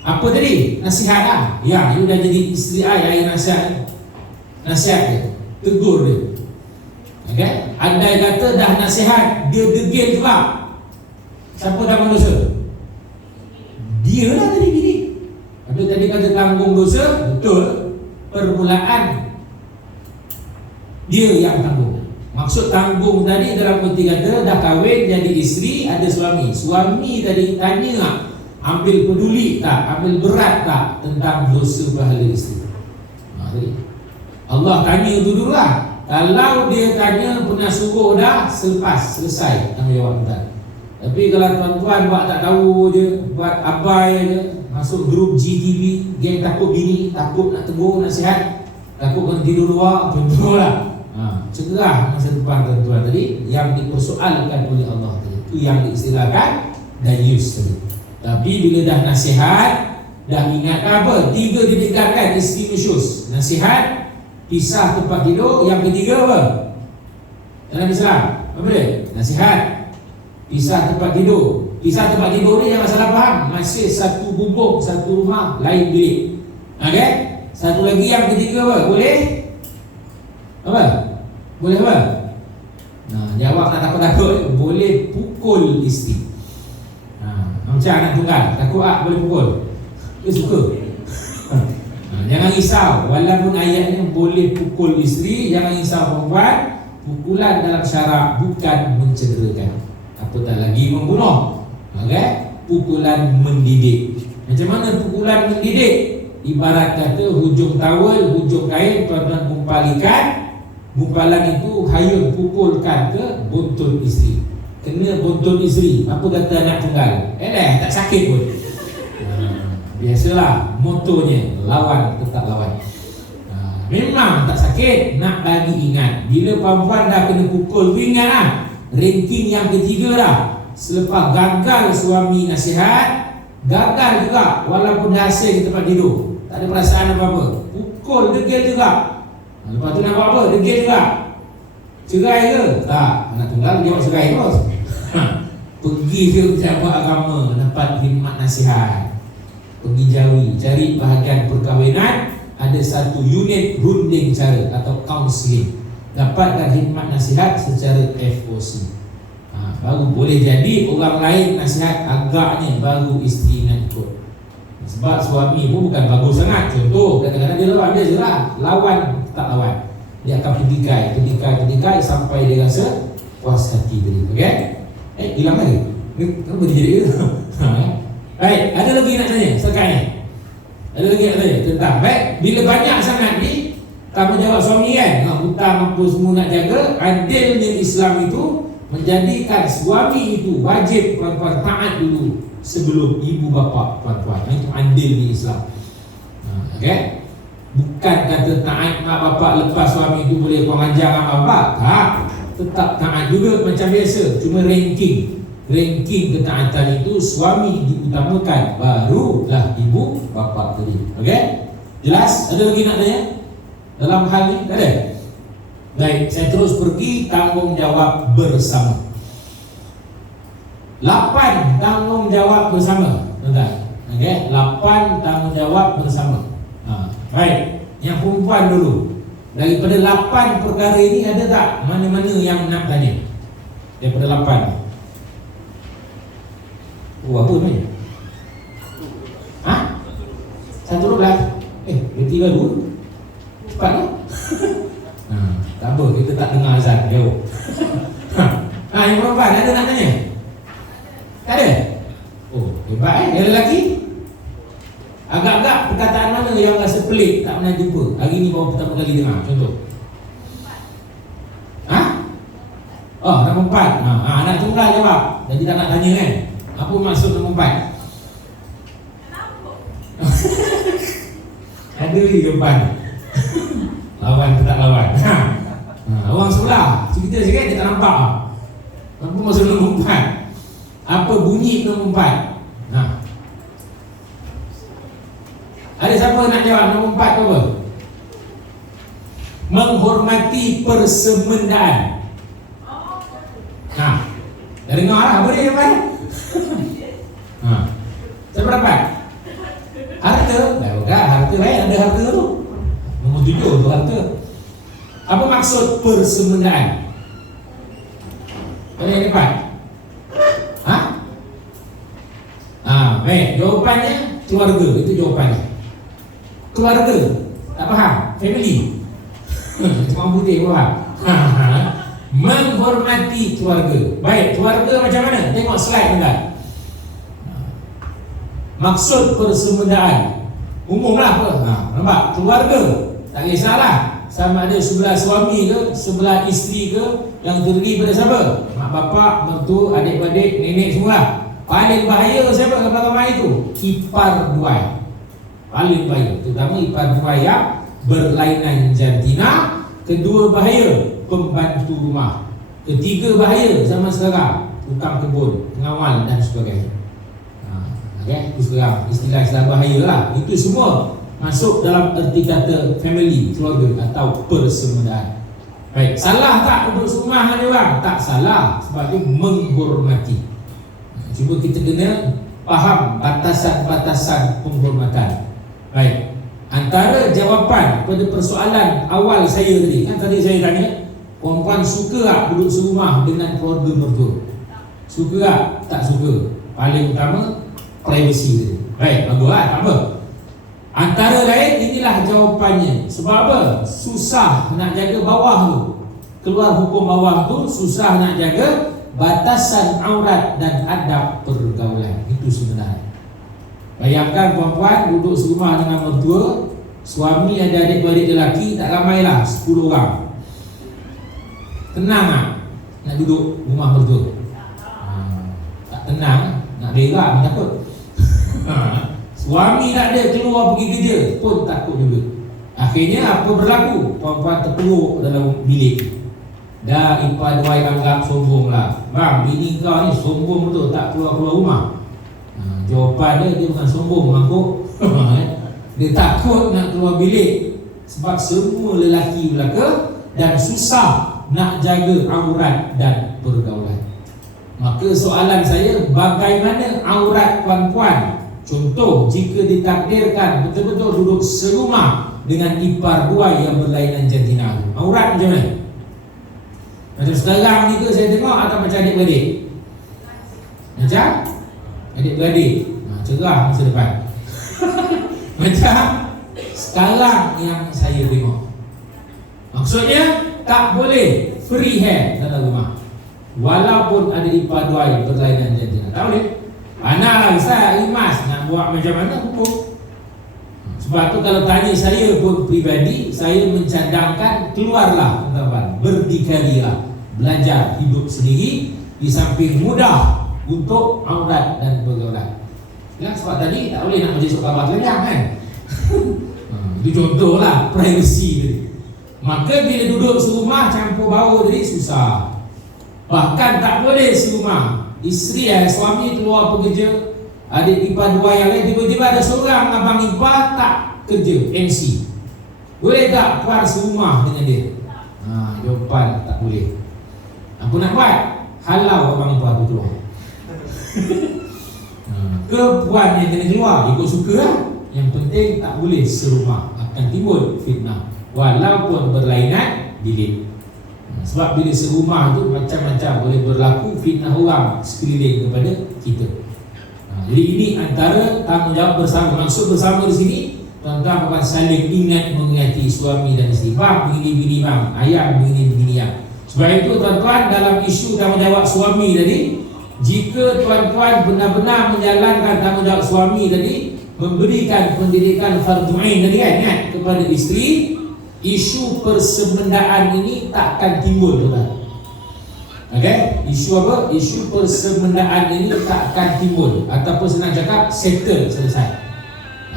Apa tadi? Nasihat lah. Ya, you dah jadi isteri ayah nasihat. Nasihat dia, tegur dia. Okay? Andai kata dah nasihat, dia degil juga, siapa tanggung dosa? Dia lah tadi gini. Tapi tadi kata tanggung dosa, betul. Permulaan dia yang tanggung. Maksud tanggung tadi dalam erti kata dah kahwin jadi isteri, ada suami. Suami tadi tanya tak, ambil peduli tak, ambil berat tak tentang dosa pahala isteri. Allah tanya itu dulu lah. Kalau dia tanya pernah suruh dah, selesai tanggungjawab kita. Tapi kalau tuan-tuan buat tak tahu je, buat abai je, masuk grup GTV, geng takut bini, takut nak tegur, nasihat, takut kena tidur luar, contohlah. Cegah masa depan tuan-tuan tadi yang dipersoalkan oleh Allah tadi. Itu yang diistilahkan dayus tadi. Tapi bila dah nasihat, dah ingatkan apa? 3 ditingkatkan isteri nusyus. Nasihat, pisah tempat tidur. Yang ketiga apa? Dalam Islam apa dia? Nasihat, pisah tempat tidur. Pisah tempat tidur ni jangan salah faham, masih satu bubuk, satu rumah, lain bilik. Okey? Satu lagi yang ketiga apa? Boleh? Apa? Boleh apa? Jawab nak takut-takut. Boleh pukul isteri. Macam anak tunggal, takut tak boleh pukul? Dia suka. Jangan risau, walaupun ayatnya boleh pukul isteri, jangan risau perempuan. Pukulan dalam syarak bukan mencederakan, apatah lagi membunuh. Okay? Pukulan mendidik. Macam mana pukulan mendidik? Ibarat kata hujung tawel, hujung kain, tuan-tuan gumpalikan. Gumpalan itu hayun pukulkan ke buntut isteri. Kena buntut isteri. Apa kata anak tunggal? Tak sakit pun. Biasalah motonya, lawan tetap lawan. Memang tak sakit. Nak bagi ingat, bila perempuan dah kena pukul, ingat lah, ranking yang ketiga dah. Selepas gagal suami nasihat, gagal juga walaupun dah hasil di tempat tidur, tak ada perasaan apa-apa, pukul, degil juga. Lepas tu nak buat apa? Degil juga. Cerai ke? Tak. Anak tunggal dia buat cerai terus. Pergi ke pejabat agama, dapat khidmat nasihat. Pergi jauhi, cari bahagian perkahwinan, ada satu unit runding cara atau counselling, dapatkan khidmat nasihat secara FOC. Baru boleh jadi orang lain nasihat agaknya, baru isteri nak ikut. Sebab suami pun bukan bagus sangat. Contoh, kadang-kadang dia lawan, dia je lah, lawan tak lawan, dia akan pedikai sampai dia rasa puas hati tadi. Okay? Hilang lagi. Kenapa dia jadi gitu? Baik, ada lagi nak tanya sekarang ni? Ada lagi nak tanya tentang, baik, bila banyak sangat ni tanggungjawab suami kan, hutang apa semua nak jaga. Adilnya Islam itu menjadikan suami itu wajib perempuan taat dulu sebelum ibu bapa perempuan. Itu adilnya Islam. Okay? Bukan kata taat mak bapak lepas suami itu boleh kurang ajar mak bapak. Tak, tetap taat juga macam biasa, cuma ranking ranking ketaatan itu suami diutamakan, barulah ibu bapa tadi. Okey? Jelas? Ada lagi nak tanya? Dalam hal ini tak ada? Baik, saya terus pergi tanggungjawab bersama. 8 tanggungjawab bersama. Tuan-tuan. Okey, 8 tanggungjawab bersama. Baik, yang perempuan dulu. Daripada 8 perkara ini ada tak mana-mana yang nak tanya? Daripada 8. Apa ni? Satu belas. Berarti baru. Cepat ke? Tak apa, kita tak dengar azan. Jauh. Yang perempuan ada nak tanya? Tak ada? Oh, hebat Yang lelaki? Agak-agak perkataan mana yang rasa pelik, tak pernah jumpa? Hari ni baru pertama kali dengar. Contoh. Nombor 4. Anak tunggal jawab. Jadi tak nak tanya kan? Apa maksud nombor 4? Ada lagi jawapan. Lawan ke tak lawan? Orang sebelah cerita sikit dia tak nampak. Apa maksud nombor 4? Apa bunyi nombor 4? Ada siapa nak jawab nombor 4 tu apa? Menghormati persemendaan. Dah dengar lah apa dia jawapan? Siapa dapat? Harta? Dah bukan, harta lain, ada harta tu. Nombor 7 tu harta. Apa maksud persemendaan? Ada yang dapat? Baik, jawapannya keluarga, itu jawapannya. Keluarga, tak faham? Family. Cuma putih faham? Menghormati keluarga. Baik, keluarga macam mana? Tengok slide tuan. Maksud persemendaan umum lah apa? Nampak? Keluarga, tak kisahlah sama ada sebelah suami ke, sebelah isteri ke, yang terdiri pada siapa? Mak bapak, mertua, adik-adik, nenek semua. Paling bahaya siapa gambar-gambar itu? Ipar duai. Paling bahaya, terutama ipar duai yang berlainan jantina. Kedua bahaya, pembantu rumah. Ketiga bahaya zaman sekarang, tukang kebun, pengawal dan sebagainya. Itu sekarang istilah-istilah bahaya lah. Itu semua masuk dalam erti kata family, keluarga atau persemendaan. Baik, salah tak duduk serumah dengan orang? Tak salah, sebab itu menghormati. Cuma kita kena faham batasan-batasan penghormatan. Baik, antara jawapan pada persoalan awal saya tadi, kan tadi saya tanya, perempuan suka tak duduk serumah dengan keluarga mertua? Suka tak? Tak suka. Paling utama, privacy tadi. Baik, bagus lah, tak apa. Antara lain, inilah jawapannya. Sebab apa? Susah nak jaga bawah tu. Keluar hukum bawah tu, susah nak jaga batasan aurat dan adab pergaulan. Itu sebenarnya. Bayangkan perempuan duduk serumah dengan mertua, suami ada adik-beradik lelaki, tak ramailah 10 orang. Tenang tak nak duduk rumah mertua? Tak tenang, nak berak pun takut. Suami tak ada keluar pergi kerja pun takut juga. Akhirnya apa berlaku? Perempuan terpuruk dalam bilik. Dah ipar duai anggap sombong lah. Bang, bini kau ni sombong betul, tak keluar-keluar rumah. Jawapan dia bukan sombong, mangkuk. Dia takut nak keluar bilik sebab semua lelaki belaka dan susah nak jaga aurat dan pergaulan. Maka soalan saya, bagaimana aurat puan-puan? Contoh, jika ditakdirkan betul-betul duduk serumah dengan ipar duai yang berlainan jantina, aurat macam mana? Macam sekarang ni ke saya tengok atau macam adik-beradik? Macam adik-beradik. Cerah masa depan. Macam sekarang yang saya tengok. Maksudnya tak boleh free hair dalam rumah, walaupun ada ipar duai berlainan jantina. Tak boleh. Anak saya imas nak buat macam mana hukum. Sebab tu kalau tanya saya pun pribadi, saya mencadangkan keluarlah teman-teman, berdikarilah, belajar hidup sendiri di samping mudah untuk aurat dan pergaulan. Ya, sebab tadi tak boleh nak menjadi seorang telanjang kan. Itu contohlah privacy tadi. Maka bila duduk serumah campur bau tadi susah. Bahkan tak boleh serumah isteri suami keluar bekerja, adik ipar dua yang lain, tiba-tiba ada seorang abang ipar tak kerja, MC. Boleh tak puan serumah dengan dia? Jawapan tak boleh. Apa nak buat? Halau abang ipar tu keluar. Ke puan yang kena keluar, ikut suka lah. Yang penting tak boleh serumah, akan timbul fitnah walaupun berlainan bilik. Sebab bila serumah tu macam-macam boleh berlaku fitnah orang sekeliling kepada kita. Jadi ini antara tanggungjawab bersama. Maksud bersama di sini, tuan-tuan puan saling ingat mengingati suami dan isteri. Bang begini-begini bang, ayah begini-begini ya. Sebab itu tuan-tuan, dalam isu tanggungjawab suami tadi, jika tuan-tuan benar-benar menjalankan tanggungjawab suami tadi, memberikan pendidikan fardu ain tadi kan, ingat kepada isteri, isu persemendaan ini takkan timbul, tuan-tuan. Okey, isu apa? Isu persemendaan ini takkan timbul, ataupun senang cakap settle, selesai.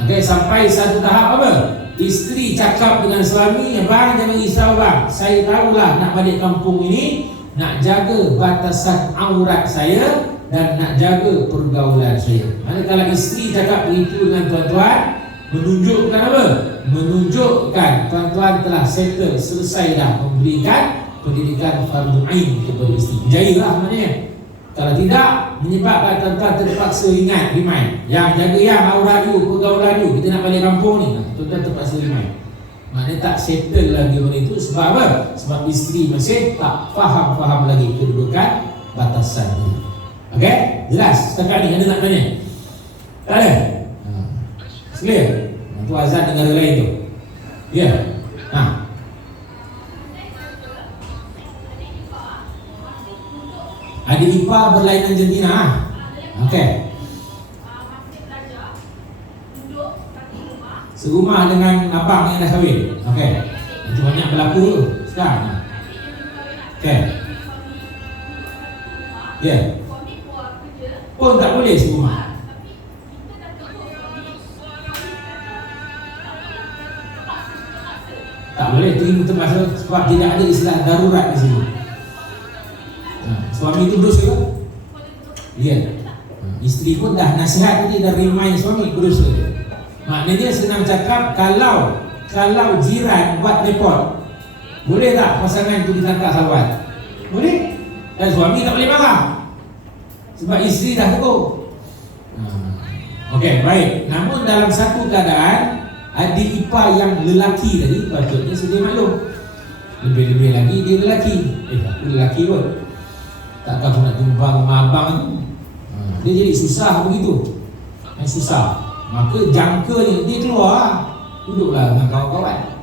Okey, sampai satu tahap apa? Isteri cakap dengan suami, abang jangan risau bang, saya tahulah nak balik kampung ini, nak jaga batasan aurat saya dan nak jaga pergaulan saya. Manakala isteri cakap begitu dengan tuan-tuan, menunjukkan apa? Menunjukkan tuan-tuan telah settle, selesai dah memberikan pendidikan fardu ain kepada isteri. Jadilah maknanya. Kalau tidak, menyebabkan tuan-tuan terpaksa ingat, remind, yang jaga yang aurat you, pergaulan you, kita nak balik kampung ni, tuan-tuan terpaksa remind. Maknanya tak settle lagi orang itu. Sebab apa? Sebab isteri masih tak faham lagi kedudukan batasan ini. Okey? Jelas? Setakat ni ada nak tanya? Tak ada? Clear? Itu azan negara lain tu. Ya? Adik ipar berlainan jantina. Okey. Serumah dengan abang yang dah kahwin. Okey. Itu banyak berlaku tu sekarang. Okey. Ya. Pun tak boleh serumah. Tak boleh terpaksa sebab tidak ada istilah darurat di sini. Suami itu berdosa ke? Ya. Isteri pun dah nasihat tadi, dah remind suami berdosa. Maknanya senang cakap, kalau jiran buat report, boleh tak pasangan itu ditangkap salwan? Boleh. Dan suami tak boleh marah sebab isteri dah tegur. Okey, baik. Namun dalam satu keadaan, adik ipar yang lelaki tadi patutnya sedia maklum. Lebih-lebih lagi dia lelaki. Aku lelaki pun takkan aku nak jumpa dengan abang tu. Dia jadi susah begitu. Susah. Maka jangkanya dia keluar, duduklah dengan kawan-kawan.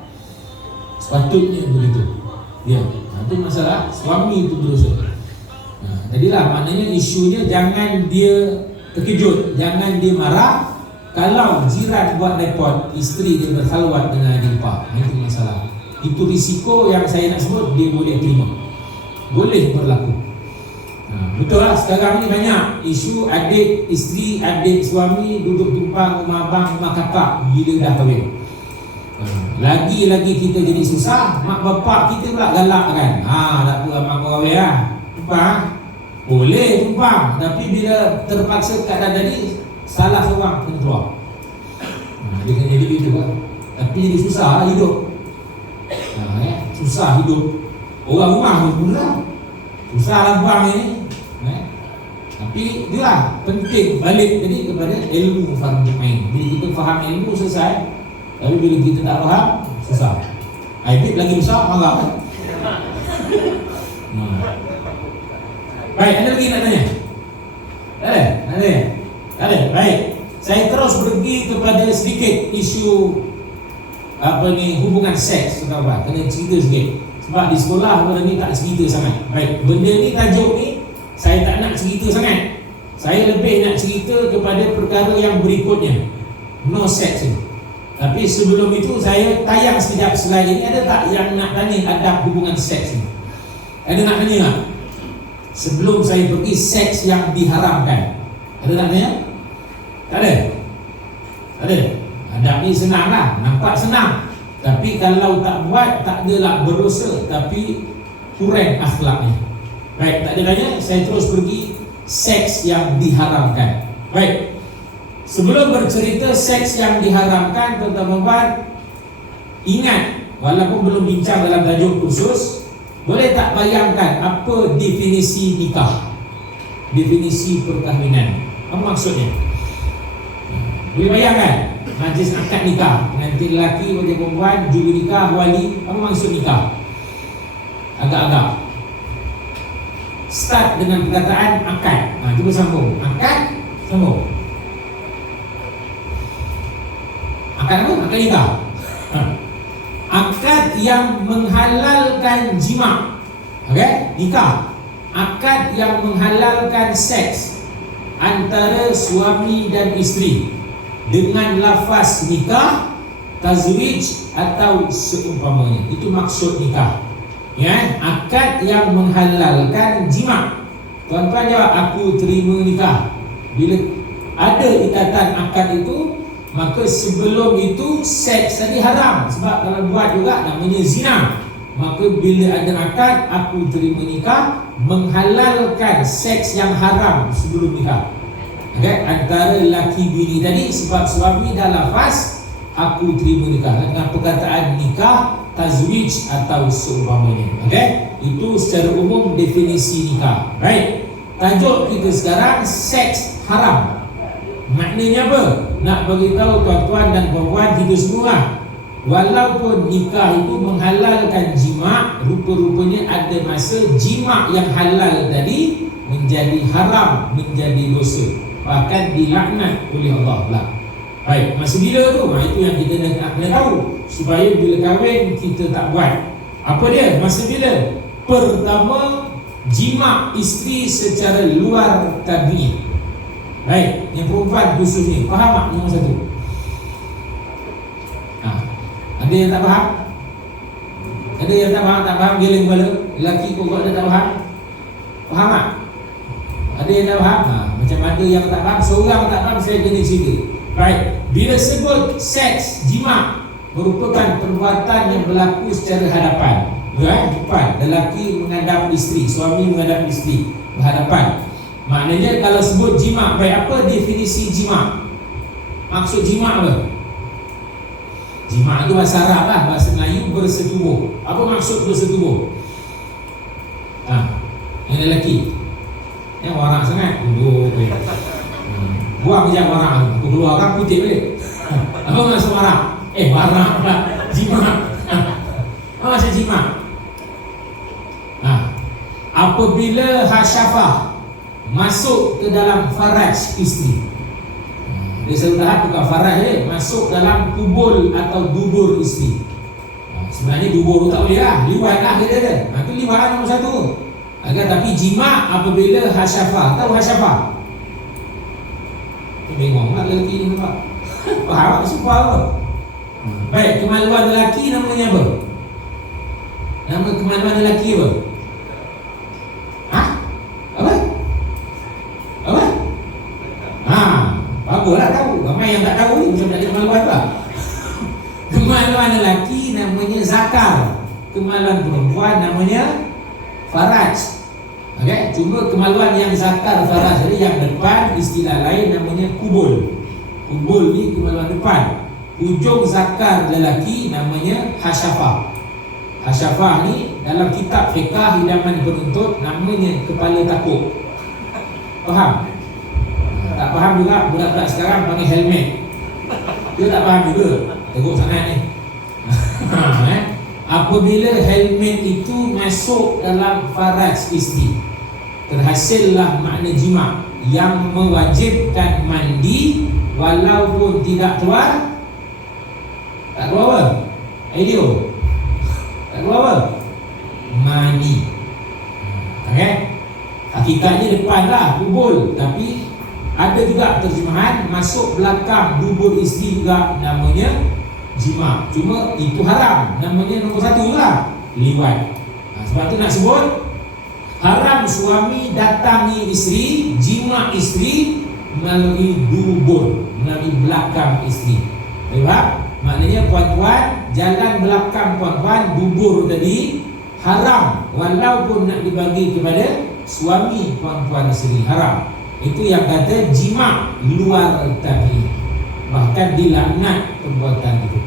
Sepatutnya begitu. Ya, itu masalah suami itu berdosa. Jadilah maknanya isunya jangan dia terkejut, jangan dia marah kalau jiran buat report isteri dia berkhalwat dengan adik ipar. Itu masalah. Itu risiko yang saya nak sebut, dia boleh terima. Boleh berlaku. Betul lah, sekarang ni banyak isu adik isteri, adik suami duduk tumpang rumah abang, rumah kakak bila dah kahwin. Lagi-lagi kita jadi susah, mak bapak kita pula galak kan. Tak apa abang kau kahwin lah, tumpang. Boleh tumpang, tapi bila terpaksa keadaan jadi, salah seorang kena keluar. Dia kena jadi begitu kan. Tapi jadi susah hidup. Susah hidup. Orang rumah pun lah susah lah bang ini. Tapi dia lah penting balik tadi kepada ilmu fardu ain. Bila kita faham ilmu selesai. Tapi bila kita tak faham, susah. Aibit lagi besar, marah kan? Baik, ada lagi nak tanya? Ada. Baik. Saya terus pergi kepada sedikit isu hubungan seks, tuan-tuan. Kena cerita sikit. Sebab di sekolah benda ni tak cerita sangat. Baik, benda ni tajuk ni saya tak nak cerita sangat. Saya lebih nak cerita kepada perkara yang berikutnya. No sex ni. Tapi sebelum itu saya tayang sekejap slide ini. Ada tak yang nak tanya adab hubungan seks ni? Ada nak tanya tak? Sebelum saya pergi seks yang diharamkan. Ada nak tanya? Tak ada? Ada? Adab ni senang lah. Nampak senang. Tapi kalau tak buat, tak adalah berdosa. Tapi kurang akhlaknya. Baik, tak ada tanya. Saya terus pergi seks yang diharamkan. Baik, sebelum bercerita seks yang diharamkan, tuan-tuan, ingat, walaupun belum bincang dalam tajuk khusus, boleh tak bayangkan apa definisi nikah, definisi perkahwinan? Apa maksudnya? Boleh bayangkan majlis akad nikah, pengantin lelaki, pengantin perempuan, juru nikah, wali. Apa maksud nikah? Agak-agak start dengan perkataan akad. Cuba sambung. Akad, sambung. Akad apa? Akad nikah. Akad yang menghalalkan jima. Okey, nikah. Akad yang menghalalkan seks antara suami dan isteri dengan lafaz nikah, tazwij atau seumpamanya. Itu maksud nikah. Ya, akad yang menghalalkan jima. Tuan-tuan jawab, aku terima nikah. Bila ada ikatan akad itu, maka sebelum itu seks tadi haram. Sebab kalau buat juga namanya zina. Maka bila ada akad, aku terima nikah, menghalalkan seks yang haram sebelum nikah. Okay? Antara laki bini tadi, sebab suami dah lafaz aku terima nikah dengan perkataan nikah, tazwij atau seumpamanya. Okey, itu secara umum definisi nikah. Baik, tajuk kita sekarang seks haram. Maknanya apa? Nak bagi tahu tuan-tuan dan puan-puan kita semua, walaupun nikah itu menghalalkan jima, rupa-rupanya ada masa jima yang halal tadi menjadi haram, menjadi dosa, bahkan dilaknat oleh Allah pula. Baik, masa bila tu? Itu yang kita nak kena tahu, supaya bila kahwin kita tak buat. Apa dia? Masa bila? Pertama, jima isteri secara luar tabi'i. Baik, yang perempuan khususnya, faham tak nombor satu? Ada yang tak faham? Ada yang tak faham? Tak faham geleng kepala? Lelaki kau ada tak faham? Faham tak? Ada yang tak faham? Macam ada yang tak faham, seorang tak faham, saya kena cerita. Baik, bila sebut seks, jima merupakan perbuatan yang berlaku secara hadapan. Depan, lelaki menghadap isteri, suami menghadap isteri, berhadapan. Maknanya kalau sebut jima, baik, apa definisi jima? Maksud jima apa? Jima itu bahasa Arab lah, bahasa Melayu bersetubuh. Apa maksud bersetubuh? Yang lelaki yang warak sangat, duduk buang je warak, aku keluar orang putih balik. Apa maksud warak? Warak pula, jima. Apa maksud jima? Apabila hasyafah masuk ke dalam faraj isteri. Dia selalu tahap bukan faraj je, masuk dalam kubul atau dubur isteri. Sebenarnya dubur tu tak boleh lah, liwat lah kita kan. Itu liwat nombor satu. Tapi jima apabila hasyafah. Tahu hasyafah? Bengong lah lelaki ni nampak. Faham tak sumpah apa? Baik, kemaluan lelaki namanya apa? Nama kemaluan lelaki apa? Baguslah tahu. Ramai yang tak tahu ni macam tak ada kemaluan apa. Kemaluan lelaki namanya zakar. Kemaluan perempuan namanya faraj. Okey, cuma kemaluan yang zakar faraj tadi yang depan, istilah lain namanya kubul. Kubul ni kemaluan depan. Ujung zakar lelaki namanya hasyafah. Hasyafah ni dalam kitab fiqh hidaman penuntut namanya kepala takuk. Faham? Tak faham juga budak-budak sekarang panggil helmet. Dia tak faham juga. Teruk sangat ni. Apabila helmet itu masuk dalam faraj isteri, terhasillah makna jima yang mewajibkan mandi walaupun tidak keluar. Tak keluar apa? Idea. Tak keluar apa? Mani. Okey? Hakikatnya depan lah kubul, tapi ada juga terjemahan masuk belakang dubur isteri juga namanya jima. Cuma itu haram, namanya nombor satu lah, liwat. Sebab tu nak sebut haram suami datangi isteri, jima isteri melalui dubur, melalui belakang isteri. Baik, maknanya puan-puan, jalan belakang puan-puan, dubur tadi haram walaupun nak dibagi kepada suami puan-puan isteri haram. Itu yang kata jima luar tabi'i, bahkan dilaknat perbuatan itu.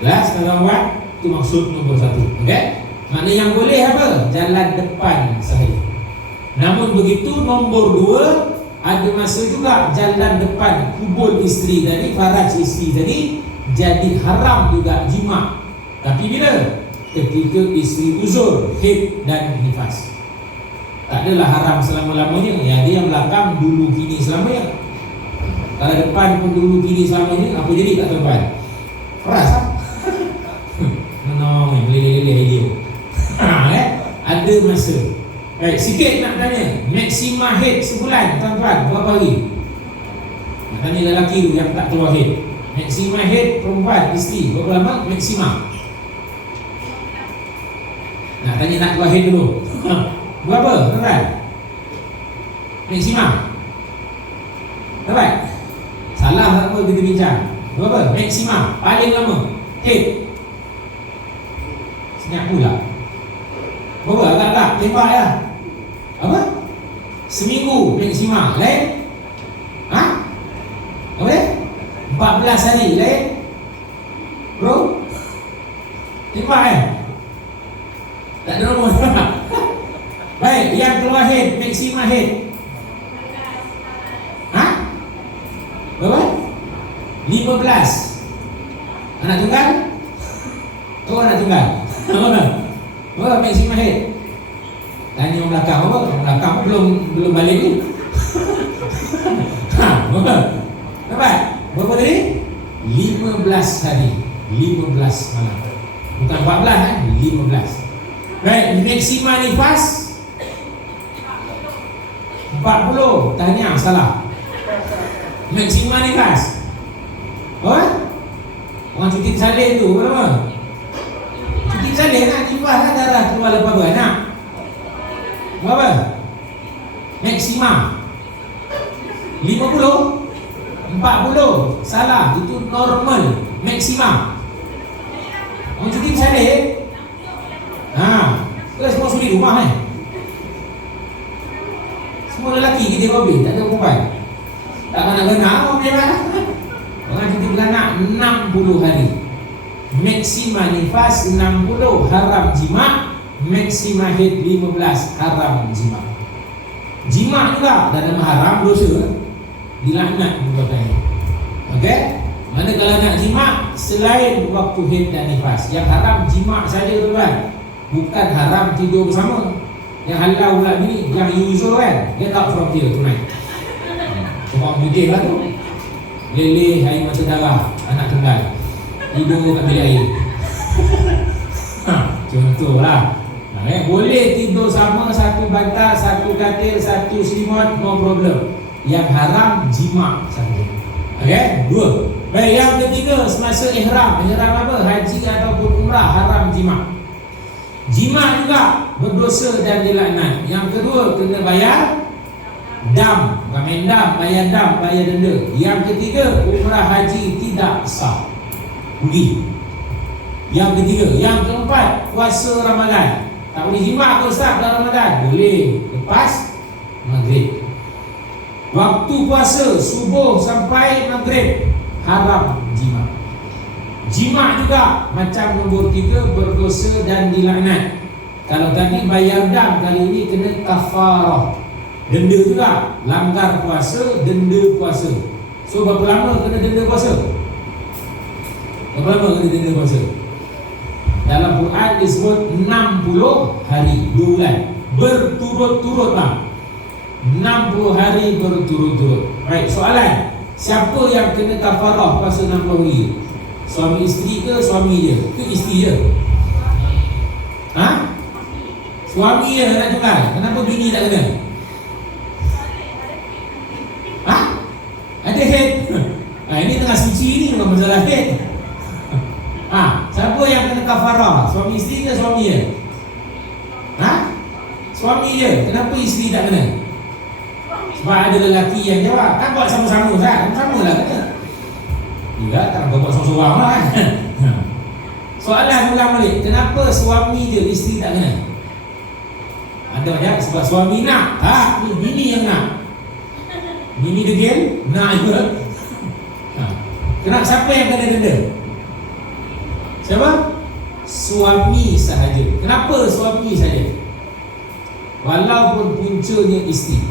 Jelas kawan-kawan? Itu maksud nombor 1. Okey? Maknanya yang boleh apa? Jalan depan sahaja. Namun begitu nombor 2, ada masa juga jalan depan kubur isteri tadi, faraj isteri tadi, jadi haram juga jima. Tapi bila? Ketika isteri uzur, haid dan nifas. Tak adalah haram selama-lamanya. Ya, dia yang belakang dulu kini selamanya. Kalau depan pun dulu kini selamanya, apa jadi kat depan? Keras lah. Menong, leleh-leleh dia. Ada masa. Baik, sikit nak tanya, maksima haid sebulan tuan-tuan berapa hari? Nak tanya lelaki tu yang tak keluar haid. Maksima haid perempuan isteri berapa lama maksima? Nak tanya nak keluar haid dulu. Berapa tuan-tuan? Maksima? Dapat? Salah tak apa kita bincang. Berapa? Maksima paling lama haid. Senyap pula. Berapa? Agak-agak tembak lah. Apa? Seminggu maksima. Lain? Ha? Apa dia? 14 hari. Lain? Bro? Tembak tak ada nombor. Baik, yang keluar haid, maksima haid. Ha? Berapa? 15. Anak tunggal? Oh, anak tunggal. Berapa maksima haid? Tanya orang belakang apa? Orang belakang belum balik ni. Berapa? Dapat? Berapa tadi? 15 hari. 15 malam. Bukan 14 kan? 15. Baik, maksima nifas 40. Tanya salah. Maksima nifas. Oh? Orang cuti salin tu berapa? Cuti salin lah, nifas lah, darah keluar lepas beranak. Berapa? Maksima 50. 40. Salah, itu normal. Maksima. Orang cuti salin. Kita semua suri rumah semua lelaki kita habis, tak ada perempuan. Tak kena-kena orang memang. Orang cuti beranak 60 hari. Maksima nifas 60 haram jima. Maksima haid 15 haram jima. Jima juga dalam haram dosa, dilaknat perbuatan. Okey? Mana kalau nak jima selain waktu haid dan nifas, yang haram jima saja tuan-tuan. Bukan haram tidur bersama. Yang halau pula ni, yang usual kan, get out from here tonight. Cuma mungkin lah tu. Leleh air mata darah, anak tunggal, tidur kat bilik air. Contohlah. Boleh tidur sama, satu bantal, satu katil, satu selimut, no problem. Yang haram jima saja. Okey, 2. Baik, yang ketiga semasa ihram. Ihram apa? Haji ataupun umrah haram jima. Jima juga berdosa dan dilaknat. Yang kedua kena bayar dam, bukan main dam, bayar dam, bayar denda. Yang ketiga umrah haji tidak sah, rugi. Yang ketiga, yang keempat puasa Ramadan. Tak boleh jima ke Ustaz dalam Ramadan? Boleh, lepas maghrib. Waktu puasa subuh sampai maghrib haram jima. Jima juga macam nombor 3 berdosa dan dilaknat. Kalau tadi bayar dam, kali ini kena kafarah. Denda juga, langgar puasa, denda puasa. So berapa lama kena denda puasa? Berapa lama kena denda puasa? Dalam Quran disebut 60 hari, 2 bulan berturut-turut lah. 60 hari berturut-turut. Baik, soalan, siapa yang kena kafarah puasa 60 hari? Suami isteri ke suami dia? Ke isteri dia? Ha? Suami dia nak tunggal. Kenapa bini tak kena? Ha? Ada head. Ini tengah suci ni bukan masalah head. Siapa yang kena kafarah? Suami isteri ke suami dia? Ha? Suami dia. Kenapa isteri tak kena? Sebab ada lelaki yang jawab. Kan buat sama-sama kan? Sama lah kena. Tidak, tak buat seorang-seorang lah kan. Soalan ulang balik, kenapa suami dia, isteri tak kena? Ada Ada banyak sebab suami nak. Tak, ni bini yang nak. Bini degil, nak juga. Kenapa siapa yang kena denda? Siapa? Suami sahaja. Kenapa suami sahaja? Walaupun puncanya isteri.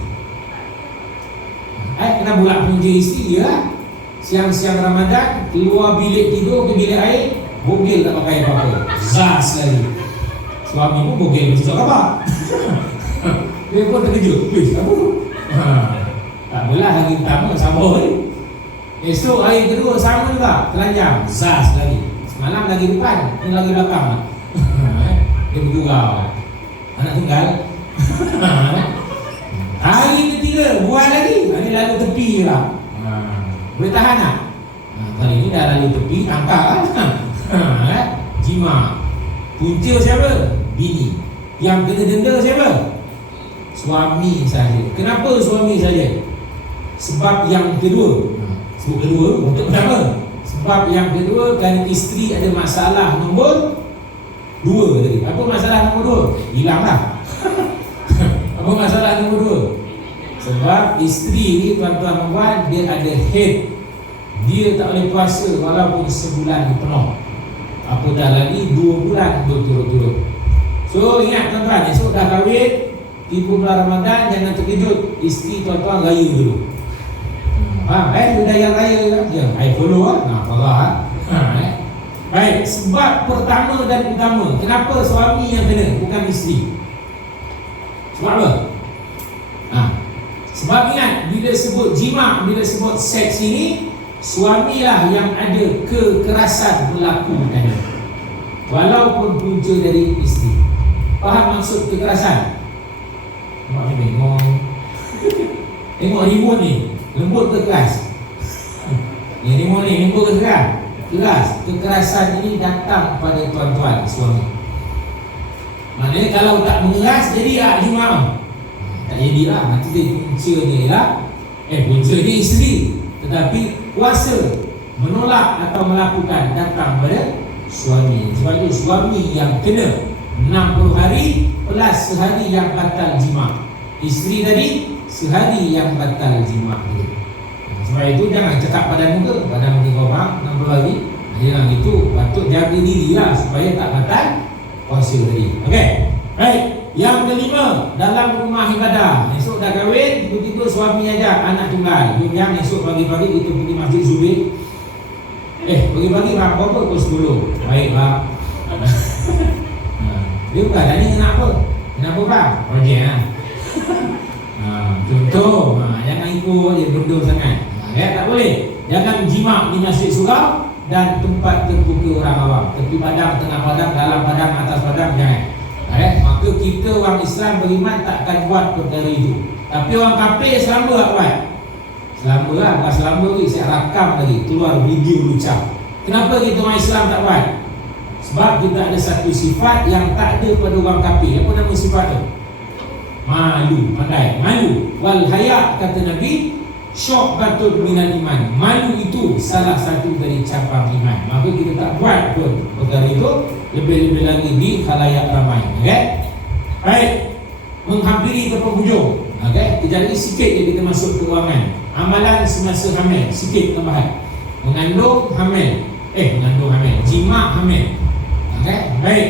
Kena pula punca isteri ya. Siang-siang Ramadan keluar bilik tidur ke bilik air, bogel tak pakai apa-apa. Zas lagi. Suami pun bogel macam tak apa. Dia pun terkejut. Apa tu? Tak belah hari pertama sama ni. Esok hari kedua sama juga, telanjang, zas lagi. Semalam lagi depan, ni lagi belakang. Dia bergurau. Anak tunggal. Hari ketiga buat lagi. Hari lalu tepi lah. Boleh tahan tak? Kali ini dah lalu tepi, tangkap kan? Jima. Punca siapa? Bini. Yang kena denda siapa? Suami saja. Kenapa suami saja? Sebab yang kedua. Sebab kedua untuk pertama. Sebab yang kedua kan isteri ada masalah nombor 2 tadi. Apa masalah nombor 2? Hilanglah. Apa masalah nombor 2? Sebab isteri ni tuan-tuan puan dia ada head. Dia tak boleh puasa walaupun sebulan penuh. Apatah lagi 2 bulan berturut-turut. So ingat tuan-tuan, esok dah kahwin, tiba bulan Ramadan, jangan terkejut. Isteri tuan-tuan raya dulu. Budaya raya ya, I follow parah. Baik, sebab pertama dan utama, kenapa suami yang kena bukan isteri? Sebab apa? Sebab ingat, bila sebut jima, bila sebut seks ini, suamilah yang ada kekerasan berlaku padanya, walaupun punca dari isteri. Faham maksud kekerasan? Nampak ni bengong. Tengok remote ni, lembut ke keras? Ni remote ni, lembut ke keras? Keras. Kekerasan ini datang pada tuan-tuan suami. Maknanya kalau tak mengeras, jadi jima. Tak jadilah, nanti dia puncanya ialah puncanya isteri. Tetapi kuasa menolak atau melakukan datang pada suami. Sebab itu suami yang kena 60 hari plus sehari yang batal jima. Isteri tadi sehari yang batal jima. Sebab itu jangan cakap pada muka orang 60 hari. Jangan gitu, patut jaga dirilah supaya tak batal puasa tadi. Okey. Baik. Yang kelima, dalam rumah ibadah. Esok dah kahwin, tiba-tiba suami ajak anak tunggal. Yang esok pagi-pagi kita pergi Masjid Zubir. Pagi-pagi berapa? Pukul 10. Baik bang. Dia bukan tanya kenapa? Kenapa bang? Projek contoh, jangan ikut je benda sangat. Tak boleh. Jangan jimat di masjid surau dan tempat terbuka orang awam. Tepi padang, tengah padang, dalam padang, atas padang, jangan. Maka kita orang Islam beriman takkan buat perkara itu. Tapi orang kafir selamba tak buat. Selamba lah, bukan selamba lagi, saya rakam lagi, keluar video lucah. Kenapa kita orang Islam tak buat? Sebab kita ada satu sifat yang tak ada pada orang kafir. Apa nama sifat tu? Malu, pandai, malu. Wal haya, kata Nabi, syu'batun minal iman. Malu itu salah satu dari cabang iman. Maka kita tak buat pun perkara itu, lebih-lebih lagi di khalayak ramai. Okey? Baik. Menghampiri ke penghujung. Okey? Kejap lagi sikit je kita masuk ke ruangan. Amalan semasa hamil, sikit tambahan. Mengandung hamil. Mengandung hamil. Jima hamil. Okey? Baik.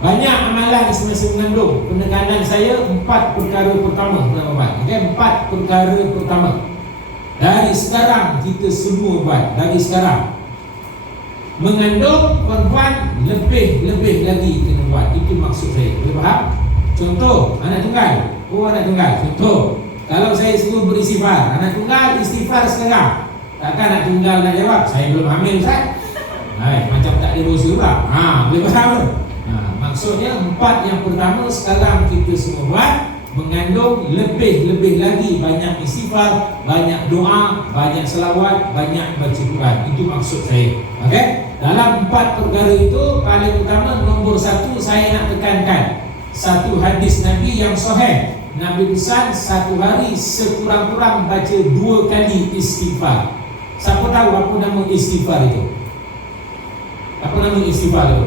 Banyak amalan semasa mengandung. Penekanan saya 4 perkara pertama, tuan-tuan. Okey? 4 perkara pertama. Dari sekarang kita semua buat. Dari sekarang. Mengandung perempuan lebih lagi kena buat. Itu maksud saya. Boleh faham? Contoh, anak tunggal. Anak tunggal. Contoh, kalau saya suruh beristighfar, anak tunggal istighfar sekarang. Takkan anak tunggal nak jawab, saya belum hamil Ustaz. Macam tak ada dosa pula. Boleh faham? Maksudnya 4 yang pertama sekarang kita semua buat. Mengandung lebih lagi banyak istighfar, banyak doa, banyak selawat, banyak baca Quran. Itu maksud saya. Okey? Dalam 4 perkara itu, paling utama nombor 1 saya nak tekankan. Satu hadis Nabi yang sahih. Nabi pesan 1 hari sekurang-kurang baca 2 kali istighfar. Siapa tahu apa nama istighfar itu? Apa nama istighfar itu?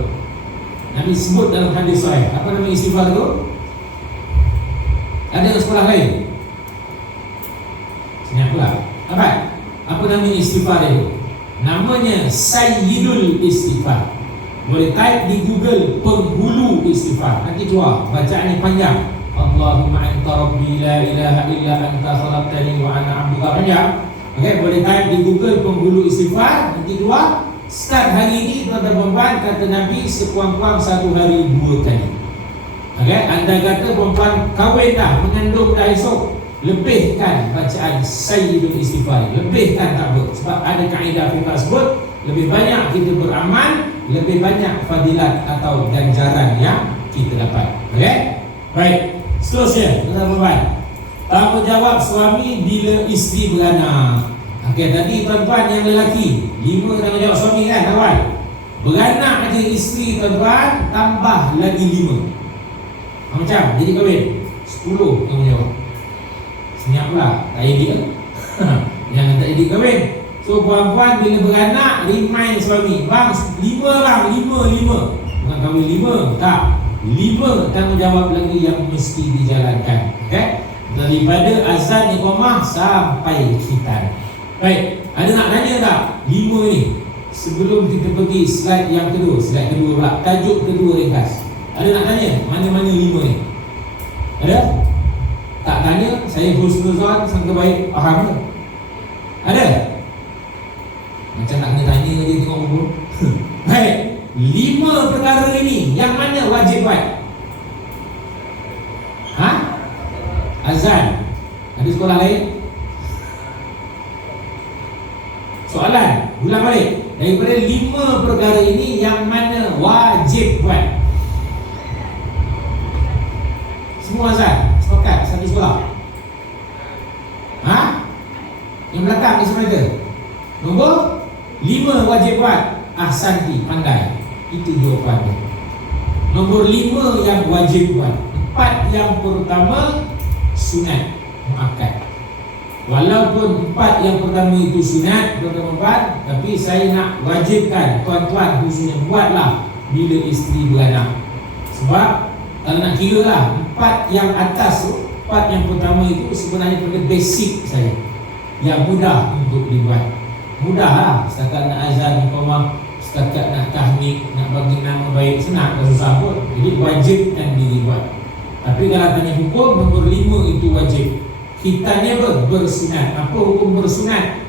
Nabi sebut dalam hadis sahih. Apa nama istighfar itu? ada sekolah lain. Senyap pula. Apa nama istighfar itu? Namanya Sayyidul Istighfar. Boleh type di Google penghulu istighfar. Nanti keluar. Bacaannya panjang. Allahumma anta rabbi la ilaha illa anta khalaqtani wa ana 'abduka. Panjang. Okey, boleh type di Google penghulu istighfar. Nanti keluar. Start hari ini tuan-tuan perempuan, kata Nabi, sekurang-kurang 1 hari 2 kali. Okey, anda kata perempuan kahwin dah, mengandung dah esok, lebihkan bacaan Sayyidul Istighfar. Lebihkan tak boleh. Sebab ada kaedah fiqh sebut, lebih banyak kita beramal, lebih banyak fadilat atau ganjaran yang kita dapat. Okey? Baik. Seterusnya, tuan-tuan perempuan, tanggungjawab suami bila isteri beranak. Okey, tadi tuan-tuan yang lelaki 5 tanggungjawab suami kan awal. Beranak ada isteri tuan-tuan, tambah lagi 5. Macam jadi kahwin 10 tanggungjawab. Senyap pula, tak edit yang tak edit kahwin. So puan-puan bila beranak, remind suami, bang 5 bang, 5 bukan kahwin 5, tak, 5 tanggungjawab lagi yang mesti dijalankan. Okay? Daripada azan iqamah sampai khitan. Baik, ada nak tanya tak 5 ni? Sebelum kita pergi slide yang kedua, slide kedua pula, tajuk kedua ringkas. Ada nak tanya mana-mana 5 ni? Ada? Tak tanya, saya husnuzan, sangka baik, faham ke? Ada? Macam nak kena tanya je tengok buku. Baik, 5 perkara ini yang mana wajib buat? Azan. Ada sekolah lain? Soalan, ulang balik. Daripada 5 perkara ini yang mana wajib buat? Semua azan, sepakat, satu sekolah. Yang belakang ni semua ada. Nombor 5 wajib buat. Ahsanti, pandai. Itu jawapan dia. Nombor 5 yang wajib buat. 4 yang pertama sunat muakkad. Walaupun 4 yang pertama itu sunat, tuan-tuan, tapi saya nak wajibkan tuan-tuan khususnya buatlah bila isteri beranak. Sebab kalau nak kira lah, 4 yang atas tu, 4 yang pertama itu sebenarnya pada basic saja, yang mudah untuk dibuat. Mudah lah, setakat nak azan, setakat nak tahmid, nak bagi nama baik, senang, tak susah pun. Jadi wajibkan diri buat. Tapi kalau tanya hukum, nombor 5 itu wajib. Khitannya bersunat. Apa hukum bersunat?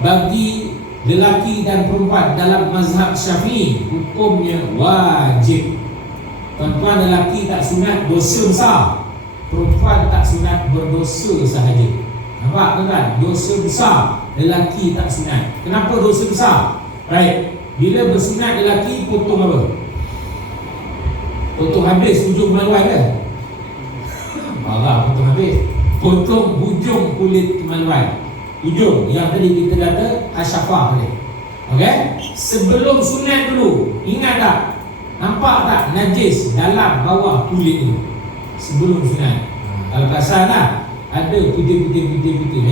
Bagi lelaki dan perempuan dalam mazhab Syafi'i, hukumnya wajib. Tuan-tuan lelaki tak sunat, dosa besar. Perempuan tak sunat, berdosa sahaja. Nampak tuan-tuan? Dosa besar. Lelaki tak sunat. Kenapa dosa besar? Baik, bila bersunat lelaki, potong apa? Potong habis ujung kemaluan ke? Marah potong habis. Potong hujung kulit kemaluan. Hujung yang tadi kita kata asyafah tadi. Okey? Sebelum sunat dulu, ingat tak? Nampak tak najis dalam bawah kulit tu sebelum sunat? Kalau pasal tak, ada putih-putih,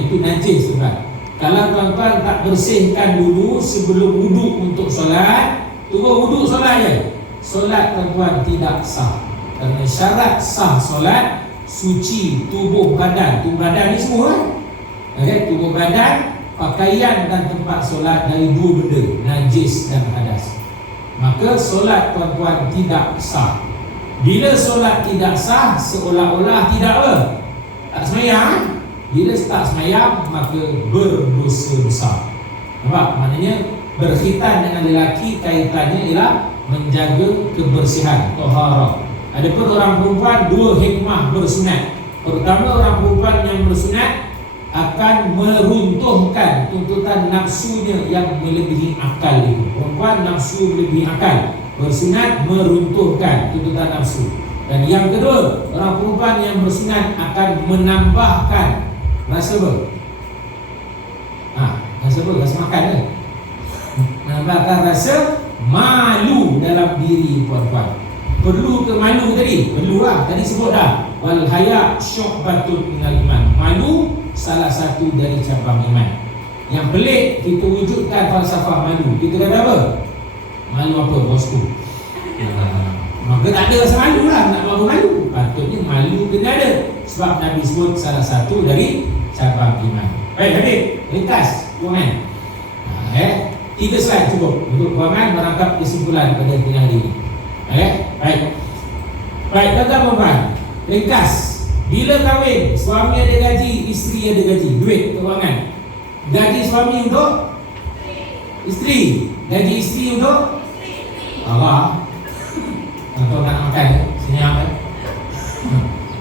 itu najis tuan. Kalau tuan-tuan tak bersihkan dulu sebelum wuduk untuk solat, tunggu wuduk solat je, solat tuan-tuan tidak sah. Kerana syarat sah solat, suci tubuh badan. Tubuh badan ni semua okay? Tubuh badan, pakaian dan tempat solat dari 2 benda, najis dan hadas. Maka solat tuan-tuan tidak sah. Bila solat tidak sah, seolah-olah tidak apa? Tak semayang. Bila tak semayang, maka berdosa besar. Nampak? Maknanya berkhitan dengan lelaki kaitannya ialah menjaga kebersihan, taharah. Adapun orang perempuan 2 hikmah bersunat. Pertama, orang perempuan yang bersunat akan meruntuhkan tuntutan nafsunya yang melebihi akal itu. Perempuan nafsu melebihi akal, bersunat meruntuhkan tuntutan nafsu. Dan yang kedua, orang perempuan yang bersunat akan menambahkan rasa apa? Rasa apa? Rasa makan ke? Menambahkan rasa malu dalam diri perempuan. Perlu ke malu tadi? Perlu lah. Tadi sebut dah. Wal haya syu'batun minal iman. Malu salah satu dari cabang iman. Yang pelik, kita wujudkan falsafah malu. Kita kata apa? Malu apa bosku? Maka tak ada rasa malu lah. Nak malu-malu, patutnya malu kena ada. Sebab Nabi sebut salah satu dari cabang iman. Baik, hadir, ringkas, puangan. Tiga slide cukup untuk puangan merangkap kesimpulan pada tengah hari ini. Baik. Baik, tuan-tuan, ringkas. Bila kahwin, suami ada gaji, isteri ada gaji. Duit kewangan. Gaji suami untuk isteri, gaji isteri untuk Allah. Tuan nak makan, senyap.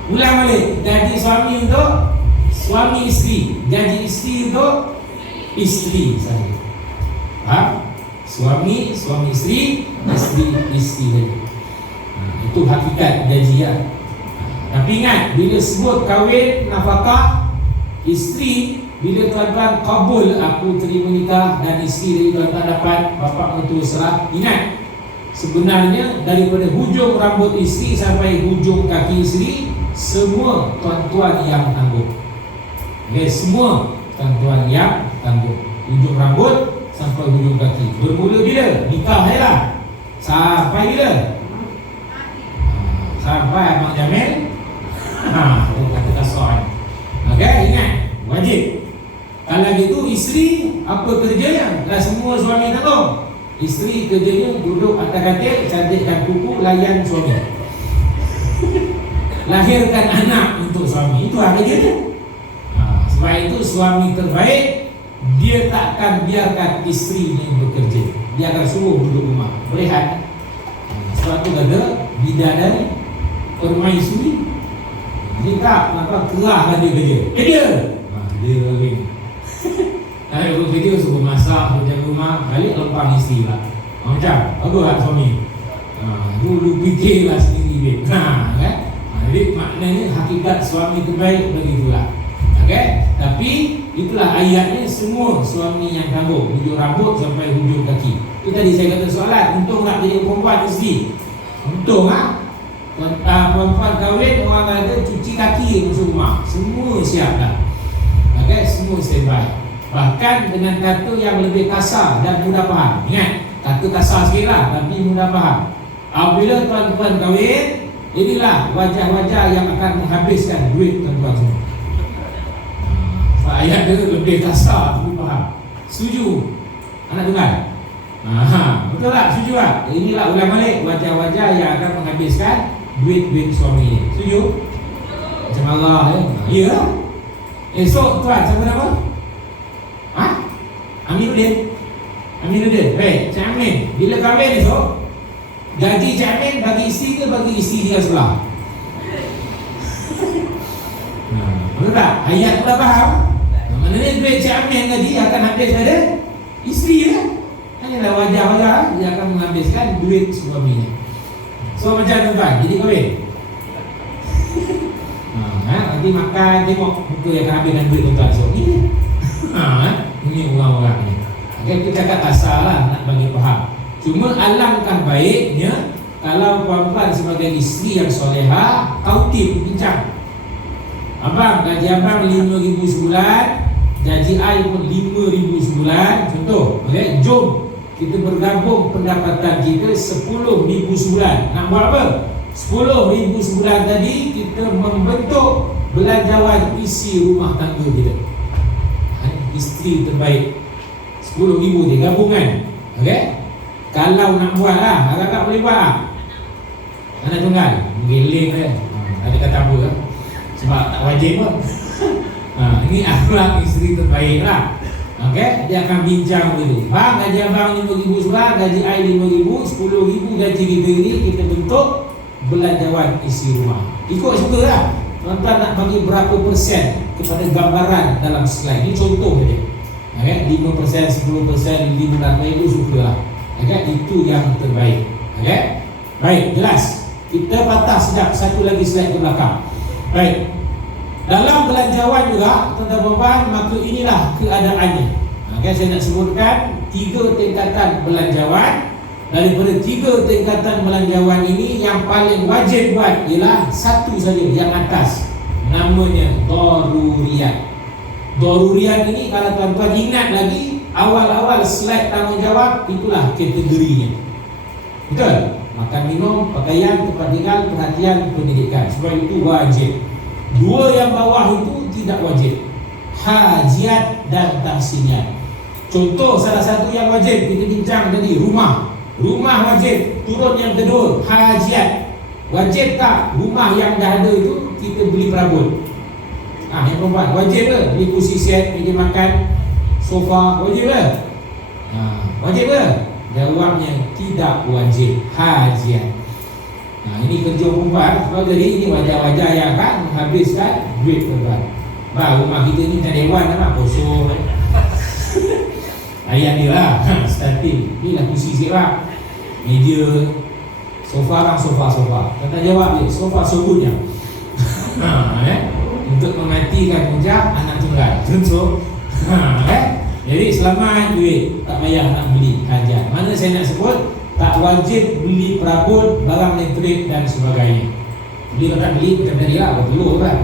Ulang balik. Gaji suami untuk suami isteri, gaji isteri untuk isteri saja. Suami isteri, isteri. Itu hakikat gaji ya. Tapi ingat, bila sebut kahwin, nafkah, isteri, bila tuan-tuan kabul aku terima nikah dan isteri dari tuan-tuan dapat bapa mentua serah, ingat sebenarnya daripada hujung rambut isteri sampai hujung kaki isteri, semua tuan-tuan yang tanggung. Semua tuan-tuan yang tanggung. Hujung rambut sampai hujung kaki. Bermula bila? Nikah lah. Sampai bila? Sampai Abang Jamil. Kata soal. Ingat, wajib. Kalau gitu isteri apa kerjanya? Dah semua suami tanggung. Isteri kerjanya duduk atas katil, cantikkan kuku, layan suami. Lahirkan anak untuk suami. Itu apa kerja dia? Sebab itu suami terbaik, dia takkan biarkan isterinya bekerja. Dia akan suruh duduk rumah berehat. Sebab itu kata bidadari permaisuri. Dia tak kenapa kerahkan dia kerja. Dia lagi. Kalau kerja suruh masak, kerja rumah, balik lempang isteri lah. Macam bagus lah suami. Dulu fikirlah sendiri. Kan? Jadi maknanya hakikat suami terbaik begitulah. Tapi itulah ayatnya, semua suami yang tanggung, hujung rambut sampai hujung kaki. Itu tadi saya kata soalan, untung nak jadi perempuan isteri. Untung perempuan kahwin, orang kata cuci kaki masuk rumah. Semua siap dah. Semua standby. Bahkan dengan kata yang lebih kasar dan mudah faham. Ingat, kata kasar sikit lah, tapi mudah faham. Apabila tuan-tuan kahwin, inilah wajah-wajah yang akan menghabiskan duit tuan-tuan semua. Ayat dia lebih kasar, lebih faham. Setuju? Anak tunggal? Betul tak? Setuju tak? Inilah ulang balik wajah-wajah yang akan menghabiskan duit-duit suami. Setuju? Macam Allah ya? Esok tuan, siapa nama? Aminuddin. Baik, Cik Amin. Bila kahwin esok, gaji Cik Amin bagi isteri ke bagi isteri dia sebelah? Betul tak? Ayat pula faham? Maknanya duit Cik Amin tadi akan habis pada isteri ya? Hanyalah wajah-wajah yang akan menghabiskan duit suaminya. So macam tuan-tuan, jadi kahwin. Nanti makan, tengok muka yang akan habiskan duit tuan-tuan. So ini orang-orang ni. Kita cakap kasar lah nak bagi faham. Cuma alangkah baiknya kalau puan-puan sebagai isteri yang soleha, kau tim bincang. Abang, gaji abang 5,000 sebulan, gaji I pun 5,000 sebulan. Contoh, jom kita bergabung pendapatan kita 10,000 sebulan. Nak buat apa? 10,000 sebulan tadi kita membentuk belanjawan isi rumah tangga kita. Isteri terbaik 10,000 dia gabungan. Kalau nak buat lah, agak-agak boleh buat lah. Anak tunggal, menggeling kan. Ada kata apa kan? Sebab tak wajib pun. Ini akhlak isteri terbaik lah. Dia akan bincang begitu. Bang, gaji abang 5,000 sebulan, gaji I 5,000, 10,000 gaji kita ni kita bentuk belanjawan isi rumah. Ikut suka lah. Tuan-tuan nak bagi berapa persen kepada gambaran dalam slide. Ini contoh saja. 5%, 10%, 500 itu suka lah. Itu yang terbaik. Baik, jelas. Kita patah sekejap satu lagi slide ke belakang. Baik. Dalam belanjawan juga, tuan-tuan, maka inilah keadaannya. Saya nak sebutkan 3 tingkatan belanjawan. Daripada 3 tingkatan belanjawan ini, yang paling wajib buat ialah satu saja, yang atas. Namanya daruriyat. Daruriyat ini kalau tuan-tuan ingat lagi, awal-awal slide tanggungjawab, itulah kategorinya. Betul? Makan minum, pakaian, tempat tinggal, perhatian, pendidikan. Sebab itu wajib. Dua yang bawah itu tidak wajib, hajiat dan tahsiniyat. Contoh salah satu yang wajib kita bincang tadi, rumah wajib. Turun yang kedua, hajiat. Wajib tak rumah yang dah ada itu kita beli perabot? Yang perempuan wajib ke beli kursi set, meja makan, sofa, wajib ke? Wajib ke? Jawabnya tidak wajib, hajiat. Ini kerja perempuan. Kalau jadi ini wajah-wajah yang kan menghabiskan duit perempuan. Rumah kita ni tak dewan lah, kosong. Ayat dia lah, starting. Ni lah kursi siap, media, sofa. Kata jawab dia, sofa sebutnya. Untuk mematikan hujah anak tunggal. Contoh. Jadi selamat duit, tak payah nak beli hajat. Mana saya nak sebut, tak wajib beli perabot, barang elektrik dan sebagainya. Beli kalau tak beli, macam tadi lah, bertelur kan.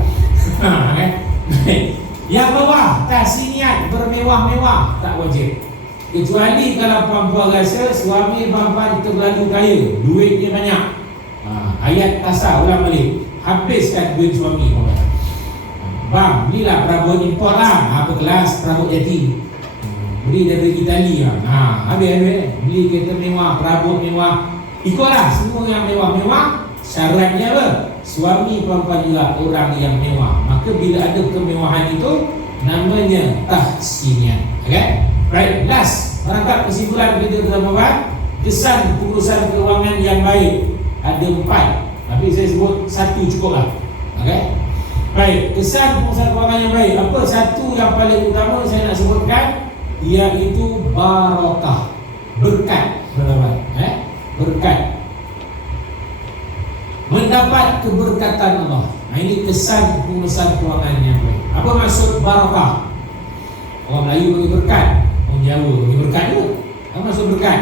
Yang bawah, tahsiniyat, bermewah-mewah, tak wajib. Kecuali kalau perempuan rasa suami perempuan terlalu kaya, duitnya banyak. Ayat tasar, ulang balik, habiskan duit suami perempuan. Bang, belilah perabot import lah, apa kelas perabot jati. Beli dari Itali lah. Habis beli kereta mewah, perabot mewah. Ikutlah semua yang mewah-mewah. Syaratnya apa? Suami perempuan juga orang yang mewah. Maka bila ada kemewahan itu, namanya tahsiniyat. Okay? Right, last, merangkap kesimpulan kita perempuan. Kesan pengurusan keuangan yang baik ada 4. Tapi saya sebut 1 cukup lah. Okay? Baik, kesan pengurusan keuangan yang baik. Apa satu yang paling utama saya nak sebutkan? Iaitu barakah, berkat, berkat, mendapat keberkatan Allah. Ini kesan pengurusan keuangan yang baik. Apa maksud barakah? Orang Melayu bagi berkat, orang Jawa bagi berkat juga. Apa maksud berkat?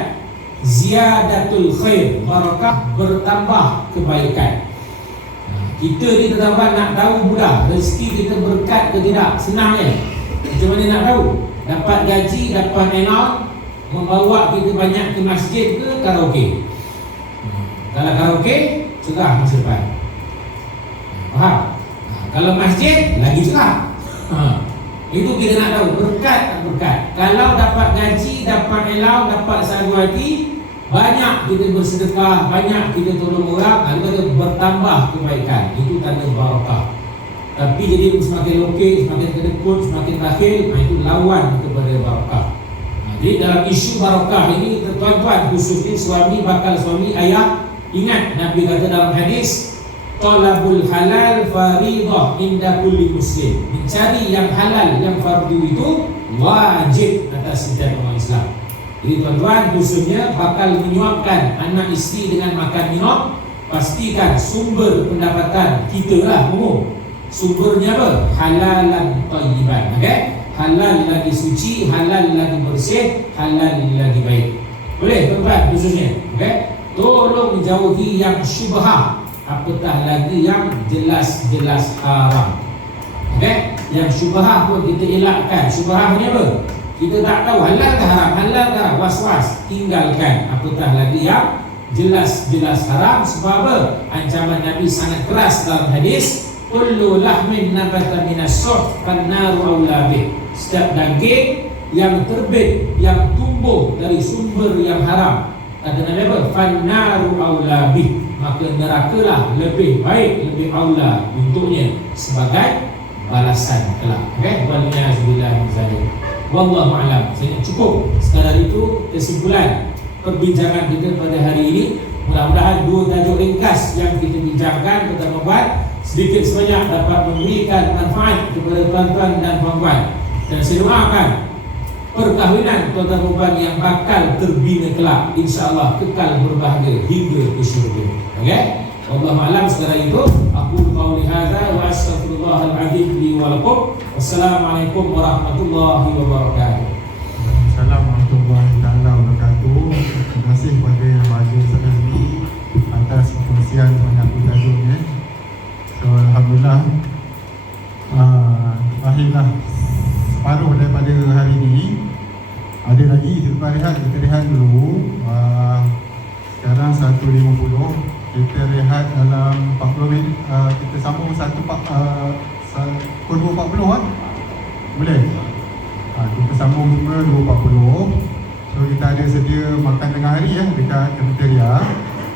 Ziyadatul khair, barakah, bertambah kebaikan. Kita ni tuan-tuan nak tahu mudah rezeki kita berkat ke tidak, senang je. Macam mana nak tahu? Dapat gaji, dapat allowance, membawa kita banyak ke masjid ke karaoke. Kalau karaoke, cerah masa depan. Faham? Kalau masjid, lagi cerah. Itu kita nak tahu, berkat tak berkat. Kalau dapat gaji, dapat allowance, dapat satu hati, banyak kita bersedekah, banyak kita tolong orang, kita bertambah kebaikan. Itu tanda barakah. Tapi jadi semakin lokek, semakin kedekut, semakin bakhil, itu lawan kepada barakah. Jadi dalam isu barakah ini, tuan-tuan, khususnya suami, bakal suami, ayah, ingat Nabi kata dalam hadis, talabul halal faridah inda kulli muslim. Mencari yang halal, yang fardu itu wajib atas setiap orang Islam. Jadi tuan-tuan, khususnya bakal menyuapkan anak isteri dengan makan minum, pastikan sumber pendapatan kita lah umum. Sumbernya apa? Halalan thayyiban. Okay? Halal lagi suci, halal lagi bersih, halal lagi baik. Boleh tuan-tuan khususnya. Okay? Tolong jauhi yang syubhah, apatah lagi yang jelas-jelas haram. Okay? Yang syubhah pun kita elakkan. Syubhah ni apa? Kita tak tahu halal ke haram, halal ke haram, was-was, tinggalkan. Apatah lagi yang jelas-jelas haram. Sebab apa? Ancaman Nabi sangat keras dalam hadis, kullu lahmin nabata minas suh fannaru aula bih. Setiap daging yang terbit, yang tumbuh dari sumber yang haram, kata Nabi apa? Fannaru aula bih. Maka nerakalah lebih baik, lebih aula untuknya sebagai balasan kelak. Okay? Waliyahzubillah min zalik. Wallahu a'lam. Saya cukup sekadar itu kesimpulan perbincangan kita pada hari ini. Mudah-mudahan 2 tajuk ringkas yang kita bincangkan pertama buat sedikit sebanyak dapat memberikan manfaat kepada tuan-tuan dan puan-puan. Dan saya doakan perkahwinan tuan-tuan puan yang bakal terbina kelak, insya-Allah kekal berbahagia hingga ke syurga. Okey? Wallahu a'lam. Sekadar itu aku qauli hadza wa astaghfirullahal azim li wa lakum. Wassalamualaikum warahmatullahi wabarakatuh. Assalamualaikum warahmatullahi wabarakatuh. Terima kasih kepada Majlis Sekali atas perkongsian banyak tajuknya. So, alhamdulillah, akhirlah separuh daripada hari ini. Ada lagi selepas rehat, kita rehat dulu. Sekarang 1.50. kita rehat dalam 40 minit. Kita sambung pukul 2.40 kan? Boleh? Kita sambung semua 2.40. So kita ada sedia makan tengah hari ya dekat kafeteria.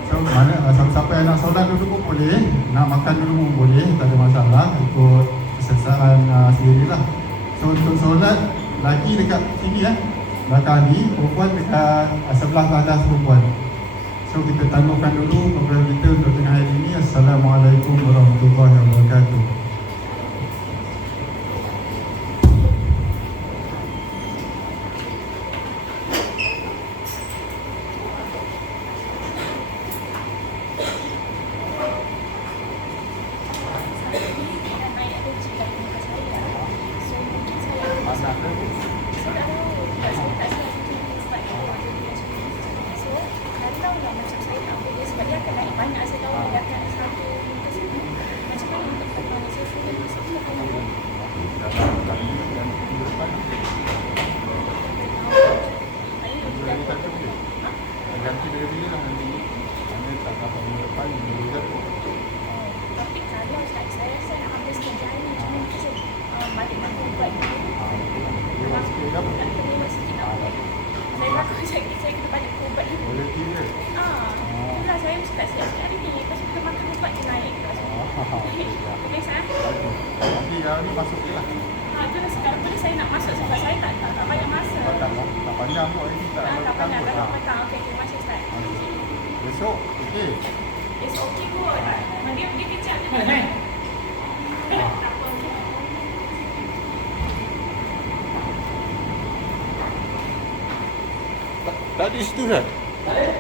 So mana siapa-siapa yang nak solat dulu pun boleh, nak makan dulu pun boleh, tak ada masalah, ikut keselesaan sendirilah. So untuk solat lelaki dekat sini belakang ni, perempuan dekat sebelah tandas perempuan. So kita tangguhkan dulu program kita untuk tengah hari ini. Assalamualaikum warahmatullahi wabarakatuh. Besok, okey. Besok okey kot. Dia kejap je. Tak apa. Tak ada situ kan? Tak ada.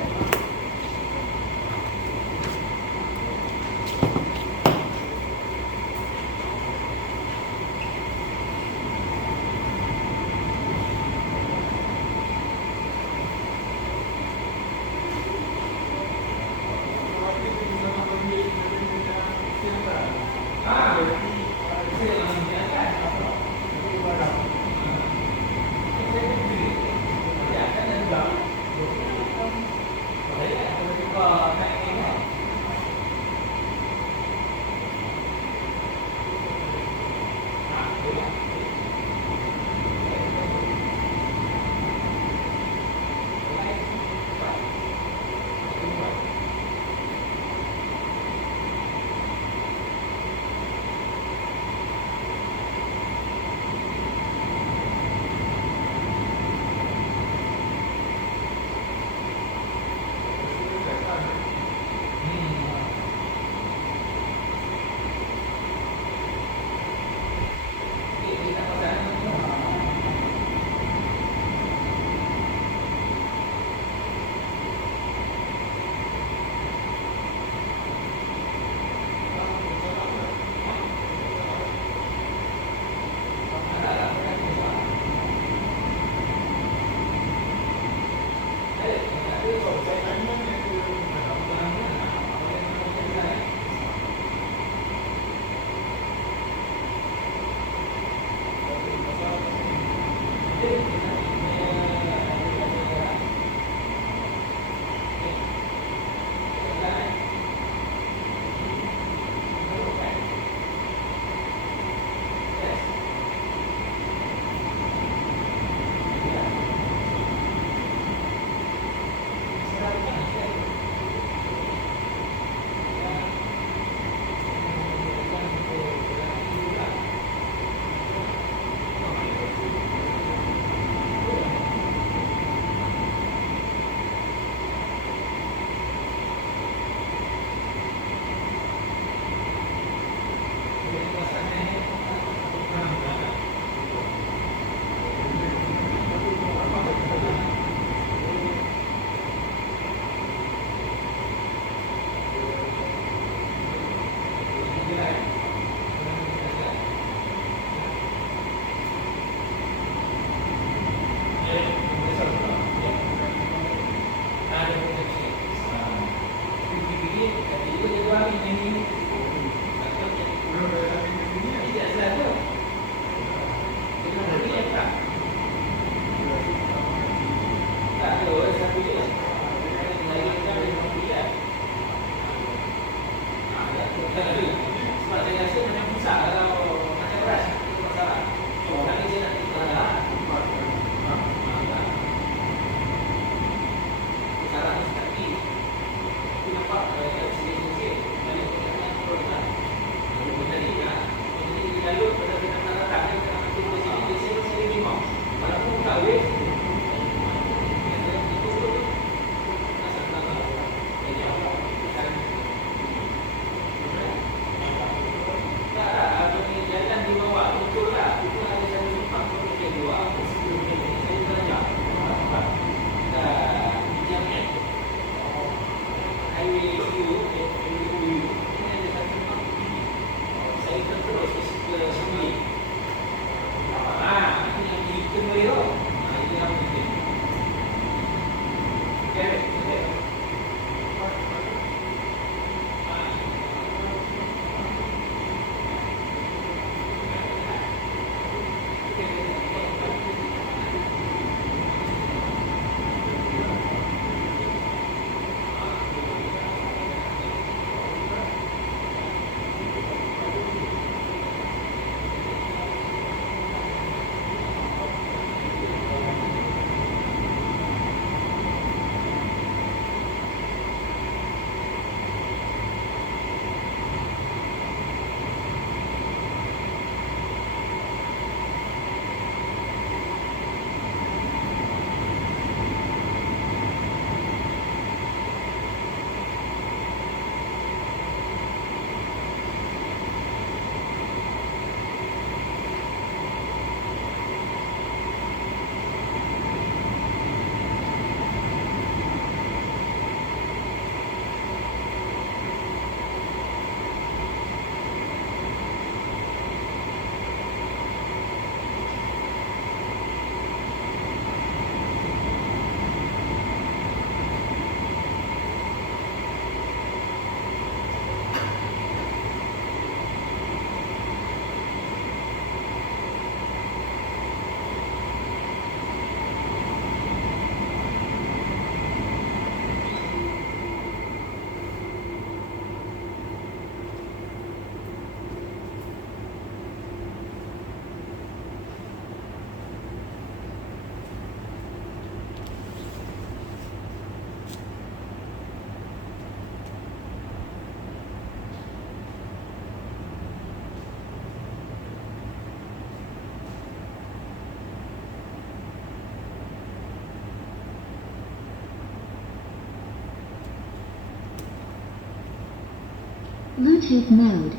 Bluetooth mode.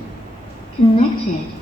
Connected.